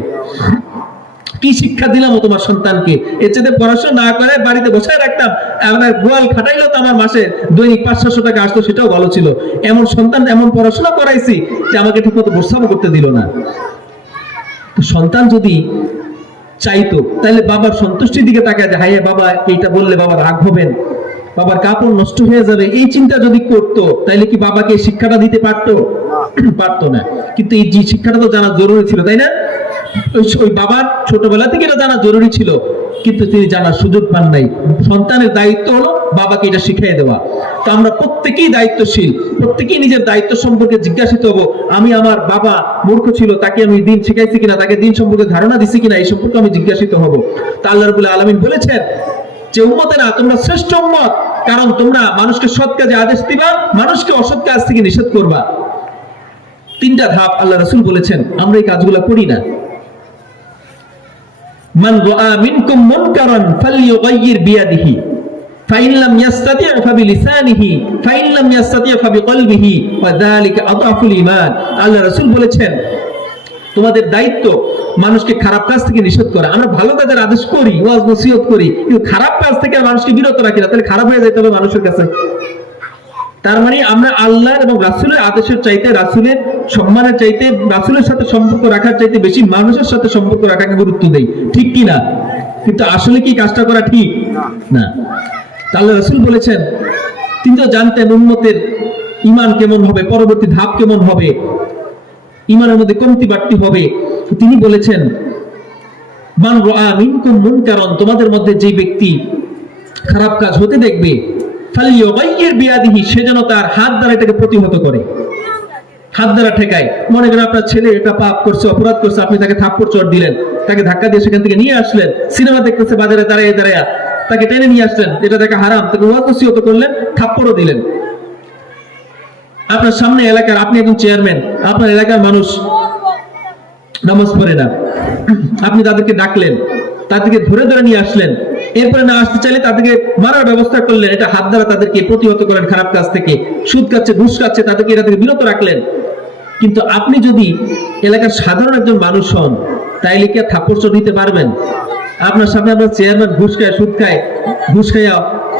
কি শিক্ষা দিলাম তোমার সন্তানকে? এর চেয়ে পড়াশোনা না করে বাড়িতে বসায় রাখতাম, আমার গোয়াল খাটাইলো তো আমার মাসে দৈনিক 500-600 টাকা আসতো, সেটাও ভালো ছিল। এমন সন্তান, এমন পড়াশোনা করাইছি যে আমাকে ঠিক মতো প্রস্রাব করতে দিল না। সন্তান যদি চাইতো, তাহলে বাবার সন্তুষ্টির দিকে তাকায়, যে হাইয়া বাবা এইটা বললে বাবা রাগ হবেন, বাবার কাপড় নষ্ট হয়ে যাবে, এই চিন্তা যদি করতো, তাহলে কি বাবাকে শিক্ষাটা দিতে পারতো? পারতো না। কিন্তু এই যে শিক্ষাটা তো জানা জরুরি ছিল, তাই না? ওই বাবার ছোটবেলা থেকে এটা জানা জরুরি ছিল, কিন্তু তিনি জানার সুযোগ পান নাই। সন্তানের দায়িত্ব হলো বাবাকে এটা শিখিয়ে দেওয়া। তো আমরা প্রত্যেকেই দায়িত্বশীল, প্রত্যেকেই নিজের দায়িত্ব সম্পর্কে জিজ্ঞাসিত হব। আমি, আমার বাবা মূর্খ ছিল, তাকে আমি দিন শিখাইছি কিনা, তাকে দিন সম্পর্কে ধারণা দিছি কিনা, এই সম্পর্কে আমি জিজ্ঞাসিত হব। তা আল্লাহ রাব্বুল আলামিন বলেছেন যে উম্মতেরা তোমরা শ্রেষ্ঠ উম্মত, কারণ তোমরা মানুষকে সৎ কাজে আদেশ দিবা, মানুষকে অসৎ কাজ থেকে নিষেধ করবা। 3টা ধাপ আল্লাহ রাসূল বলেছেন, আমরা এই কাজগুলো করি না। মান রাআ মিনকুম মুনকারান ফালইয়ুগাইয়ির বিয়াদিহি ফাইন লাম ইস্তাতি' ফাবিলিসানিহি ফাইন লাম ইস্তাতি' ফাবিকলবিহি ওয়া যালিকা আদাফুল ঈমান। আল্লাহ রাসূল বলেছেন, তোমাদের দায়িত্ব মানুষকে খারাপ কাজ থেকে নিষেধ করা। আমরা ভালো কাজের আদেশ করি, ওয়াজ নসিহত করি, কিন্তু খারাপ কাজ থেকে মানুষকে বিরত রাখি না, তাহলে খারাপ হয়ে যেতে হবে মানুষের কাছে। তার মানে আমরা আল্লাহর এবং রাসূলের আদেশের চাইতে, রাসূলের সম্মানের চাইতে, রাসূলের সাথে সম্পর্ক রাখার চাইতে বেশি মানুষের সাথে সম্পর্ক রাখাকে গুরুত্ব দেই, ঠিক কি না? কিন্তু আসলে কি কাজটা করা ঠিক না? আল্লাহ রাসূল বলেছেন, তিনি তো জানতেন উম্মতের ঈমান কেমন হবে, পরবর্তী ধাপ কেমন হবে, ঈমানের মধ্যে কমতি বাড়তি হবে। তিনি বলেছেন, মান রাআ মিনকুম মুনকারান, তোমাদের মধ্যে যে ব্যক্তি খারাপ কাজ হতে দেখবে, ফালইয়ুগাইয়ির বিয়াদিহি, সে যেন তার হাত দ্বারা এটাকে প্রতিহত করে, হাত দ্বারা ঠেকায়। মনে করেন আপনার ছেলে একটা পাপ করছে, অপরাধ করছে, আপনি তাকে থাপ্পড় চড় দিলেন, তাকে ধাক্কা দিয়ে সেখান থেকে নিয়ে আসলেন, সিনেমা দেখতেছে বাজারে দাঁড়িয়ে দাঁড়িয়ে, তাকে টেনে নিয়ে আসলেন, এটা দেখা হারাম, তাকে ওয়াজ নসিহত করলেন, থাপ্পড়ও দিলেন। আপনার সামনে এলাকার, আপনি একজন চেয়ারম্যান, আপনার এলাকার মানুষ নামাজ পড়ে না, আপনি তাদেরকে ডাকলেন, তাদেরকে ধরে ধরে নিয়ে আসলেন, এরপরে না আসতে চাইলে তাদেরকে মারার ব্যবস্থা করলেন, এটা হাত দ্বারা তাদেরকে প্রতিহত করেন খারাপ কাজ থেকে। সুদ খাচ্ছে, ঘুষ খাচ্ছে, তাদেরকে এটা থেকে বিরত রাখলেন। কিন্তু আপনি যদি এলাকার সাধারণ একজন মানুষ হন, তাইলে কি আর থাপ্পড় চড় দিতে পারবেন? আপনার সামনে আপনার চেয়ারম্যান ঘুষ খায়, সুদ খায়, ঘুষ খাইয়া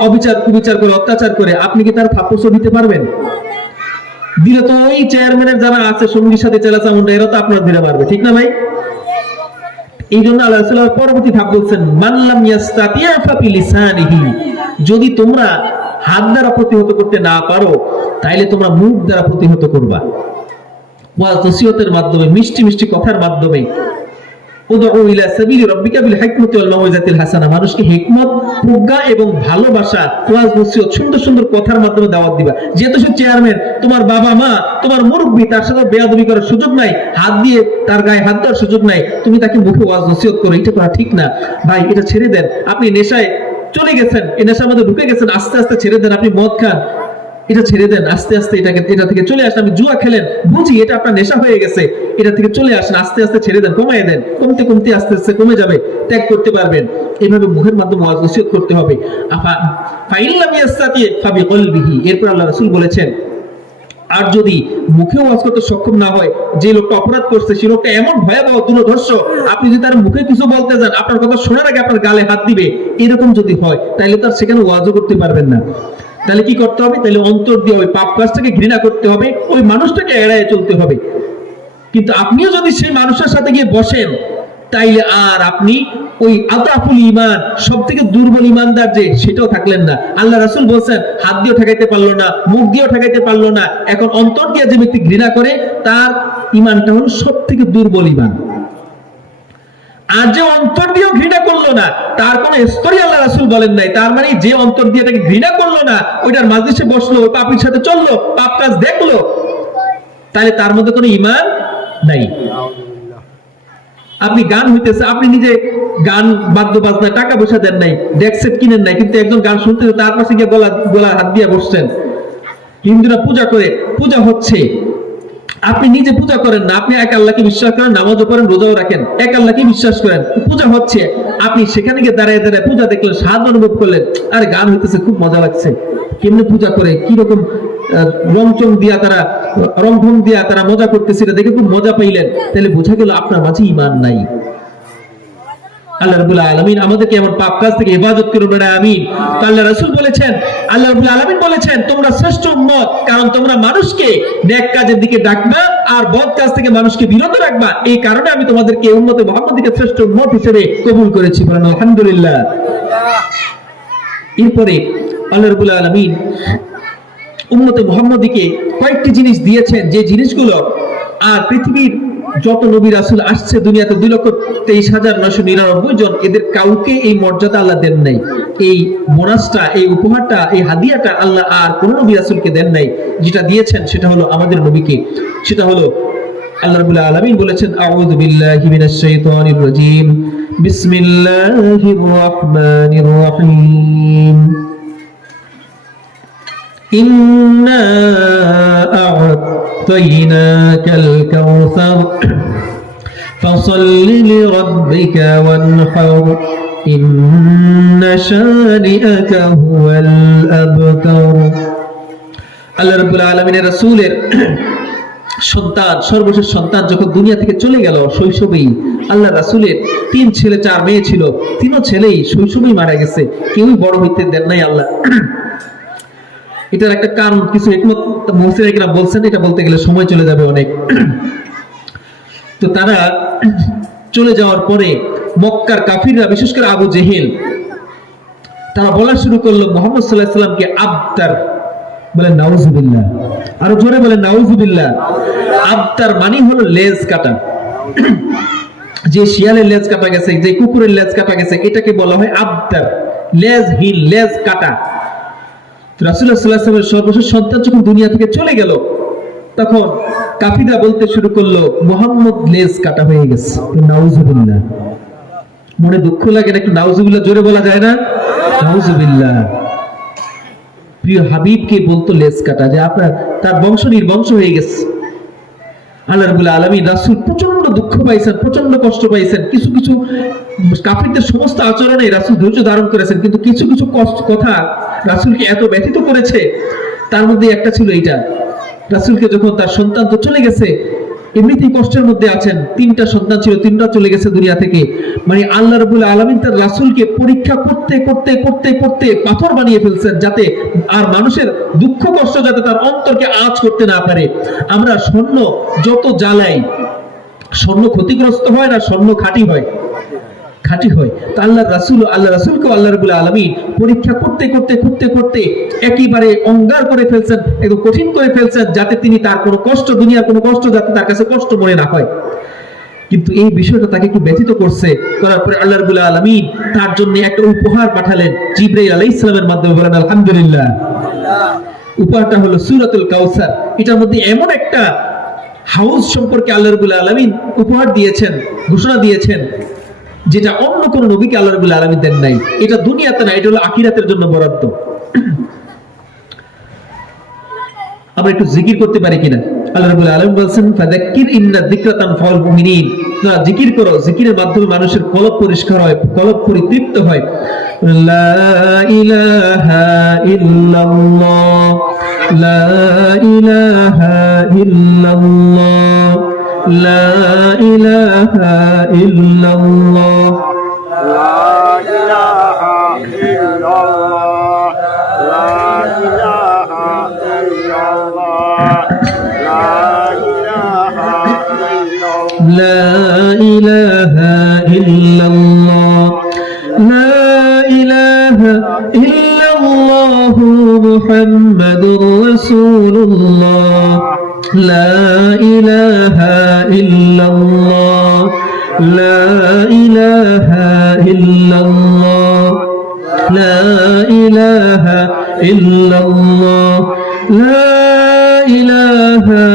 অবিচার কুবিচার করে, অত্যাচার করে, আপনি কি তার থাপ্পড় চড় দিতে পারবেন? দিলে তো ওই চেয়ারম্যানের যারা আছে সঙ্গীর সাথে চেলাচামুন্ডা, এরা তো আপনার ধরে মারবে, ঠিক না ভাই? এই জন্য আল্লাহ রাসূল পরবর্তী ধাপ বলছেন, মান লাম ইস্তাতি' ফাবিলিসানিহি, যদি তোমরা হাত দ্বারা প্রতিহত করতে না পারো, তাইলে তোমরা মুখ দ্বারা প্রতিহত করবা, ওয়াজ নসিহতের মাধ্যমে, মিষ্টি মিষ্টি কথার মাধ্যমে। উদউ ইলা সাবিলি রাব্বিকা বিল হিকমাতি ওয়াল মাউইযাতিল হাসানাহ, মানুষকে হিকমত, প্রজ্ঞা এবং ভালোবাসা, ওয়াজ নসিহত, সুন্দর সুন্দর কথার মাধ্যমে দাওয়াত দিবা। যেহেতু সে চেয়ারম্যান, তোমার বাবা মা, তোমার মুরব্বি, তার সাথে বেয়াদবি করার সুযোগ নাই, হাত দিয়ে তার গায়ে হাত দেওয়ার সুযোগ নাই, তুমি তাকে মুখে ওয়াজ নসিহত করো, এটা করা ঠিক না। ভাই এটা ছেড়ে দেন, আপনি নেশায় চলে গেছেন, এই নেশার মধ্যে ঢুকে গেছেন, আস্তে আস্তে ছেড়ে দেন। আপনি মদ খান, এটা ছেড়ে দেন, আস্তে আস্তে এটা থেকে চলে আসেন। আমি জুয়া খেলেন, বুঝি এটা আপনার নেশা হয়ে গেছে, এটা থেকে চলে আসেন, আস্তে আস্তে ছেড়ে দেন, কমায় দেন, কমতে কমতে আস্তে আস্তে কমে যাবে, ত্যাগ করতে পারবেন। এইভাবে মুখের মাধ্যমে ওয়াজ নসিহত করতে হবে। ফাইন লাম ইস্তাতি' ফাবিকলবিহি, এরপর আল্লাহ রাসূল বলেছেন, আর যদি মুখে ওয়াজ করতে সক্ষম না হয়, যে লোকটা অপরাধ করছে সে লোকটা এমন ভয়াবহ দুরদর্শ, আপনি যদি তার মুখে কিছু বলতে যান, আপনার কথা শোনার আগে আপনার গালে হাত দিবে, এরকম যদি হয়, তাহলে তার সেখানে ওয়াজও করতে পারবেন না। তাহলে কি করতে হবে? তাহলে অন্তর দিয়ে ওই পাপ কাজটাকে ঘৃণা করতে হবে, ওই মানুষটাকে এড়ায় চলতে হবে। কিন্তু আপনিও যদি সেই মানুষের সাথে গিয়ে বসেন, তাইলে আর আপনি ওই আতাফুল ঈমান, সবথেকে দুর্বল ঈমানদার যে, সেটাও থাকলেন না। আল্লাহ রাসূল বলেন, হাত দিয়েও ঠেকাইতে পারলো না, মুখ দিয়েও ঠেকাইতে পারলো না, এখন অন্তর দিয়ে যে ব্যক্তি ঘৃণা করে তার ঈমানটা হলো সবথেকে দুর্বল ঈমান। আর যে অন্তর দিয়েও ঘৃণা করলো না, তার কোন স্তরই আল্লাহ রাসূল বলেন নাই। তার মানে যে অন্তর দিয়ে তাকে ঘৃণা করলো না, ওইটার মাজলিসে বসলো, পাপীর সাথে চললো, পাপ কাজ দেখলো, তাহলে তার মধ্যে কোনো ঈমান নাই। আপনি গান হইতেছে, আপনি নিজে গান বাদ্য বাজনা টাকা পয়সা দেন নাই, ডেক সেট কিনেন নাই, কিন্তু একজন গান শুনতেছে, তার পাশে গিয়ে গলা হাত দিয়ে বসছেন। হিন্দুরা পূজা করে, পূজা হচ্ছে, আপনি নিজে পূজা করেন না, আপনি এক আল্লাহকে বিশ্বাস করেন, নামাজও পড়েন, রোজাও রাখেন, এক আল্লাহকে বিশ্বাস করেন, পূজা হচ্ছে, আপনি সেখানে গিয়ে দাঁড়ায় দাঁড়ায় পূজা দেখলেন, স্বাদ অনুভব করলেন, আরে গান হইতেছে, খুব মজা লাগছে, কেমনে পূজা করে, কিরকম রংচং দিয়া তারা, রংভং দিয়া তারা মজা করতেছে, এটা দেখে খুব মজা পাইলেন, তাহলে বোঝা গেল আপনার মাঝে ঈমান নাই। আল্লাহ রাব্বুল আলামিন আমাদেরকে এমন পাপ কাজ থেকে হেফাজত করুন, আমিন। আল্লাহ রাসূল বলেছেন, আল্লাহ রাব্বুল আলামিন বলেছেন, তোমরা শ্রেষ্ঠ উম্মত, কারণ তোমরা মানুষকে নেক কাজের দিকে ডাকবা আর বদ কাজ থেকে মানুষকে বিরত রাখবা, এই কারণে আমি তোমাদেরকে উম্মতে মুহাম্মদীকে শ্রেষ্ঠ উম্মত হিসেবে কবুল করেছি। বলেন আলহামদুলিল্লাহ। এরপরে আল্লাহ রাব্বুল আলামিন উম্মতে মুহাম্মদীকে কয়েকটি জিনিস দিয়েছেন, যে জিনিসগুলো আর পৃথিবীর যত নবী রাসূল আসছে দুনিয়াতে 2,23,999 জন, এদের কাউকে এই মর্যাদা আল্লাহ দেন নাই। এই বোনাসটা, এই উপহারটা, এই হাদিয়াটা আল্লাহ আর কোন নবী রাসূলকে দেন নাই। যেটা দিয়েছেন সেটা হলো আমাদের নবীকে, সেটা হলো আল্লাহ রাব্বুল আলামিন বলেছেন, আউযু বিল্লাহি মিনাশ শাইতানির রাজীম, বিসমিল্লাহির রহমানির রহিম, ইন্না আ'তাইনাকাল কাউসার ফাসাল্লি লিরাব্বিকা ওয়ানহার ইন্না শানিআকা হুয়াল আবতার। আল্লাহ রাব্বুল আলামিনের রাসূলের সন্তান, সর্বশেষ সন্তান যখন দুনিয়া থেকে চলে গেল শৈশবেই, আল্লাহ রাসূলের 3 ছেলে 4 মেয়ে ছিল, 3 ছেলেই শৈশবেই মারা গেছে, কেউই বড় হইতে দেন নাই আল্লাহ। এটার একটা কারণ, কিছু হিকমত মুফাসসিররা বলছেন, এটা বলতে গেলে সময় চলে যাবে অনেক। তো তারা চলে যাওয়ার পরে মক্কার কাফিররা, বিশেষ করে আবু জেহেল, তারা বলা শুরু করলো মুহাম্মদ সাল্লাল্লাহু আলাইহি সাল্লামকে আবতার। বলেন নাউজুবিল্লাহ, আরো জোরে বলেন নাউজুবিল্লাহ। আবতার মানে হলো লেজ কাটা। যে শিয়ালের লেজ কাটা গেছে, যে কুকুরের লেজ কাটা গেছে, এটাকে বলা হয় আবতার, লেজহীন, লেজ কাটা। রাসূলুল্লাহ সাল্লাল্লাহু আলাইহি ওয়াসাল্লামের সর্বশেষ সন্তান যখন দুনিয়া থেকে চলে গেল, তখন কাফিররা বলতে শুরু করলো, মুহাম্মদ লেজ কাটা হয়ে গেছে। নাউজুবিল্লাহ। মনে দুঃখ লাগে না? একটু নাউজুবিল্লাহ জোরে বলা যায় না? নাউজুবিল্লাহ। প্রিয় হাবিবকে বলতো লেজ কাটা, যে আপনার, তার বংশ নির্বংশ হয়ে গেছে। আল্লাহ রাব্বুল আলামিন রাসূল প্রচন্ড দুঃখ পাইছেন, প্রচন্ড কষ্ট পাইছেন। কিছু কিছু কাফিরদের সমস্ত আচরণে রাসূল ধৈর্য ধারণ করেছেন, কিন্তু কিছু কিছু কথা রাসূলকে এত ব্যথিত করেছে, তার মধ্যে একটা ছিল এইটা। রাসূলকে যখন তার সন্তান তো চলে গেছে, এমনিতেই কষ্টের মধ্যে আছেন, 3টা সন্তান ছিল, 3টা চলে গেছে দুনিয়া থেকে, মানে আল্লাহ রাব্বুল আলামিন তার রাসূলকে পরীক্ষা করতে করতে করতে করতে পাথর বানিয়ে ফেলছেন, যাতে আর মানুষের দুঃখ কষ্ট যাতে তার অন্তরকে আঁচ করতে না পারে। আমরা স্বর্ণ যত জ্বালাই, স্বর্ণ ক্ষতিগ্রস্ত হয় না, স্বর্ণ খাঁটি হয়, খাঁটি হয়। তা আল্লাহ রাসূলকে আল্লাহ রাব্বুল আলামিন পরীক্ষা করতে করতে করতে করতে একেবারে অঙ্গার করে ফেলছেন, একদম কঠিন করে ফেলছেন, যাতে তিনি তার কোনো কষ্ট, দুনিয়ার কোনো কষ্ট যাতে তার কাছে কষ্ট মনে না হয়। কিন্তু এই বিষয়টা তাকে একটু ব্যথিত করছে। করার পরে আল্লাহ রাব্বুল আলামিন তার জন্য একটা উপহার পাঠালেন জিবরাইল আলাইহিস সালামের মাধ্যমে। বলেন আলহামদুলিল্লাহ। উপহারটা হলো সূরাতুল কাউসার। এটার মধ্যে এমন একটা হাউস সম্পর্কে আল্লাহ রাব্বুল আলামিন উপহার দিয়েছেন, ঘোষণা দিয়েছেন, যেটা অন্য কোন নবীকে আল্লাহ রাব্বুল আলামিন দেন নাই। এটা দুনিয়াতে না, এটা হলো আখিরাতের জন্য বরাদ্দ। আমরা একটু জিকির করতে পারি কিনা? আল্লাহ রাব্বুল আলামিন বলেন, ফাযাক্কির ইন্না যিকরা তানফাউল মুমিনিন। না, জিকির করো, জিকিরের মাধ্যমে মানুষের কলব পরিষ্কার হয়, কলব পরিতৃপ্ত হয়। লা ইলাহা ইল্লাল্লাহ, লা ইলাহা ইল্লাল্লাহ, লা ইলাহা ইল্লাল্লাহ, লা ইলাহা ইল্লাল্লাহ, লা ইলাহা ইল্লাল্লাহ, লা ইলাহা ইল্লাল্লাহ, লা ইলাহা ইলাহা ইল্লাল্লাহু মুহাম্মাদুর রাসূলুল্লাহ লা ইলাহা ইল্লাল্লাহ লা ইলাহা ইল্লাল্লাহ লা ইলাহা ইল্লাল্লাহ লা ইলাহা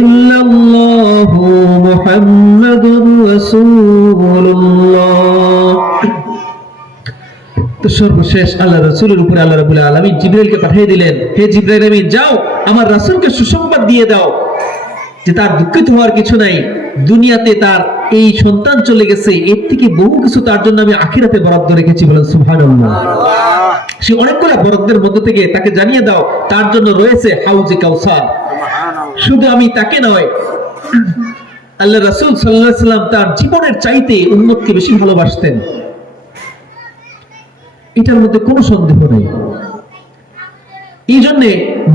ইল্লাল্লাহু মুহাম্মাদুর রাসূলুল্লাহ। তো সর্বশেষ আল্লাহ রাসূলের উপরে আল্লাহ রাব্বুল আলামিন জিবরাইলকে পাঠিয়ে দিলেন, হে জিবরাইল, আমিন যাও আমার রাসূলকে সুসংবাদ দিয়ে দাও যে তার দুঃখিত হওয়ার কিছু নাই, দুনিয়াতে তার এই সন্তান চলে গেছে, এর থেকে বহু কিছু তার জন্য আমি আখিরাতে বরাদ্দ রেখেছি। বলেন সুবহানাল্লাহ। সে অনেকগুলো বরাদ্দের মধ্যে থেকে তাকে জানিয়ে দাও তার জন্য রয়েছে হাউজে কাউসার। শুধু আমি তাকে নয়, আল্লাহ রাসূল সাল্লাল্লাহু আলাইহি ওয়াসাল্লাম তার জীবনের চাইতে উম্মতকে বেশি ভালোবাসতেন, এটার মধ্যে কোনো সন্দেহ নেই। এই জন্য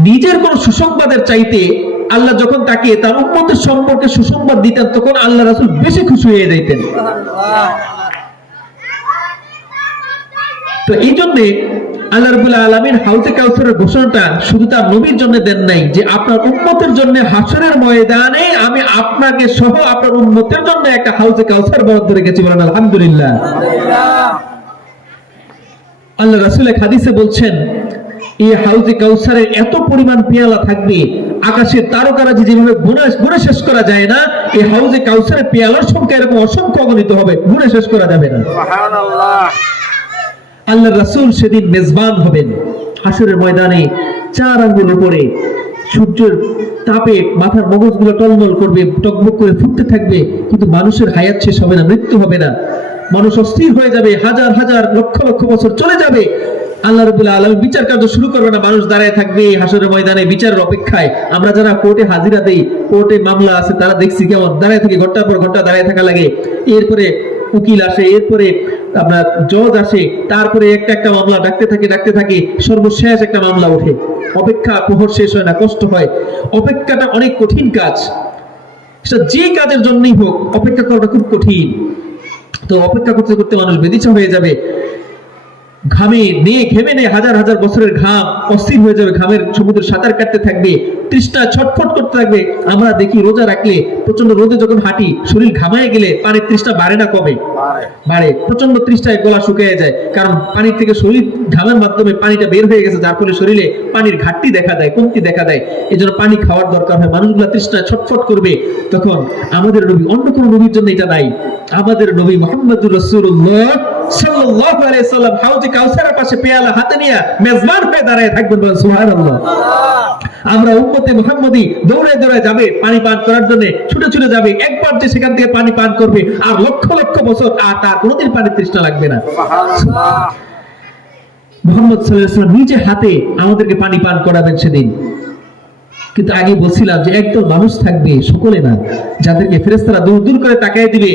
নিজের কোন সুসংবাদের চাইতে আল্লাহ যখন তাকে তার উম্মতের সম্পর্কে সুসংবাদ দিতেন তখন আল্লাহ রাসূল বেশি খুশি হয়ে যাইতেন। তো এই জন্য আল্লাহ রাব্বুল আলামিন হাউজে কাউসারের ঘোষণাটা শুধু তার নবীর জন্য দেন নাই, যে আপনার উম্মতের জন্য হাসরের ময়দানে আমি আপনাকে সহ আপনার উম্মতের জন্য একটা হাউজে কাউসার বরাদ্দ রেখেছি। বলেন আলহামদুলিল্লাহ। আল্লাহ রাসূল এক হাদিসে বলছেন, এই হাউজে কাউসারের এত পরিমাণ পেয়ালা থাকবে, আকাশের তারকারাজি যেভাবে গুণে শেষ করা যায় না, এই হাউজে কাউসারের পেয়ালার সংখ্যা এরকম অসংখ্য অগণিত হবে, গুণে শেষ করা যাবে না। সুবহানাল্লাহ। আল্লাহ রাসূল সেদিন মেজবান হবেন হাসরের ময়দানে, 4 আঙ্গুল উপরে সূর্যের তাপে মাথার মগজগুলো টলমল করবে, টকবক করে ফুটতে থাকবে, কিন্তু মানুষের হায়াত শেষ হবে না, মৃত্যু হবে না, মানুষ অস্থির হয়ে যাবে, হাজার হাজার লক্ষ লক্ষ বছর চলে যাবে, আল্লাহ রাব্বুল আলামিন বিচার কার্য শুরু করবে না, মানুষ দাঁড়ায় থাকবে হাসরের ময়দানে বিচারের অপেক্ষায়। আমরা যারা কোর্টে হাজিরা দেই, কোর্টে মামলা আছে, তারা দেখছি কেমন দাঁড়ায় থাকি, ঘন্টার পর ঘন্টা দাঁড়ায় থাকা লাগে, এরপরে উকিল আসে, এরপরে আপনার জজ আসে, তারপরে একটা একটা মামলা ডাকতে থাকে, সর্বশেষ একটা মামলা ওঠে। অপেক্ষা প্রহর শেষ হয় না, কষ্ট হয়, অপেক্ষাটা অনেক কঠিন কাজ, সেটা যে কাজের জন্যই হোক অপেক্ষা করাটা খুব কঠিন। তো অপেক্ষা করতে করতে মানুষ বেদিশা হয়ে যাবে, ঘেমে নেই হাজার হাজার বছরের ঘাম, অস্থির হয়ে যাবে, ঘামের সমুদ্রে সাঁতার কাটতে থাকবে, তৃষ্ণা ছটফট করতে থাকবে। আমরা দেখি রোজা রাখলে প্রচন্ড রোদে যখন হাঁটি, শরীর ঘামায় গেলে পানির তৃষ্ণা বাড়ে না কমে? বাড়ে। প্রচন্ড তৃষ্ণায় গলা শুকিয়ে যায়, কারণ পানির থেকে শরীর ঘামের মাধ্যমে পানিটা বের হয়ে গেছে, যার ফলে শরীরে পানির ঘাটতি দেখা দেয়, কমতি দেখা দেয়, এই জন্য পানি খাওয়ার দরকার হয়, মানুষগুলা তৃষ্ণায় ছটফট করবে। তখন আমাদের নবী, অন্য কোনো নবীর জন্য এটা নাই, আমাদের নবী মুহাম্মদুর রাসূলুল্লাহ সাল্লাল্লাহু আলাইহি সাল্লাম হাউজে কাউসারের পাশে পেয়ালা হাতে নিয়ে মেজবান হয়ে দাঁড়ায় থাকবেন। বলেন সুবহানাল্লাহ। আমরা উম্মতে মুহাম্মদী দৌড়ে দৌড়ে যাবে পানি পান করার জন্য, ছুটে ছুটে যাবে, একবার যে সেখান থেকে পানি পান করবে আর লক্ষ লক্ষ বছর আর তার কোনোদিন পানির তৃষ্ণা লাগবে না। সুবহানাল্লাহ। মুহাম্মদ সাল্লাল্লাহু আলাইহি ওয়াসাল্লাম নিজে হাতে আমাদেরকে পানি পান করাবেন সেদিন। কিন্তু আগে বলছিলাম যে একদল মানুষ থাকবে, সকলে না, যাদেরকে ফেরেশতারা দূর দূর করে তাকায় দিবে,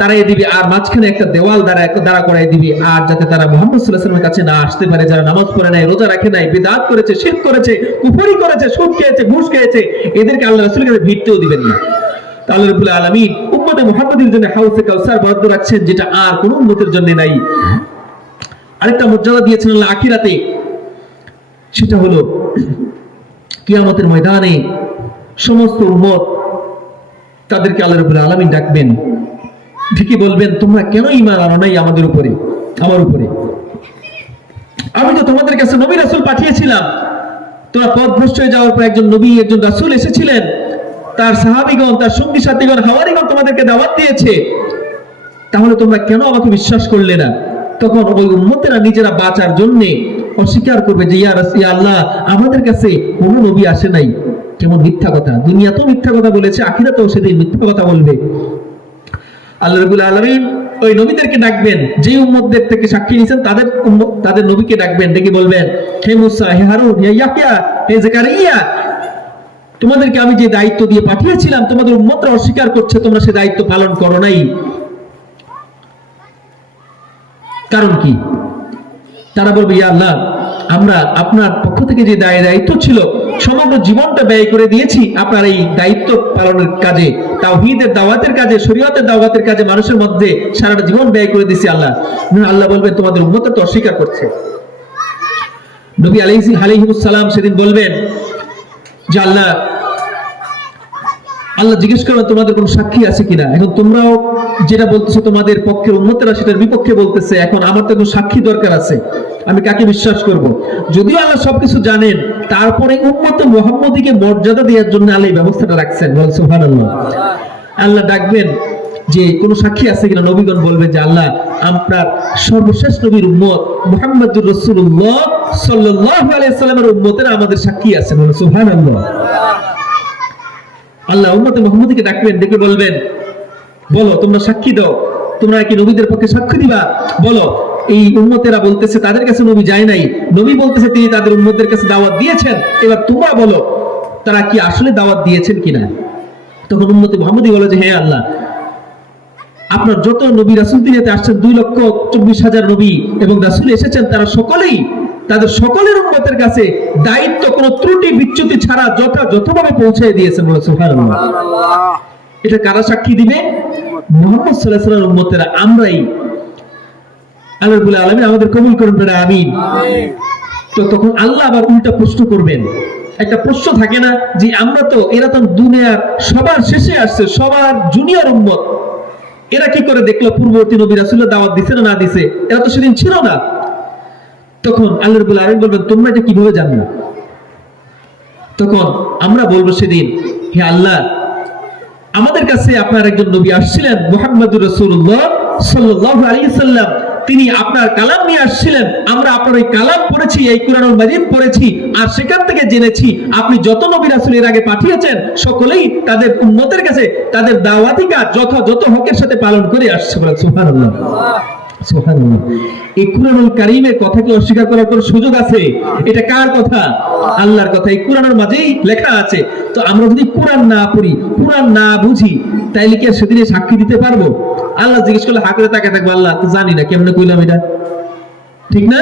তারাই দিবে, আর মাঝখানে একটা দেওয়াল দাঁড়া করাই দিবে, আর যাতে তারা মুহাম্মদ সাল্লাল্লাহু আলাইহি ওয়াসাল্লামের কাছে না আসতে পারে, যারা নামাজ পড়ে নাই, রোজা রাখে নাই, বিদআত করেছে, শিরক করেছে, কুফরি করেছে, সুদ খেয়েছে, ঘুষ খেয়েছে, এদেরকে আল্লাহ রাসূলের কাছে ভিড়তেও দিবেন না। আল্লাহ রাব্বুল আলামিন উম্মতে মুহাম্মাদীর জন্য হাউজে কাউসার বরাদ্দ রাখছেন, যেটা আর কোন উম্মতের জন্য নাই। আরেকটা মর্যাদা দিয়েছেন আল্লাহ আখিরাতে, সেটা হলো কিয়ামতের ময়দানে সমস্ত উম্মত তাদেরকে আল্লাহ রাব্বুল আলামিন ডাকবেন, ঠিকই বলবেন, তোমরা কেন ঈমান আনো নাই আমাদের উপরে, আমার উপরে? আমি তো তোমাদের কাছে নবী রাসূল পাঠিয়েছিলাম, তোমরা পথভ্রষ্ট হয়ে যাওয়ার পর একজন নবী, একজন রাসূল এসেছিলেন, তার সাহাবীগণ, তার সঙ্গী সাথীগণ, হাওয়ারীগণ তোমাদেরকে দাওয়াত দিয়েছে, তাহলে তোমরা কেন আমাকে বিশ্বাস করলে না? তখন ওই উম্মতেরা নিজেরা বাঁচার জন্য অস্বীকার করবে যে ইয়া আল্লাহ, আমাদের কাছে কোনো নবী আসে নাই। কেমন মিথ্যা কথা! দুনিয়াতেও মিথ্যা কথা বলেছে, আখিরাতেও সেদিন মিথ্যা কথা বলবে। আল্লাহ রাব্বুল আলামিন ওই নবীদেরকে ডাকবেন, যে উম্মতদের থেকে সাক্ষী নিয়েছেন তাদের নবীকে ডাকবেন, ডেকে বলবেন, হে মুসা, হে হারুন, হে ইয়াহইয়া, হে যাকারিয়া, তোমাদেরকে আমি যে দায়িত্ব দিয়ে পাঠিয়েছিলাম, তোমাদের উম্মতরা অস্বীকার করছে, তোমরা সে দায়িত্ব পালন করো নাই। কারণ কি? তারা বলবে, ইয়া আল্লাহ, আমরা আপনার পক্ষ থেকে যে দায়িত্ব ছিল সমগ্র জীবনটা ব্যয় করে দিয়েছি আপনার এই দায়িত্ব পালনের কাজে, তাওহীদের দাওয়াতের কাজে, শরীয়তের দাওয়াতের কাজে, মানুষের মধ্যে সারাটা জীবন ব্যয় করে দিয়েছি আল্লাহ। আল্লাহ বলবেন তোমাদের উম্মত তো অস্বীকার করছে। নবী আলাইহিস সালাম সেদিন বলবেন যে আল্লাহ জিজ্ঞেস করবেন তোমাদের কোন সাক্ষী আছে কিনা। এখন তোমরাও যেটা বলতেছো তোমাদের পক্ষের উম্মতেরা সেটার বিপক্ষে বলতেছে, এখন আমার তো একজন সাক্ষী দরকার আছে, আমি কাকে বিশ্বাস করব? যদিও আল্লাহ সবকিছু জানেন, তারপরে উম্মতে মুহাম্মদীকে মর্যাদা দেওয়ার জন্য আল্লাহ এই ব্যবস্থাটা রাখছেন। সুবহানাল্লাহ। আল্লাহ ডাকবেন যে কোন সাক্ষী আছে কিনা। নবীগণ বলবেন যে আল্লাহ আপনার সর্বশেষ নবীর উম্মত মুহাম্মদুর রাসূলুল্লাহ সাল্লাল্লাহু আলাইহি সাল্লামের উম্মতেরা আমাদের সাক্ষী আছে। সুবহানাল্লাহ। আল্লাহ উম্মতে মুহাম্মদীকে ডাকবেন, ডেকে বলবেন বলো তোমরা সাক্ষী দাও, তোমরা কি নবীদের পক্ষে সাক্ষী দিবা? বলো। এই উম্মতেরা বলতেছে তাদের কাছে নবী যায় নাই, নবী বলতেছে তিনি তাদের উম্মতদের কাছে দাওয়াত দিয়েছেন, এবার তোমরা বলো তারা কি আসলে দাওয়াত দিয়েছেন কিনা। তখন উম্মতে মুহাম্মদী বলে যে হ্যাঁ আল্লাহ, আপনার যত নবী রাসূল দুনিয়াতে আসছেন 2,24,000 নবী এবং রাসূল এসেছেন, তারা সকলেই তাদের সকলের উম্মতের কাছে দায়িত্ব কোনো ত্রুটি বিচ্যুতি ছাড়া যথাযথভাবে পৌঁছে দিয়েছেন। সুবহানাল্লাহ। এটা কারা সাক্ষী দিবে? মুহাম্মদ সাল্লাল্লাহু আলাইহি ওয়াসাল্লামের উম্মতেরা, আমরাই। আল্লাহ রাব্বুল আলামিন আমাদের কবুল করুন, আমিন। তো তখন আল্লাহ আবার উল্টা প্রশ্ন করবেন। একটা প্রশ্ন থাকে না যে আমরা তো, এরা তো দুনিয়ার সবার শেষে আসছে, সবার জুনিয়র উম্মত, এরা কি করে দেখলো পূর্ববর্তী নবী রাসূলের দাওয়াত দিছে না দিছে? এরা তো সেদিন ছিল না। তখন আল্লাহ রাব্বুল আলামিন বলবেন তোমরা এটা কিভাবে জানলে? তখন আমরা বলবো সেদিন, হে আল্লাহ, আমাদের কাছে আপনার একজন নবী আসছিলেন মুহাম্মদুর রাসূলুল্লাহ সাল্লাল্লাহু আলাইহি সাল্লাম, তিনি আপনার কালাম নিয়ে আসছিলেন, আমরা আপনার ওই কালাম পড়েছি, এই কুরআনুল মাজিদ পড়েছি, আর সেখান থেকে জেনেছি আপনি যত নবী রাসূল এর আগে পাঠিয়েছেন সকলেই তাদের উম্মতের কাছে তাদের দাওয়াতি কাজ যথাযথ হকের সাথে পালন করে আসছে। সুবহানাল্লাহ। সুবহানাল্লাহ। এই কুরআনুল কারীমের কথাকে অস্বীকার করার কোনো সুযোগ আছে? এটা কার কথা? আল্লাহর কথা। এই কুরআনের মাঝেই লেখা আছে। তো আমরা যদি কুরআন না পড়ি, কুরআন না বুঝি, তাইলে কি সেদিনে সাক্ষী দিতে পারবো? আল্লাহ জিজ্ঞেস করলে হাতে তাকে থাকবো, আল্লাহ তো জানি না, কেমনে কইলাম এটা, ঠিক না?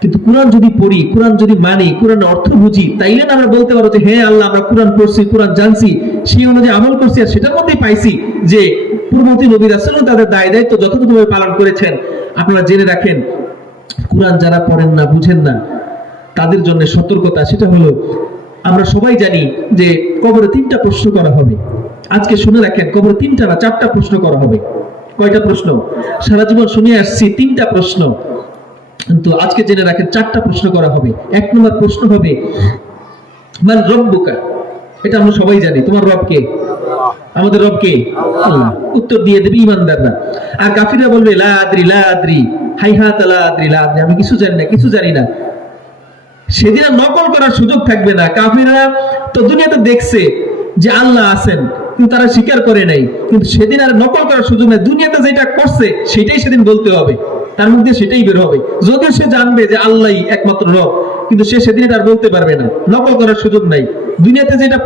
কিন্তু কুরআন যদি পড়ি, কুরআন যদি মানি, কোরআনের অর্থ বুঝি, তাইলে না আমরা বলতে পারবো যে হ্যাঁ আল্লাহ, আমরা কুরআন পড়ছি, কুরআন জানছি, সেই অনুযায়ী আমল করছি, আর সেটার মধ্যেই পাইছি যে পূর্ববর্তী নবী রাসূল তাদের দায়িত্ব যথাযথভাবে পালন করেছেন। আপনারা জেনে রাখেন, কুরআন যারা পড়েন না, বুঝেন না, তাদের জন্য সতর্কতা। সেটা হলো, আমরা সবাই জানি যে কবরে 3টা প্রশ্ন করা হবে। আজকে শুনে রাখেন, কবরে 3টা না 4টা প্রশ্ন করা হবে। কয়টা প্রশ্ন? সারা জীবন শুনে আসছি 3টা প্রশ্ন, কিন্তু আজকে জেনে রাখেন 4টা প্রশ্ন করা হবে। 1 নম্বর প্রশ্ন হবে মান রব্বুকা। এটা আমরা সবাই জানি, তোমার রব কে? আমাদের রব কে? আল্লাহ। উত্তর দিয়ে দেবে ঈমানদাররা। আর কাফিররা বলবে লা আদরি লা আদরি, হাইহাত লা আদরি লা আদরি, আমি কিছু জানি না, কিছু জানি না। সেদিন নকল করার সুযোগ থাকবে না। কাফিররা তো দুনিয়াতে দেখছে যে আল্লাহ আছেন, কিন্তু তারা স্বীকার করে নাই, কিন্তু সেদিন আর নকল করার সুযোগ নেই। দুনিয়াতে যেটা করছে সেটাই সেদিন বলতে হবে, তার মধ্যে সেটাই বের হবে। যদিও সে জানবে যে আল্লাহই একমাত্র রব, কিন্তু সে সেদিন আর বলতে পারবে না, নকল করার সুযোগ নাই। দুনিয়াতে যেটা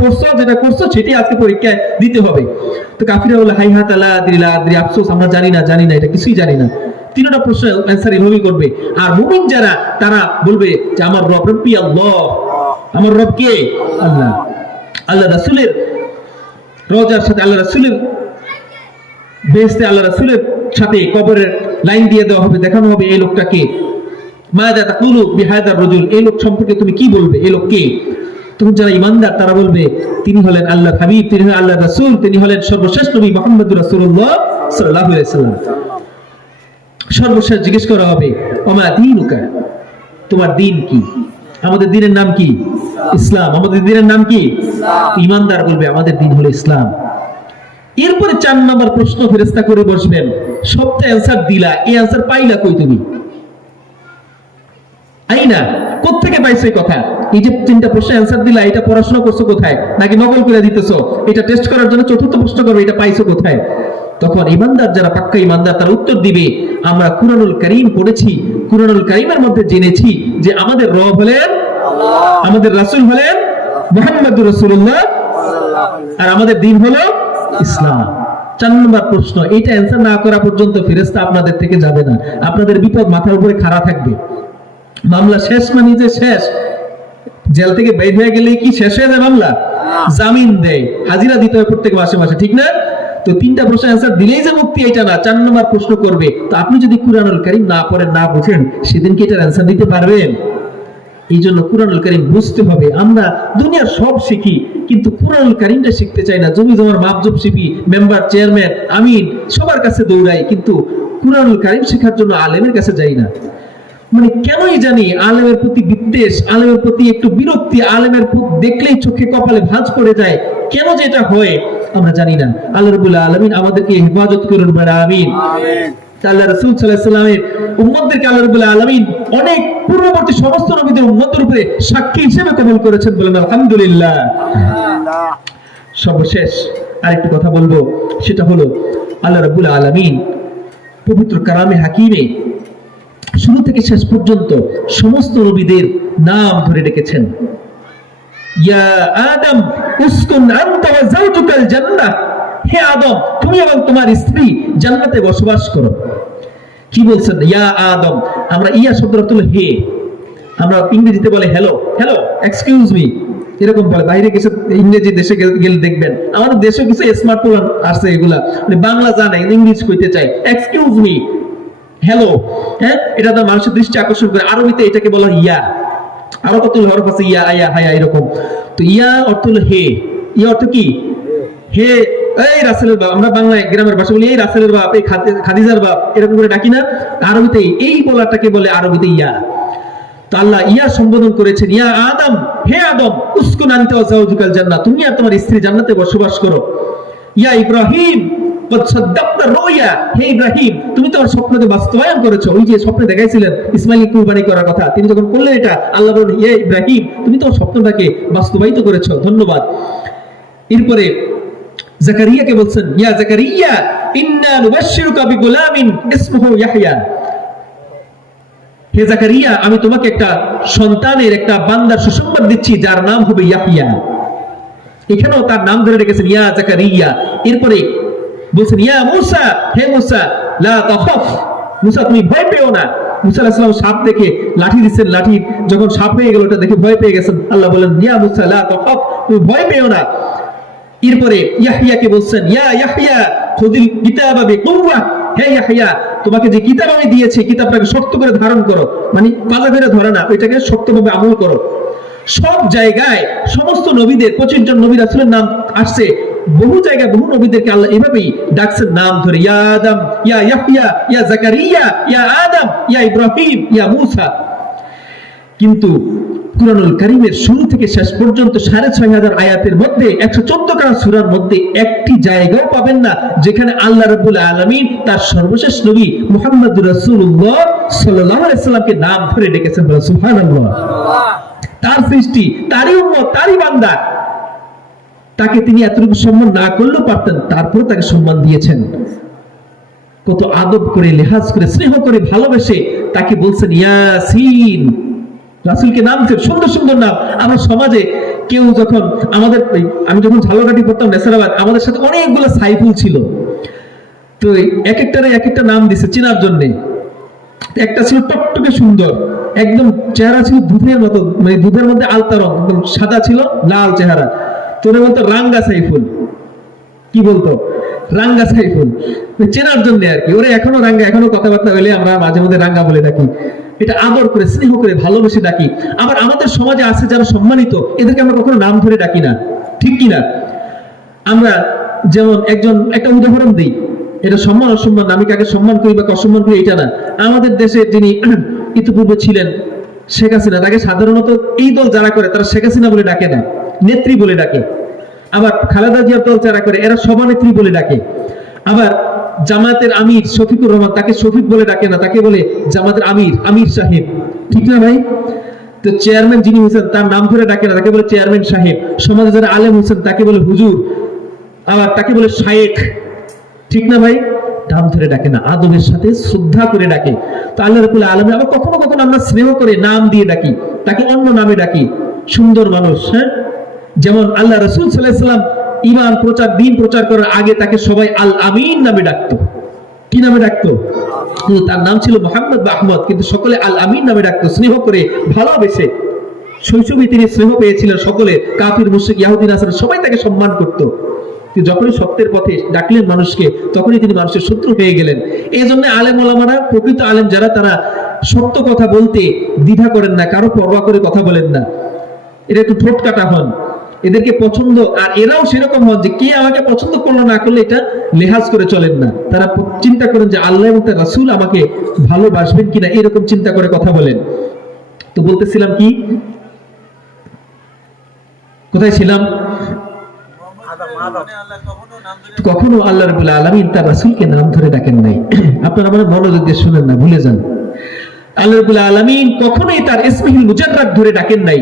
করছো সেটাই আজকে পরীক্ষায় দিতে হবে। তো কাফিররা বলে হাইহাত লা আদরি লা আদরি, আফসোস আমরা জানি না, এটা কিছুই জানি না। 3টা প্রশ্নের অ্যানসার এভাবেই করবে। আর মুমিন যারা, তারা বলবে যে আমার রব রব্বি আল্লাহ, আমার রব কে? আল্লাহ। আল্লাহ রাসূলের রওজার সাথে, আল্লাহ রাসূলের বেহেশতে আল্লাহ রাসূলের সাথে কবরের লাইন দিয়ে দেওয়া হবে, দেখানো হবে এই লোকটাকে। মাযা তাকুলু বিহাদার রাজুল, এই লোক সম্পর্কে তুমি কি বলবে, এই লোক কে? তখন যারা ঈমানদার তারা বলবে তিনি হলেন আল্লাহর হাবিব, তিনি হলেন আল্লাহর রাসূল, তিনি হলেন সর্বশেষ নবী মুহাম্মদুর রাসূলুল্লাহ সাল্লাল্লাহু আলাইহি ওয়াসাল্লাম। সর্বশেষ জিজ্ঞেস করা হবে ওমা দীনুকা, তোমার দিন কি? আমাদের দিনের নাম কি? ইসলাম। আমাদের দিনের নাম কি? ঈমানদার বলবে আমাদের দিন হলো ইসলাম। এরপরে 4 নম্বর প্রশ্ন ফেরেশতা করে বসবেন, সবটা অ্যানসার দিলা, এই অ্যানসার পাইলা কই তুমি? আইনা কোত্থেকে পাইছো এই কথা? এই যে 3টা প্রশ্নের অ্যানসার দিলা, এটা পড়াশোনা করছো কোথায়, নাকি নকল করে দিতেছো? এটা টেস্ট করার জন্য 4র্থ প্রশ্ন করবে, এটা পাইছো কোথায়? তখন ঈমানদার যারা পাক্কা ঈমানদার তারা উত্তর দিবে আমরা কুরআনুল কারীম পড়েছি, কুরআনুল কারীমের মধ্যে জেনেছি যে আমাদের রব হলেন আল্লাহ, আমাদের রাসূল হলেন মুহাম্মদুর রাসূলুল্লাহ, আর আমাদের দ্বীন হলো ইসলাম। 4 নম্বর প্রশ্ন, এইটা অ্যানসার না করা পর্যন্ত ফেরেশতা আপনাদের থেকে যাবে না। আপনাদের বিপদ মাথার উপরে খাড়া থাকবে। মামলা শেষ মানে যে শেষ, জেল থেকে বের হয়ে গেলে কি শেষ হয়ে যায় মামলা? জামিন দেয়, হাজিরা দিতে হয় প্রত্যেক মাসে মাসে, ঠিক না? তো 3টা প্রশ্নের অ্যান্সার দিলেই যে মুক্তি, এটা না, 4 নম্বর প্রশ্ন করবে। তো আপনি যদি কুরআনুল কারীম না পড়েন, না বুঝেন, সেদিন কি এটার অ্যান্সার দিতে পারবেন? এই জন্য কুরআনুল কারীম বুঝতে হবে। আমরা দুনিয়ার সব শিখি, কিন্তু কুরআনুল কারীমটা শিখতে চাই না। জমি জমার মাপজোপ শিখি, মেম্বার, চেয়ারম্যান, আমিন সবার কাছে দৌড়াই, কিন্তু কুরআনুল কারীম শেখার জন্য আলেমের কাছে যাই না। মানে কেনই জানি আলেমের প্রতি বিদ্বেষ, আলেমের প্রতি একটু বিরক্তি, আলেমের দেখলেই চোখে কপালে ভাঁজ পড়ে যায়। কেন যে এটা হয় আমরা জানি না। আল্লাহ রাব্বুল আলামিন আমাদেরকে হেফাজত করুন, আমিন। আল্লাহ রাসূল সাল্লাল্লাহু আলাইহি ওয়াসাল্লামের উম্মতদেরকে আল্লাহ রাব্বুল আলামিন অনেক পূর্ববর্তী সমস্ত নবীদের উম্মতের উপরে সাক্ষী হিসেবে কবুল করেছেন, বলেন আলহামদুলিল্লাহ। সর্বশেষ আরেকটু কথা বলবো, সেটা হলো আল্লাহ রাব্বুল আলামিন পবিত্র কালামে হাকিমে শুরু থেকে শেষ পর্যন্ত সমস্ত নবীদের নাম ধরে ডেকেছেন। ইয়া আদম উসকুন আনতা ওয়া যাওজুকাল জান্নাহ, হে আদম তুমি এবং তোমার স্ত্রী জান্নাতে বসবাস করো। কি বলছেন? ইয়া আদম, আমরা ইয়া শব্দের অর্থ হলো হে, আমরা ইংরেজিতে বলে হ্যালো, হ্যালো এক্সকিউজ মি, এরকম বলে। বাইরে কিছু ইংরেজি দেশে গেলে দেখবেন, আমাদের দেশে কিছু স্মার্টফোন আসছে, এগুলা মানে বাংলা জানে, ইংলিশ কইতে চায়, এক্সকিউজ মি, হ্যালো। হ্যাঁ, এটা তো মানুষের দৃষ্টি আকর্ষণ করে। আরবিতে এটাকে বলা ইয়া, আরো কত হরফ আছে, ইয়া, আয়া, হায়া, এরকম। তো ইয়া অর্থ হলো হে। ইয়া অর্থ কি? হে, এই রাসেলের বাপ, আমরা বাংলায় গ্রামের ভাষা বলি এই রাসেলের বাপ, এই খাদিজার বাপ, এরকম করে ডাকি না? আরবিতে এই বলাটাকে বলে আরবিতে ইয়া। তো আল্লাহ ইয়া সম্বোধন করেছেন, ইয়া আদম, হে আদম উসকুন আনতা ওয়া যাওজুকাল জান্নাহ, তুমি আর তোমার স্ত্রী জান্নাতে বসবাস করো। ইয়া ইব্রাহিম কদ সাদ্দাকতা রুয়া, হে ইব্রাহিম তুমি তোমার স্বপ্নকে বাস্তবায়ন করেছো। ওই যে স্বপ্নে দেখাইছিলেন ইসমাইল কুরবানি করার কথা, তিনি যখন করলেন এটা, আল্লাহ বলেন হে ইব্রাহিম তুমি তোমার স্বপ্নটাকে বাস্তবায়িত করেছো, ধন্যবাদ। এরপরে জাকারিয়াকে বলছেন, ইয়া জাকারিয়া ইন্না নুবাশশিরুকা বিগুলামিন ইসমুহু ইয়াহইয়া, হে জাকারিয়া আমি তোমাকে একটা সন্তানের, একটা বান্দার সুসংবাদ দিচ্ছি যার নাম হবে ইয়াহইয়া। এখানেও তার নাম ধরে রেখেছেন ইয়া জাকারিয়া। এরপরে বলছেন ইয়া মূসা, হে মূসা লা তাখাফ, মূসা তুমি ভয় পেও না। মূসা আলাইহিস সালাম সাপ দেখে লাঠি দিচ্ছেন, লাঠি যখন সাপ হয়ে গেল ওটা দেখে ভয় পেয়ে গেছেন। আল্লাহ বলেন ইয়া মূসা লা তাখাফ, তুমি ভয় পেও না। এরপরে ইয়াহইয়াকে বলছেন ইয়া ইয়াহইয়া খুযিল কিতাবা বিকুওয়া, হে ইয়াহইয়া তোমাকে যে কিতাব আমি দিয়েছি কিতাবটাকে শক্ত করে ধারণ করো, মানে পালা করে ধরে না, ওইটাকে শক্তভাবে আমল করো। সব জায়গায় সমস্ত নবীদের 25 জন নবী রাসূলের নাম আসছে, বহু জায়গায় বহু নবীদেরকে আল্লাহ এভাবেই ডাকছেন নাম ধরে, ইয়া আদম, ইয়া ইয়াহইয়া, ইয়া জাকারিয়া, ইয়া আদম, ইয়া ইব্রাহিম, ইয়া মূসা। কিন্তু কুরআনুল কারীমের শুরু থেকে শেষ পর্যন্ত 6500 আয়াতের মধ্যে 114 খানা সূরার মধ্যে একটি জায়গাও পাবেন না যেখানে আল্লাহ রাব্বুল আলামিন তার সর্বশেষ নবী মুহাম্মদুর রাসূলুল্লাহ সাল্লাল্লাহু আলাইহি সাল্লামকে নাম ধরে ডেকেছেন। বলে সুবহানাল্লাহ। তার সৃষ্টি, তারই উম্মত, তারই বান্দা, তাকে তিনি এতটুকু সম্মান না করলেও পারতেন, তারপরে তাকে সম্মান দিয়েছেন। কত আদব করে, লিহাজ করে, স্নেহ করে, ভালোবেসে তাকে বলছেন ইয়াসিন। রাসূলকে নাম দিতে সুন্দর সুন্দর নাম। আমার সমাজে কেউ যখন আমাদের, আমি যখন ঝালকাঠি পড়তাম নেসারাবাদ, আমাদের সাথে অনেকগুলো সাইফুল ছিল। তো এক একটারে এক একটা নাম দিছে চেনার জন্য। একটা ছিল টকটকে সুন্দর, একদম চেহারা ছিল দুধের মতো, মানে দুধের মধ্যে আলতা রং, একদম সাদা ছিল, লাল চেহারা। তোর বলতো রাঙ্গা সাইফুল। কি বলতো? রাঙ্গা সাইফুল, চেনার জন্য আর কি। ওরা এখনো রাঙ্গা, এখনো কথাবার্তা হলে আমরা মাঝে মধ্যে রাঙ্গা বলে ডাকি। এটা আদর করে, স্নেহ করে, ভালোবেসে ডাকি। আবার আমাদের সমাজে আছে যারা সম্মানিত, এদেরকে আমরা কখনো নাম ধরে ডাকি না, ঠিক কিনা? আমরা যেমন একটা উদাহরণ দিই, এটা সম্মান অসম্মান, আমি কাকে সম্মান করি বা অসম্মান করি এটা না। আমাদের দেশে যিনি ইতিপূর্বে ছিলেন শেখ হাসিনা, তাকে সাধারণত এই দল যারা করে তারা শেখ হাসিনা বলে ডাকে না, নেত্রী বলে ডাকে। আবার খালেদা জিয়ার দল যারা করে এরা সভানেত্রী বলে ডাকে। আবার জামায়াতের আমির শফিকুর রহমান, তাকে শফিক বলে ডাকে না, তাকে বলে জামায়াতের আমির, আমির সাহেব, ঠিক না ভাই? তো চেয়ারম্যান যিনি হয়েছেন তার নাম ধরে ডাকে না, তাকে বলে চেয়ারম্যান সাহেব। সমাজে যারা আলেম হয়েছেন তাকে বলে হুজুর, আবার তাকে বলে শায়েখ, ঠিক না ভাই? নাম ধরে ডাকে না, আদবের সাথে শ্রদ্ধা করে ডাকে। তো আল্লাহ রাব্বুল আলামিন, আবার কখনো কখনো আমরা স্নেহ করে নাম দিয়ে ডাকি, তাকে অন্য নামে ডাকি। সুন্দর মানুষ, হ্যাঁ, যেমন আল্লাহ রাসূল সাল্লাল্লাহু আলাইহি ওয়াসাল্লাম ঈমান প্রচার, দ্বীন প্রচার করার আগে তাকে সবাই আল আমিন নামে ডাকতো। কি নামে ডাকতো? তার নাম ছিল মুহাম্মদ বা আহমদ, কিন্তু সকলে আল আমিন নামে ডাকতো, স্নেহ করে, ভালোবেসে। শৈশবে তিনি স্নেহ পেয়েছিলেন সকলে, কাফির মুশরিক ইহুদি নাসারা সবাই তাকে সম্মান করত। কিন্তু যখনই সত্যের পথে ডাকলেন মানুষকে, তখনই তিনি মানুষের শত্রু হয়ে গেলেন। এই জন্য আলেম ওলামারা, প্রকৃত আলেম যারা, তারা সত্য কথা বলতে দ্বিধা করেন না, কারো পরোয়া করে কথা বলেন না। এটা একটু ঠোঁট কাটা হন, এদেরকে পছন্দ, আর এরাও সেরকম হন যে কে আমাকে পছন্দ করলো না করলে এটা লেহাজ করে চলেন না। তারা চিন্তা করেন যে আল্লাহ এবং তার রাসূল আমাকে ভালোবাসবেন কিনা, এরকম চিন্তা করে কথা বলেন। তো বলতেছিলাম কি, কোথায় ছিলাম? কখনো আল্লাহ রাব্বুল আলামিন তার রাসূলকে নাম ধরে ডাকেন নাই। আপনারা আমার মনোযোগ দিয়ে শুনেন না, ভুলে যান। আল্লাহ রাব্বুল আলামিন কখনোই তার ইসমিহিল মুজাররাদ ধরে ডাকেন নাই।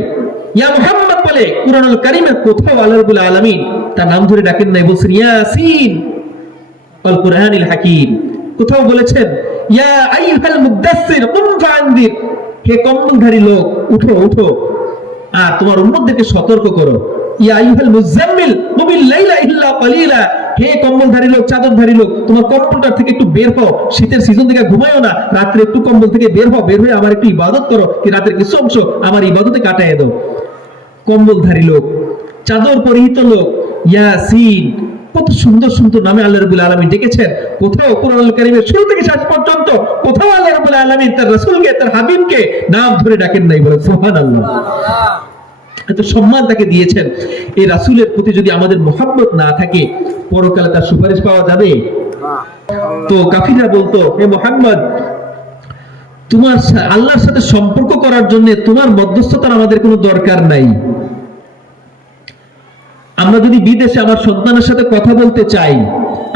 ইয়া মুহাম্মদ বলে কুরআনুল কারীমের কোথাও আল্লাহ রাব্বুল আলামিন তার নাম ধরে ডাকেন নাই। বলছেন ইয়াসিন ওয়াল কুরআনিল হাকীম। কোথাও বলেছেন ইয়া আইয়ুহাল মুদাসসির কুম ফাআনদির, হে কম্বলধারী লোক উঠো উঠো আর তোমার উম্মতদেরকে সতর্ক করো। ইয়া আইয়ুহাল মুযাম্মিল কুমিল লাইলা ইল্লা কালিলা, হে কম্বলধারী লোক, চাদরধারী লোক, তোমার কম্বলটার থেকে একটু বের হও, শীতের সিজন থেকে ঘুমায়ও না, রাত্রে একটু কম্বল থেকে বের হও, বের হয়ে আমার একটু ইবাদত করো, কি রাতের কিছু অংশ আমার ইবাদতে কাটায় দাও। কম্বলধারী লোক, চাদর পরিহিত লোক, ইয়াসিন, কত সুন্দর সুন্দর নামে আল্লাহ রাব্বুল আলামিন ডেকেছেন। কোথাও কুরআনুল কারীমের শুরু থেকে শেষ পর্যন্ত কোথাও আল্লাহ রাব্বুল আলামিন তার রাসূলকে, তার হাবিবকে নাম ধরে ডাকেন নাই। বলে সুবহানাল্লাহ। এত সম্মান তাকে দিয়েছেন। এই রাসূলের প্রতি যদি আমাদের মহব্বত না থাকে, পরকালে তার সুপারিশ পাওয়া যাবে? তো কাফিররা বলতো, হে মুহাম্মদ, তোমার আল্লাহর সাথে সম্পর্ক করার জন্য তোমার মধ্যস্থতার আমাদের কোনো দরকার নাই। আমরা যদি বিদেশে আমার সন্তানের সাথে কথা বলতে চাই,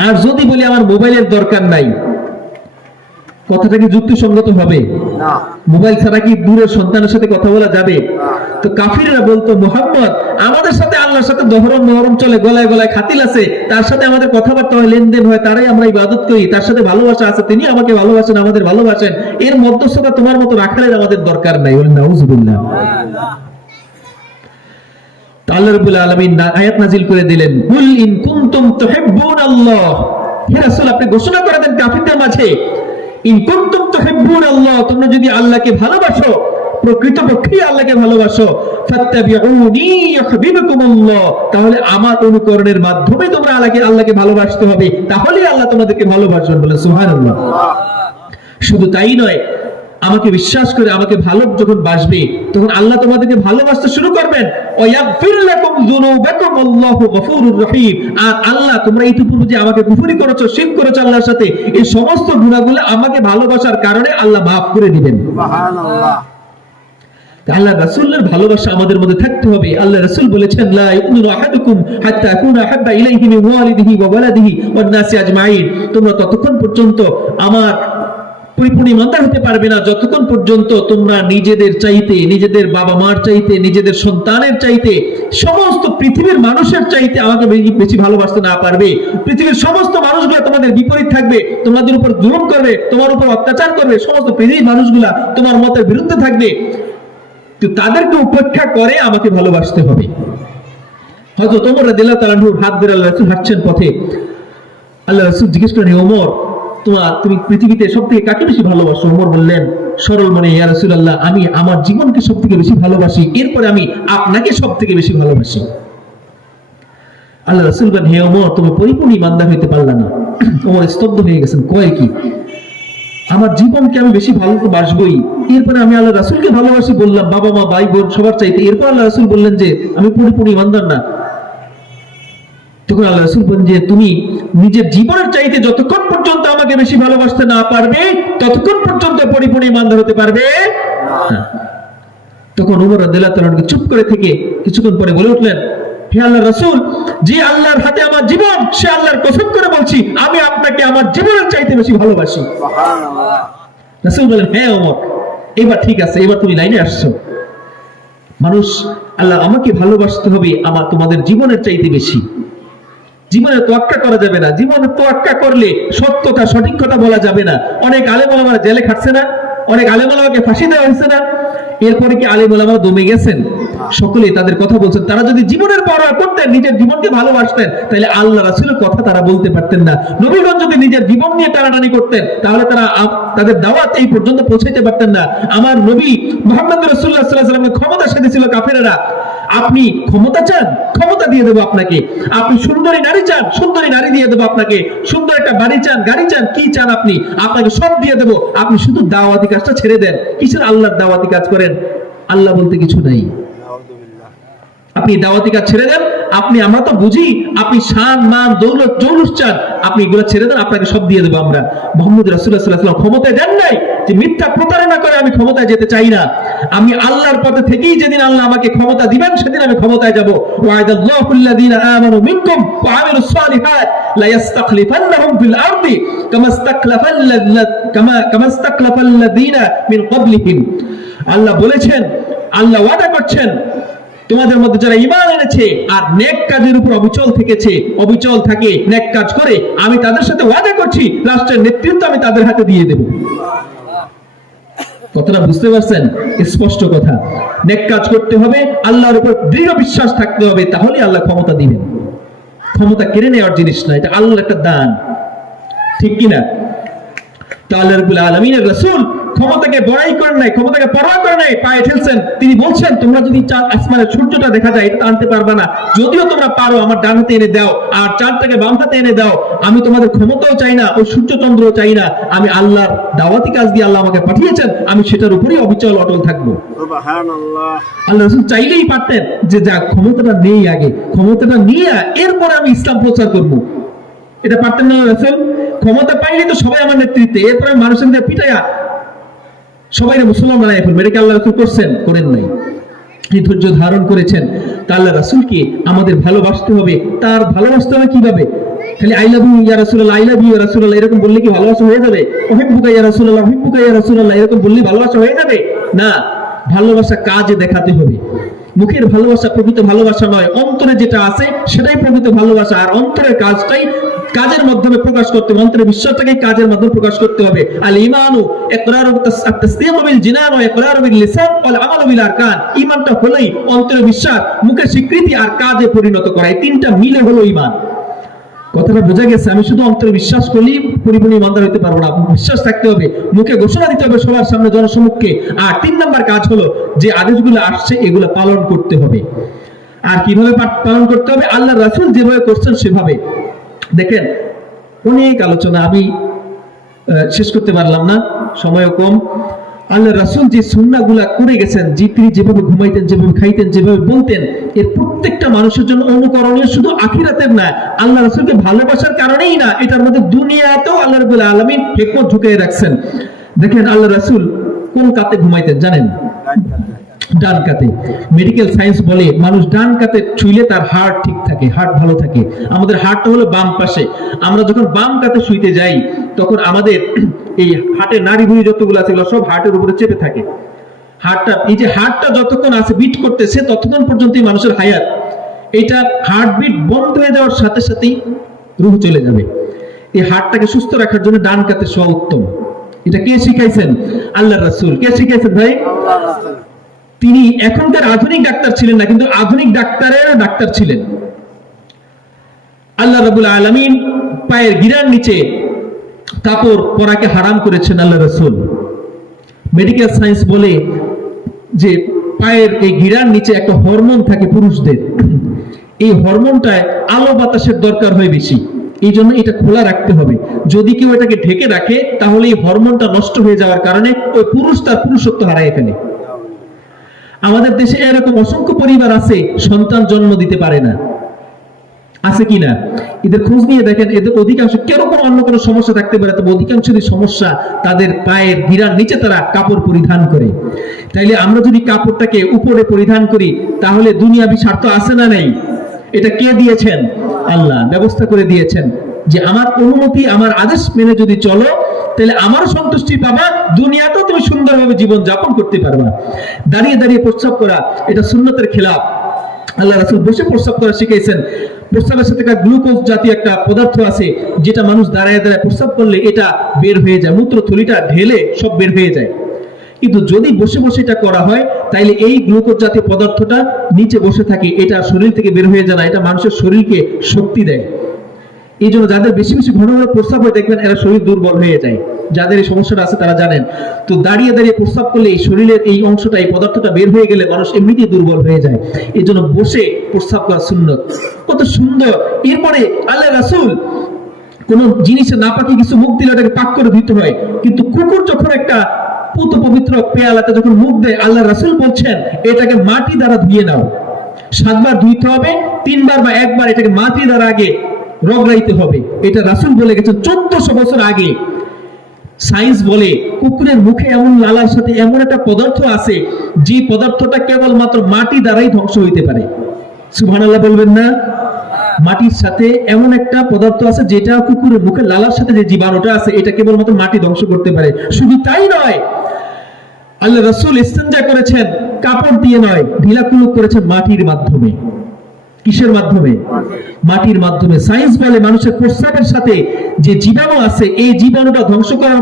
আর যদি বলি আমার মোবাইলের দরকার নাই, কথাটা কি যুক্তিসঙ্গত হবে? না। মোবাইল ছাড়া কি দূরের সন্তানের সাথে কথা বলা যাবে? তো কাফিররা বলতো, মুহাম্মদ, আমাদের সাথে আল্লাহর সাথে দহরম মহরম চলে, গলায় গলায় খাতিল আছে, তার সাথে আমাদের কথাবার্তা হয়, লেনদেন হয়, তারাই আমরা ইবাদত করি, তার সাথে ভালোবাসা আছে, তিনি আমাকে ভালোবাসেন, আমাদের ভালোবাসেন, এর মধ্যস্থতা তোমার মতো রাখালের আমাদের দরকার নাই। বলেন নাউযুবিল্লাহ। আল্লাহ রাব্বুল আলামিন আয়াত নাযিল করে দিলেন, কুল ইন কুনতুম তুহিব্বুনাল্লাহ, হে রাসূল আপনি ঘোষণা করে দেন কাফিরদের মাঝে, ইন কুনতুম তুহিব্বুনাল্লাহ, তোমরা যদি আল্লাহকে ভালোবাসো, প্রকৃতপক্ষে আল্লাহকে ভালোবাসো, ফাত্তাবিউনি ইউহিব্বুকুমুল্লাহ, তাহলে আমার অনুকরণের মাধ্যমে তোমরা আল্লাহকে ভালোবাসতে হবে, তাহলেই আল্লাহ তোমাদেরকে ভালোবাসবেন। বলে সুবহানাল্লাহ। শুধু তাই নয়, আমাকে বিশ্বাস করে আমাকে ভালো যখন বাসবে, তখন আল্লাহ তোমাদেরকে ভালোবাসতে শুরু করবেন। ওয়াগফির লাকুম যুনুবাকুম আল্লাহু গফুরুর রহিম, আর আল্লাহ তোমরা ইতিপূর্বে যে আমাকে কুফরি করেছো, শিরক করেছো আল্লাহর সাথে, এই সমস্ত গুনাহগুলো আমাকে ভালোবাসার কারণে আল্লাহ মাফ করে দিবেন। সুবহানাল্লাহ। আল্লাহ রাসূলের ভালোবাসা আমাদের মধ্যে থাকতে হবে। আল্লাহ রাসূল বলেছেন, লা ইউমিনু আহাদুকুম হাত্তা আকুনা আহাব্বা ইলাইহি মিন ওয়ালিদিহি ওয়া ওয়ালাদিহি ওয়ান নাসি আজমাইন, তোমরা ততক্ষণ পর্যন্ত আমার পরিপূর্ণ ঈমানদার হতে পারবে না যতক্ষণ পর্যন্ত তোমরা নিজেদের চাইতে, নিজেদের বাবা মার চাইতে, নিজেদের সন্তানের চাইতে, সমস্ত পৃথিবীর মানুষের চাইতে আমাকে বেশি ভালোবাসতে না পারবে। পৃথিবীর সমস্ত মানুষগুলো তোমাদের বিপরীত থাকবে, তোমাদের উপর জুলুম করবে, তোমার উপর অত্যাচার করবে, সমস্ত পৃথিবীর মানুষগুলা তোমার মতের বিরুদ্ধে থাকবে, তো তাদেরকে উপেক্ষা করে আমাকে ভালোবাসতে হবে। হযরত ওমর রাদিয়াল্লাহু তাআলা হাত ধরে আল্লাহ রাসূল হাঁটছেন পথে, আল্লাহ রাসূল জিজ্ঞেস করেন, ওমর, তুমি পৃথিবীতে সবথেকে কাকে বেশি ভালোবাসো? ওমর বললেন সরল মনে, ইয়া রাসূলুল্লাহ, আমি আমার জীবনকে সবথেকে বেশি ভালোবাসি, এরপরে আমি আপনাকে সবথেকে বেশি ভালোবাসি। আল্লাহ রাসূল বলেন, হে ওমর, তুমি পরিপূর্ণ ঈমানদার হইতে পারলা না। ওমর স্তব্ধ হয়ে গেছেন, কয় কি? আমার জীবনকে আমি বেশি ভালোবাসবই, এরপরে আমি আল্লাহ রাসূলকে ভালোবাসি বললাম, বাবা মা ভাই বোন সবার চাইতে, এরপর আল্লাহ রাসূল বললেন যে আমি পরিপূর্ণ ঈমানদার না। তখন আল্লাহ রাসূল বলেন যে তুমি নিজের জীবনের চাইতে যতক্ষণ পর্যন্ত আমাকে বেশি ভালোবাসতে না পারবে, ততক্ষণ পর্যন্ত পরিপূর্ণ ঈমানদার হতে পারবে না। তখন ওমর রাদিয়াল্লাহু তাআলা চুপ করে থেকে কিছুক্ষণ পরে বলে উঠলেন, হে আল্লাহর রাসূল, যে আল্লাহর হাতে আমার জীবন, সে আল্লাহর কসম করে বলছি, আমি আপনাকে আমার জীবনের চাইতে বেশি ভালোবাসি। সুবহানাল্লাহ। রাসূল বলেন, হ্যাঁ ওমর, এবার ঠিক আছে, এবার তুমি লাইনে আসছো। মানুষ, আল্লাহ আমাকে ভালোবাসতে হবে আমার তোমাদের জীবনের চাইতে বেশি। জীবনে তোয়াক্কা করা যাবে না, জীবনে তোয়াক্কা করলে সত্যতা সঠিক কথা বলা যাবে না। অনেক আলেম ওলামারা জেলে খাটছে না, অনেক আলেম ওলামাকে ফাঁসি দেওয়া হয়েছে না, এরপরে কি আলেম ওলামারা দমে গেছেন? সকলে তাদের কথা বলছেন। তারা যদি জীবনের পরোয়া করতেন, নিজের জীবনকে ভালোবাসতেন, তাহলে আল্লাহ রাসূলের কথা তারা বলতে পারতেন না। নবীগণ যদি নিজের জীবন নিয়ে টানাটানি করতেন, তাহলে তারা তাদের দাওয়াত এই পর্যন্ত পৌঁছাইতে পারতেন না। আমার নবী মুহাম্মদ রাসূলুল্লাহ সাল্লাল্লাহু আলাইহি ওয়াসাল্লামের ক্ষমতা সেদিছিল কাফেরেরা। আপনি ক্ষমতা চান, ক্ষমতা দিয়ে দেবো আপনাকে। আপনি সুন্দরী নারী চান, সুন্দরী নারী দিয়ে দেবো আপনাকে। সুন্দর একটা বাড়ি চান, গাড়ি চান, কি চান আপনি, আপনাকে সব দিয়ে দেবো। আপনি শুধু দাওয়াতি কাজটা ছেড়ে দেন। কিসের আল্লাহর দাওয়াতি কাজ করেন? আল্লাহ বলতে কিছু নাই। আপনি দাওয়াতি কাজ ছেড়ে দেন। আমরা তো বুঝি আপনি শান মান দৌলত জৌলুস চান, আপনি এগুলো ছেড়ে দেন, আপনাকে সব দিয়ে দেবো আমরা। মুহাম্মদ রাসূলুল্লাহ সাল্লাল্লাহু আলাইহি ওয়াসাল্লাম ক্ষমতায় দেন নাই যে মিথ্যা প্রতারণা করে আমি ক্ষমতায় যেতে চাই না। আমি আল্লাহর পথে থেকেই যেদিন আল্লাহ আমাকে ক্ষমতা দিবেন, সেদিন আমি ক্ষমতায় যাব। ওয়া'দাল্লাহুল্লাযীনা আমানু মিনকুম ওয়া আমিলুস সালিহাত লা ইস্তাখলিফান্নাহুম ফিল আরদি কামা ইস্তাখলাফাল্লাযীনা মিন ক্বাবলিহিম। আল্লাহ বলেছেন, আল্লাহ ওয়াদা করছেন, তোমাদের মধ্যে যারা ঈমান এনেছে আর নেক কাজের উপর অবিচল থাকে, নেক কাজ করে, আমি তাদের সাথে ওয়াদা করছি রাষ্ট্রের নেতৃত্ব আমি তাদের হাতে দিয়ে দেব। কথাটা বুঝতে পারছেন? স্পষ্ট কথা। নেক কাজ করতে হবে, আল্লাহর উপর দৃঢ় বিশ্বাস থাকতে হবে, তাহলে আল্লাহ ক্ষমতা দিবেন। ক্ষমতা কেড়ে নেওয়ার জিনিস না, এটা আল্লাহর একটা দান, ঠিক কিনা? তো আল্লাহ রাব্বুল আলামিনের রাসূল ক্ষমতাকে বড়াই করেন নাই, ক্ষমতাকে পরোয়া করেন নাই, পায়ে ঠেলছেন। তিনি বলছেন, তোমরা যদি চাঁদ আসমানের সূর্যটা দেখা যায়, এটা আনতে পারবে না। যদিও তোমরা পারো, আমার ডান হাতে এনে দাও, আর চাঁদটাকে বাম হাতে এনে দাও। আমি তোমাদের ক্ষমতাও চাই না, ওই সূর্য চন্দ্রও চাই না। আমি আল্লাহর দাওয়াতি কাজ দিয়ে আল্লাহ আমাকে পাঠিয়েছেন, আমি সেটার উপরেই অবিচল অটল থাকবো। সুবহানাল্লাহ। আল্লাহ রাসূল চাইলেই পারতেন যে যা ক্ষমতাটা নেই, আগে ক্ষমতাটা নিয়ে এরপরে আমি ইসলাম প্রচার করবো। এটা পারতেন না রাসূল? ক্ষমতা পাইলে তো সবাই আমার নেতৃত্বে, এরপরে মানুষের মধ্যে পিটাইয়া সবাই মুসলমান বানায় ফেলবে। এটা কি আল্লাহ রাসূল করছেন? করেন নাই। কি ধৈর্য ধারণ করেছেন। তা আল্লাহ রাসূলকে আমাদের ভালোবাসতে হবে। তার ভালোবাসতে হবে কিভাবে? খালি আই লাভ ইউ ইয়া রাসূলুল্লাহ, আই লাভ ইউ ইয়া রাসূলুল্লাহ এরকম বললে কি ভালোবাসা হয়ে যাবে? উহিব্বুকা ইয়া রাসূলুল্লাহ, উহিব্বুকা ইয়া রাসূলুল্লাহ এরকম বললে ভালোবাসা হয়ে যাবে? না, ভালোবাসা কাজে দেখাতে হবে। মুখের ভালোবাসা প্রকৃত ভালোবাসা নয়, অন্তরে যেটা আছে সেটাই প্রকৃত ভালোবাসা। আর অন্তরের কাজটাই কাজের মাধ্যমে প্রকাশ করতে হবে, অন্তরের বিশ্বাসটাকে কাজের মাধ্যমে প্রকাশ করতে হবে। আল ঈমানু ইকরারু তাসদীকু বিল জিনান ওয়া ইকরারু বিল লিসান ওয়াল আমালু বিল আরকান। ঈমানটা হলোই অন্তরের বিশ্বাস, মুখের স্বীকৃতি আর কাজে পরিণত করা। এই তিনটা মিলে হলো ঈমান। কথাটা বোঝা গেছে? আমি শুধু অন্তরে বিশ্বাস করলেই পরিপূর্ণ ইমানদার হতে পারবো না। বিশ্বাস থাকতে হবে, মুখে ঘোষণা দিতে হবে সবার সামনে, জনসম্মুখে। আর 3 নাম্বার কাজ হলো যে আদেশগুলো আসছে এগুলো পালন করতে হবে। আর কিভাবে পালন করতে হবে? আল্লাহর রাসূল যেভাবে করছেন সেভাবে। দেখেন, অনেক আলোচনা, আমি শেষ করতে পারলাম না, সময়ও কম। আল্লাহ রাসূল যে সুন্নাহগুলা করে গেছেন, তিনি যেভাবে ঘুমাইতেন, যেভাবে খাইতেন, যেভাবে বলতেন, এর প্রত্যেকটা মানুষের জন্য অনুকরণীয়। শুধু আখিরাতের না, আল্লাহ রাসূলকে ভালোবাসার কারণেই না, এটার মধ্যে দুনিয়াতেও আল্লাহ রাব্বুল আলামিন হিকমত ঢুকিয়ে রাখছেন। দেখেন, আল্লাহ রাসূল কোন কাতে ঘুমাইতেন জানেন? ডান কাতে। মেডিকেল সায়েন্স বলে মানুষ ডান কাতে শুইলে তার হার্ট ঠিক থাকে, হার্ট ভালো থাকে। আমাদের হার্টটা হলো বাম পাশে। আমরা যখন বাম কাতে শুইতে যাই, তখন আমাদের এই হার্টের নাড়িভুঁড়ি যতগুলো আছে এগুলো সব হার্টের উপরে চেপে থাকে। হার্টটা যতক্ষণ আছে বিট করতেছে, ততক্ষণ পর্যন্তই মানুষের হায়াত। এটা হার্টবিট বন্ধ হয়ে যাওয়ার সাথে সাথেই রূহ চলে যাবে। এই হার্টটাকে সুস্থ রাখার জন্য ডান কাতে শোয়া উত্তম। এটা কে শিখাইছেন? আল্লাহর রাসূল। কে শিখাইছেন ভাই? আল্লাহর রাসূল। তিনি এখনকার আধুনিক ডাক্তার ছিলেন না, কিন্তু আধুনিক ডাক্তারেরও ডাক্তার ছিলেন। আল্লাহ রাব্বুল আলামিন পায়ের গিরার নিচে কাপড় পরাকে হারাম করেছেন আল্লাহ রাসূল। মেডিকেল সায়েন্স বলে যে পায়ের এই গিরার নিচে একটা হরমোন থাকে পুরুষদের। এই হরমোনটায় আলো বাতাসের দরকার হয় বেশি, এই জন্য এটা খোলা রাখতে হবে। যদি কেউ এটাকে ঢেকে রাখে, তাহলে এই হরমোনটা নষ্ট হয়ে যাওয়ার কারণে ওই পুরুষ তার পুরুষত্ব হারিয়ে ফেলে। আমাদের দেশে এরকম অসংখ্য পরিবার আছে, সন্তান জন্ম দিতে পারে না। আছে কিনা? এদের খোঁজ নিয়ে দেখেন, এদের অধিকাংশ কেরকম অন্য কোনো সমস্যা থাকতে পারে, তবে অধিকাংশেরই সমস্যা তাদের পায়ের গিরার নিচে তারা কাপড় পরিধান করে। তাইলে আমরা যদি কাপড়টাকে উপরে পরিধান করি, তাহলে দুনিয়াবি স্বার্থ আছে না নাই? এটা কে দিয়েছেন? আল্লাহ ব্যবস্থা করে দিয়েছেন যে আমার অনুমতি, আমার আদেশ মেনে যদি চলো, তাহলে আমার সন্তুষ্টি পাবা, দুনিয়াতেও তুমি সুন্দরভাবে জীবন যাপন করতে পারবা। দাঁড়িয়ে দাঁড়িয়ে প্রস্রাব করা এটা সুন্নতের খেলাফ। আল্লাহ রাসূল বসে প্রস্রাব করা শিখাইছেন। প্রস্রাবের সাথে গ্লুকোজ জাতীয় একটা পদার্থ আছে, যেটা মানুষ দাঁড়ায় দাঁড়ায় প্রস্রাব করলে এটা বের হয়ে যায়, মূত্রথলিটা ঢেলে সব বের হয়ে যায়। কিন্তু যদি বসে বসে এটা করা হয় তাহলে এই গ্লুকোজ জাতীয় পদার্থটা নিচে বসে থাকে, এটা শরীর থেকে বের হয়ে যায় না, এটা মানুষের শরীরকে শক্তি দেয়। এই জন্য যাদের বেশি বেশি ঘন ঘন প্রস্রাব হয় দেখবেন এরা শরীর দুর্বল হয়ে যায়। যাদের এই সমস্যাটা আছে তারা জানেন। তো দাঁড়িয়ে দাঁড়িয়ে প্রস্রাব করলে এই শরীরের এই অংশটা, এই পদার্থটা বের হয়ে গেলে মানুষ এমনিতেই দুর্বল হয়ে যায়। এই জন্য বসে প্রস্রাব করা সুন্নত। কত সুন্দর। এরপরে আল্লাহ রাসূল কোন জিনিসে না পাকি কিছু মুখ দিলে ওটাকে পাক করে দিতে হয়, কিন্তু কুকুর যখন একটা পুত পবিত্র পেয়ালাতে যখন মুখ দেয়, আল্লাহ রাসূল বলছেন এটাকে মাটি দ্বারা ধুয়ে নাও। 7 বার ধুইতে হবে, 3 বার বা 1 বার এটাকে মাটি দ্বারা আগে রগড়াইতে হবে। এটা রাসূল বলে গেছেন 1400 বছর আগে। সায়েন্স বলে কুকুরের মুখে এমন লালার সাথে এমন একটা পদার্থ আছে যে পদার্থটা কেবলমাত্র মাটি দ্বারাই ধ্বংস হইতে পারে। সুবহানাল্লাহ বলবেন না? মাটির সাথে এমন একটা পদার্থ আছে যেটা কুকুরের মুখে লালার সাথে যে জীবাণুটা আছে এটা কেবলমাত্র মাটি ধ্বংস করতে পারে। শুধু তাই নয়, আল্লাহ রাসূল ইস্তেনজা করেছেন কাপড় দিয়ে নয়, ঢিলাকুলুক করেছেন মাটির মাধ্যমে। কিসের মাধ্যমে? মাটির মাধ্যমে। সায়েন্স বলে মানুষের প্রস্রাবের সাথে যে জীবাণু আছে এই জীবাণুটা ধ্বংস করার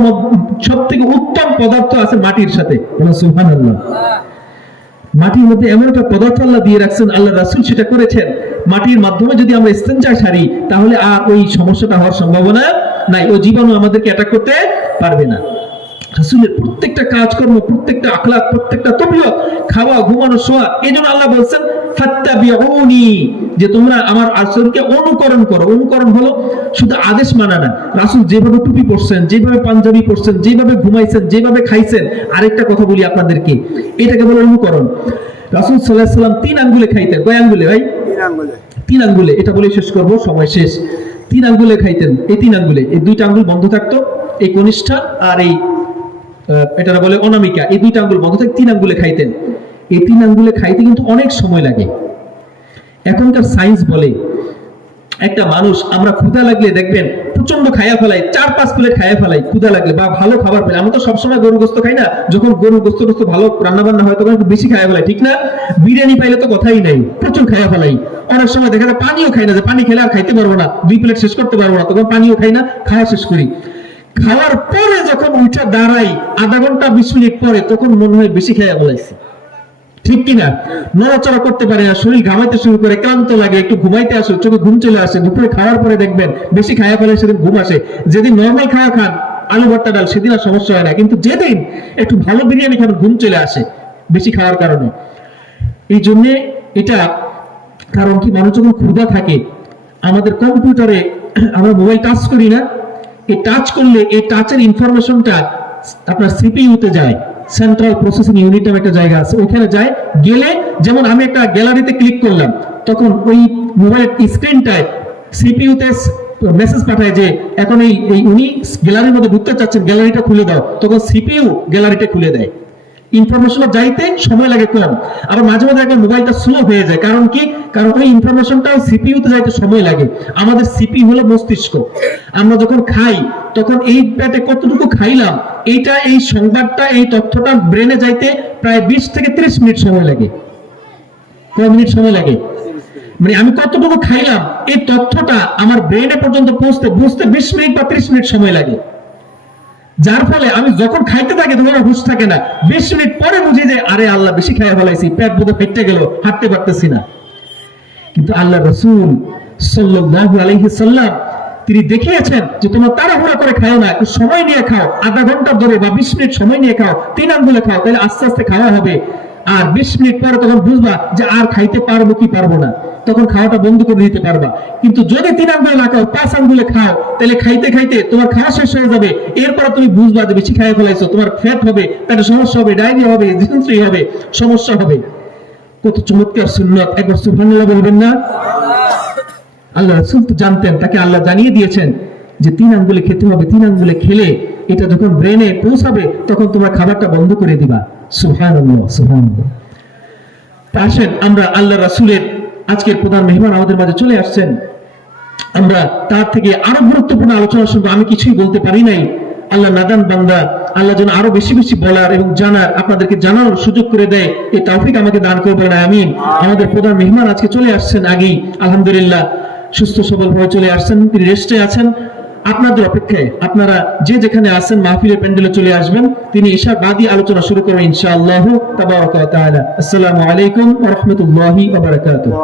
সবথেকে উত্তম পদার্থ আছে মাটির সাথে। সুবহানাল্লাহ। মাটির মধ্যে এমন একটা পদার্থ আল্লাহ দিয়ে রাখছেন, আল্লাহ রাসূল সেটা করেছেন। মাটির মাধ্যমে যদি আমরা ইস্তেনজা সারি তাহলে আর ওই সমস্যাটা হওয়ার সম্ভাবনা নাই, ওই জীবাণু আমাদেরকে অ্যাটাক করতে পারবে না। রাসূলের প্রত্যেকটা কাজকর্ম, প্রত্যেকটা আখলাক, প্রত্যেকটা তবিয়ত, খাওয়া, ঘুমানো, শোয়া, এই জন্য আল্লাহ বলছেন ফাত্তাবিউনি, যে তোমরা আমার আচরণকে অনুকরণ করো। অনুকরণ হলো শুধু আদেশ মানা না। রাসূল যেভাবে টুপি পরছেন, যেভাবে পাঞ্জাবি পরছেন, যেভাবে ঘুমাইছেন, যেভাবে খাইছেন। আরেকটা কথা বলি আপনাদেরকে, এটাকে বলে অনুকরণ। রাসূল সাল্লাল্লাহু আলাইহি সাল্লাম 3 আঙ্গুলে খাইতেন। কয় আঙ্গুলে ভাই? 3 আঙ্গুলে। 3 আঙ্গুলে। এটা বলে শেষ করব, সময় শেষ। 3 আঙ্গুলে খাইতেন। এই 3 আঙ্গুলে, এই 2টা আঙ্গুল বন্ধ থাকতো, এই কনিষ্ঠা আর এই এটা বলে অনামিকা, এই 2টা আঙ্গুল বন্ধ থাকে, 3 আঙ্গুলে খাইতেন। এই 3 আঙ্গুলে খাইতে কিন্তু অনেক সময় লাগে। এখনকার সায়েন্স বলে একটা মানুষ, আমরা ক্ষুধা লাগলে দেখবেন প্রচন্ড খাইয়া ফেলাই, 4-5 প্লেট খাইয়া ফেলাই ক্ষুধা লাগলে, বা ভালো খাবার পেলে। আমরা তো সবসময় গরু গোস্ত খাই না, যখন গরু গোস্ত ভালো রান্না বান্না হয় তখন একটু বেশি খাইয়া ফেলাই, ঠিক না? বিরিয়ানি পাইলে তো কথাই নাই, প্রচুর খাইয়া ফেলাই। অনেক সময় দেখা যায় পানিও খাই না, যে পানি খেলে আর খাইতে পারবো না, 2 প্লেট শেষ করতে পারবো না, তখন পানিও খাই না, খাওয়া শেষ করি। খাওয়ার পরে যখন উঠে দাঁড়াই আধা ঘন্টা 20 মিনিট পরে, তখন মনে হয় বেশি খাইয়া ফেলাইছি, ঠিক কিনা? নড়াচড়া করতে পারে না, শরীর ঘামাইতে শুরু করে, ক্লান্ত লাগে, একটু ঘুমাইতে আসে, চোখে ঘুম চলে আসে। দুপুরে খাওয়ার পরে দেখবেন বেশি খাওয়া ফেলে সেদিন ঘুম আসে। যেদিন নর্মাল খাওয়া খান, আলু ভর্তা ডাল, সেদিন আর সমস্যা হয় না, কিন্তু যেদিন একটু ভালো বিরিয়ানি খান ঘুম চলে আসে বেশি খাওয়ার কারণে। এই জন্য এটা কারণ কি, মানুষ যখন ক্ষুধা থাকে, আমাদের কম্পিউটারে আমরা মোবাইল টাচ করি না, এই টাচ করলে এই টাচের ইনফরমেশনটা আপনার সিপিইউতে যায়, সেন্ট্রাল প্রসেসিং ইউনিট নামে একটা জায়গা আছে, ওখানে যায়। গেলে যেমন আমি একটা গ্যালারিতে ক্লিক করলাম, তখন ওই মোবাইলের স্ক্রিনটায় সিপিইউতে মেসেজ পাঠায় যে এখন এই উনি গ্যালারির মধ্যে ঢুকতে চাচ্ছেন, গ্যালারিটা খুলে দাও। তখন সিপিইউ গ্যালারিটা খুলে দেয়। ইনফরমেশন যাইতে সময় লাগে কম। আবার মাঝে মাঝে একবার মোবাইলটা স্লো হয়ে যায়, কারণ কি? কারণ ওই ইনফরমেশনটা সিপিইউতে যাইতে সময় লাগে। আমাদের সিপিইউ হলো মস্তিষ্ক। আমরা যখন খাই তখন এই পেটে কতটুকু খাইলাম, এইটা, এই সংবাদটা, এই তথ্যটা ব্রেনে যাইতে প্রায় 20 থেকে 30 মিনিট সময় লাগে। কয় মিনিট সময় লাগে? মানে আমি কতটুকু খাইলাম, এই তথ্যটা আমার ব্রেনে পর্যন্ত বুঝতে 20 মিনিট বা 30 মিনিট সময় লাগে। যার ফলে আমি যখন খাইতে থাকি তখন হুঁশ থাকে না, 20 মিনিট পরে বুঝি যে আরে আল্লাহ বেশি খাইয়া ফেলাইছি, পেট বোধহয় ফেটে গেল, হাঁটতে পারতেছি না। কিন্তু আল্লাহ রাসূল সাল্লাল্লাহু আলাইহি সাল্লাম তিনি দেখিয়েছেন যে তোমরা তাড়াহুড়া করে খাও না, একটু সময় নিয়ে খাও, আধা ঘন্টা ধরে বা 20 মিনিট সময় নিয়ে খাও, 3 আঙ্গুলে খাও, তাহলে আস্তে আস্তে খাওয়া হবে। আর 20 মিনিট পরে তখন বুঝবা যে আর খাইতে পারবো কি পারবো না, তখন খাওয়াটা বন্ধ করে দিতে পারবা। কিন্তু যদি 3 আঙ্গুলে না খাও, 5 আঙ্গুলে খাও, তাহলে খাইতে খাইতে তোমার খাওয়া শেষ হয়ে যাবে। এরপর তুমি বুঝবা যে বেশি খাইয়া ফেলাইছো, তোমার ফ্যাট হবে, তাহলে সমস্যা হবে, ডায়রিয়া হবে, ডিসেন্ট্রি হবে, সমস্যা হবে। কত চমৎকার সুন্নাত! একবার সুবহানাল্লাহ বলবেন না? আল্লাহ রাসূল তো জানতেন, তাকে আল্লাহ জানিয়ে দিয়েছেন যে 3 আঙ্গুলে খেতে হবে, 3 আঙ্গুলে খেলে এটা যখন ব্রেনে পৌঁছাবে তখন তোমার খাবারটা বন্ধ করে দিবা। সুবহানাল্লাহ, সুবহানাল্লাহ। আসেন আমরা আল্লাহ রাসূলের আজকের প্রধান মেহমান আমাদের মাঝে চলে আসছেন, আমরা তার থেকে আরো গুরুত্বপূর্ণ আলোচনা শুনবো। আমি কিছুই বলতে পারি নাই, আল্লাহ নাদান বান্দা, আল্লাহ যেন আরো বেশি বেশি বলার এবং জানার, আপনাদেরকে জানানোর সুযোগ করে দেয়, এই তৌফিক আমাকে দান করবেন, আমিন। আমাদের প্রধান মেহমান আজকে চলে আসছেন আগেই, আলহামদুলিল্লাহ সুস্থ সবল হয়ে চলে আসছেন, তিনি রেস্টে আছেন। আপনাদের অপেক্ষায় আপনারা যে যেখানে আছেন মাহফিলের প্যান্ডেলে চলে আসবেন। তিনি ঈশার বাদী আলোচনা শুরু করবেন ইনশাআল্লাহ তাবারাকা ওয়া তাআলা। আসসালামু আলাইকুম ওয়া রাহমাতুল্লাহি ওয়া বারাকাতুহু।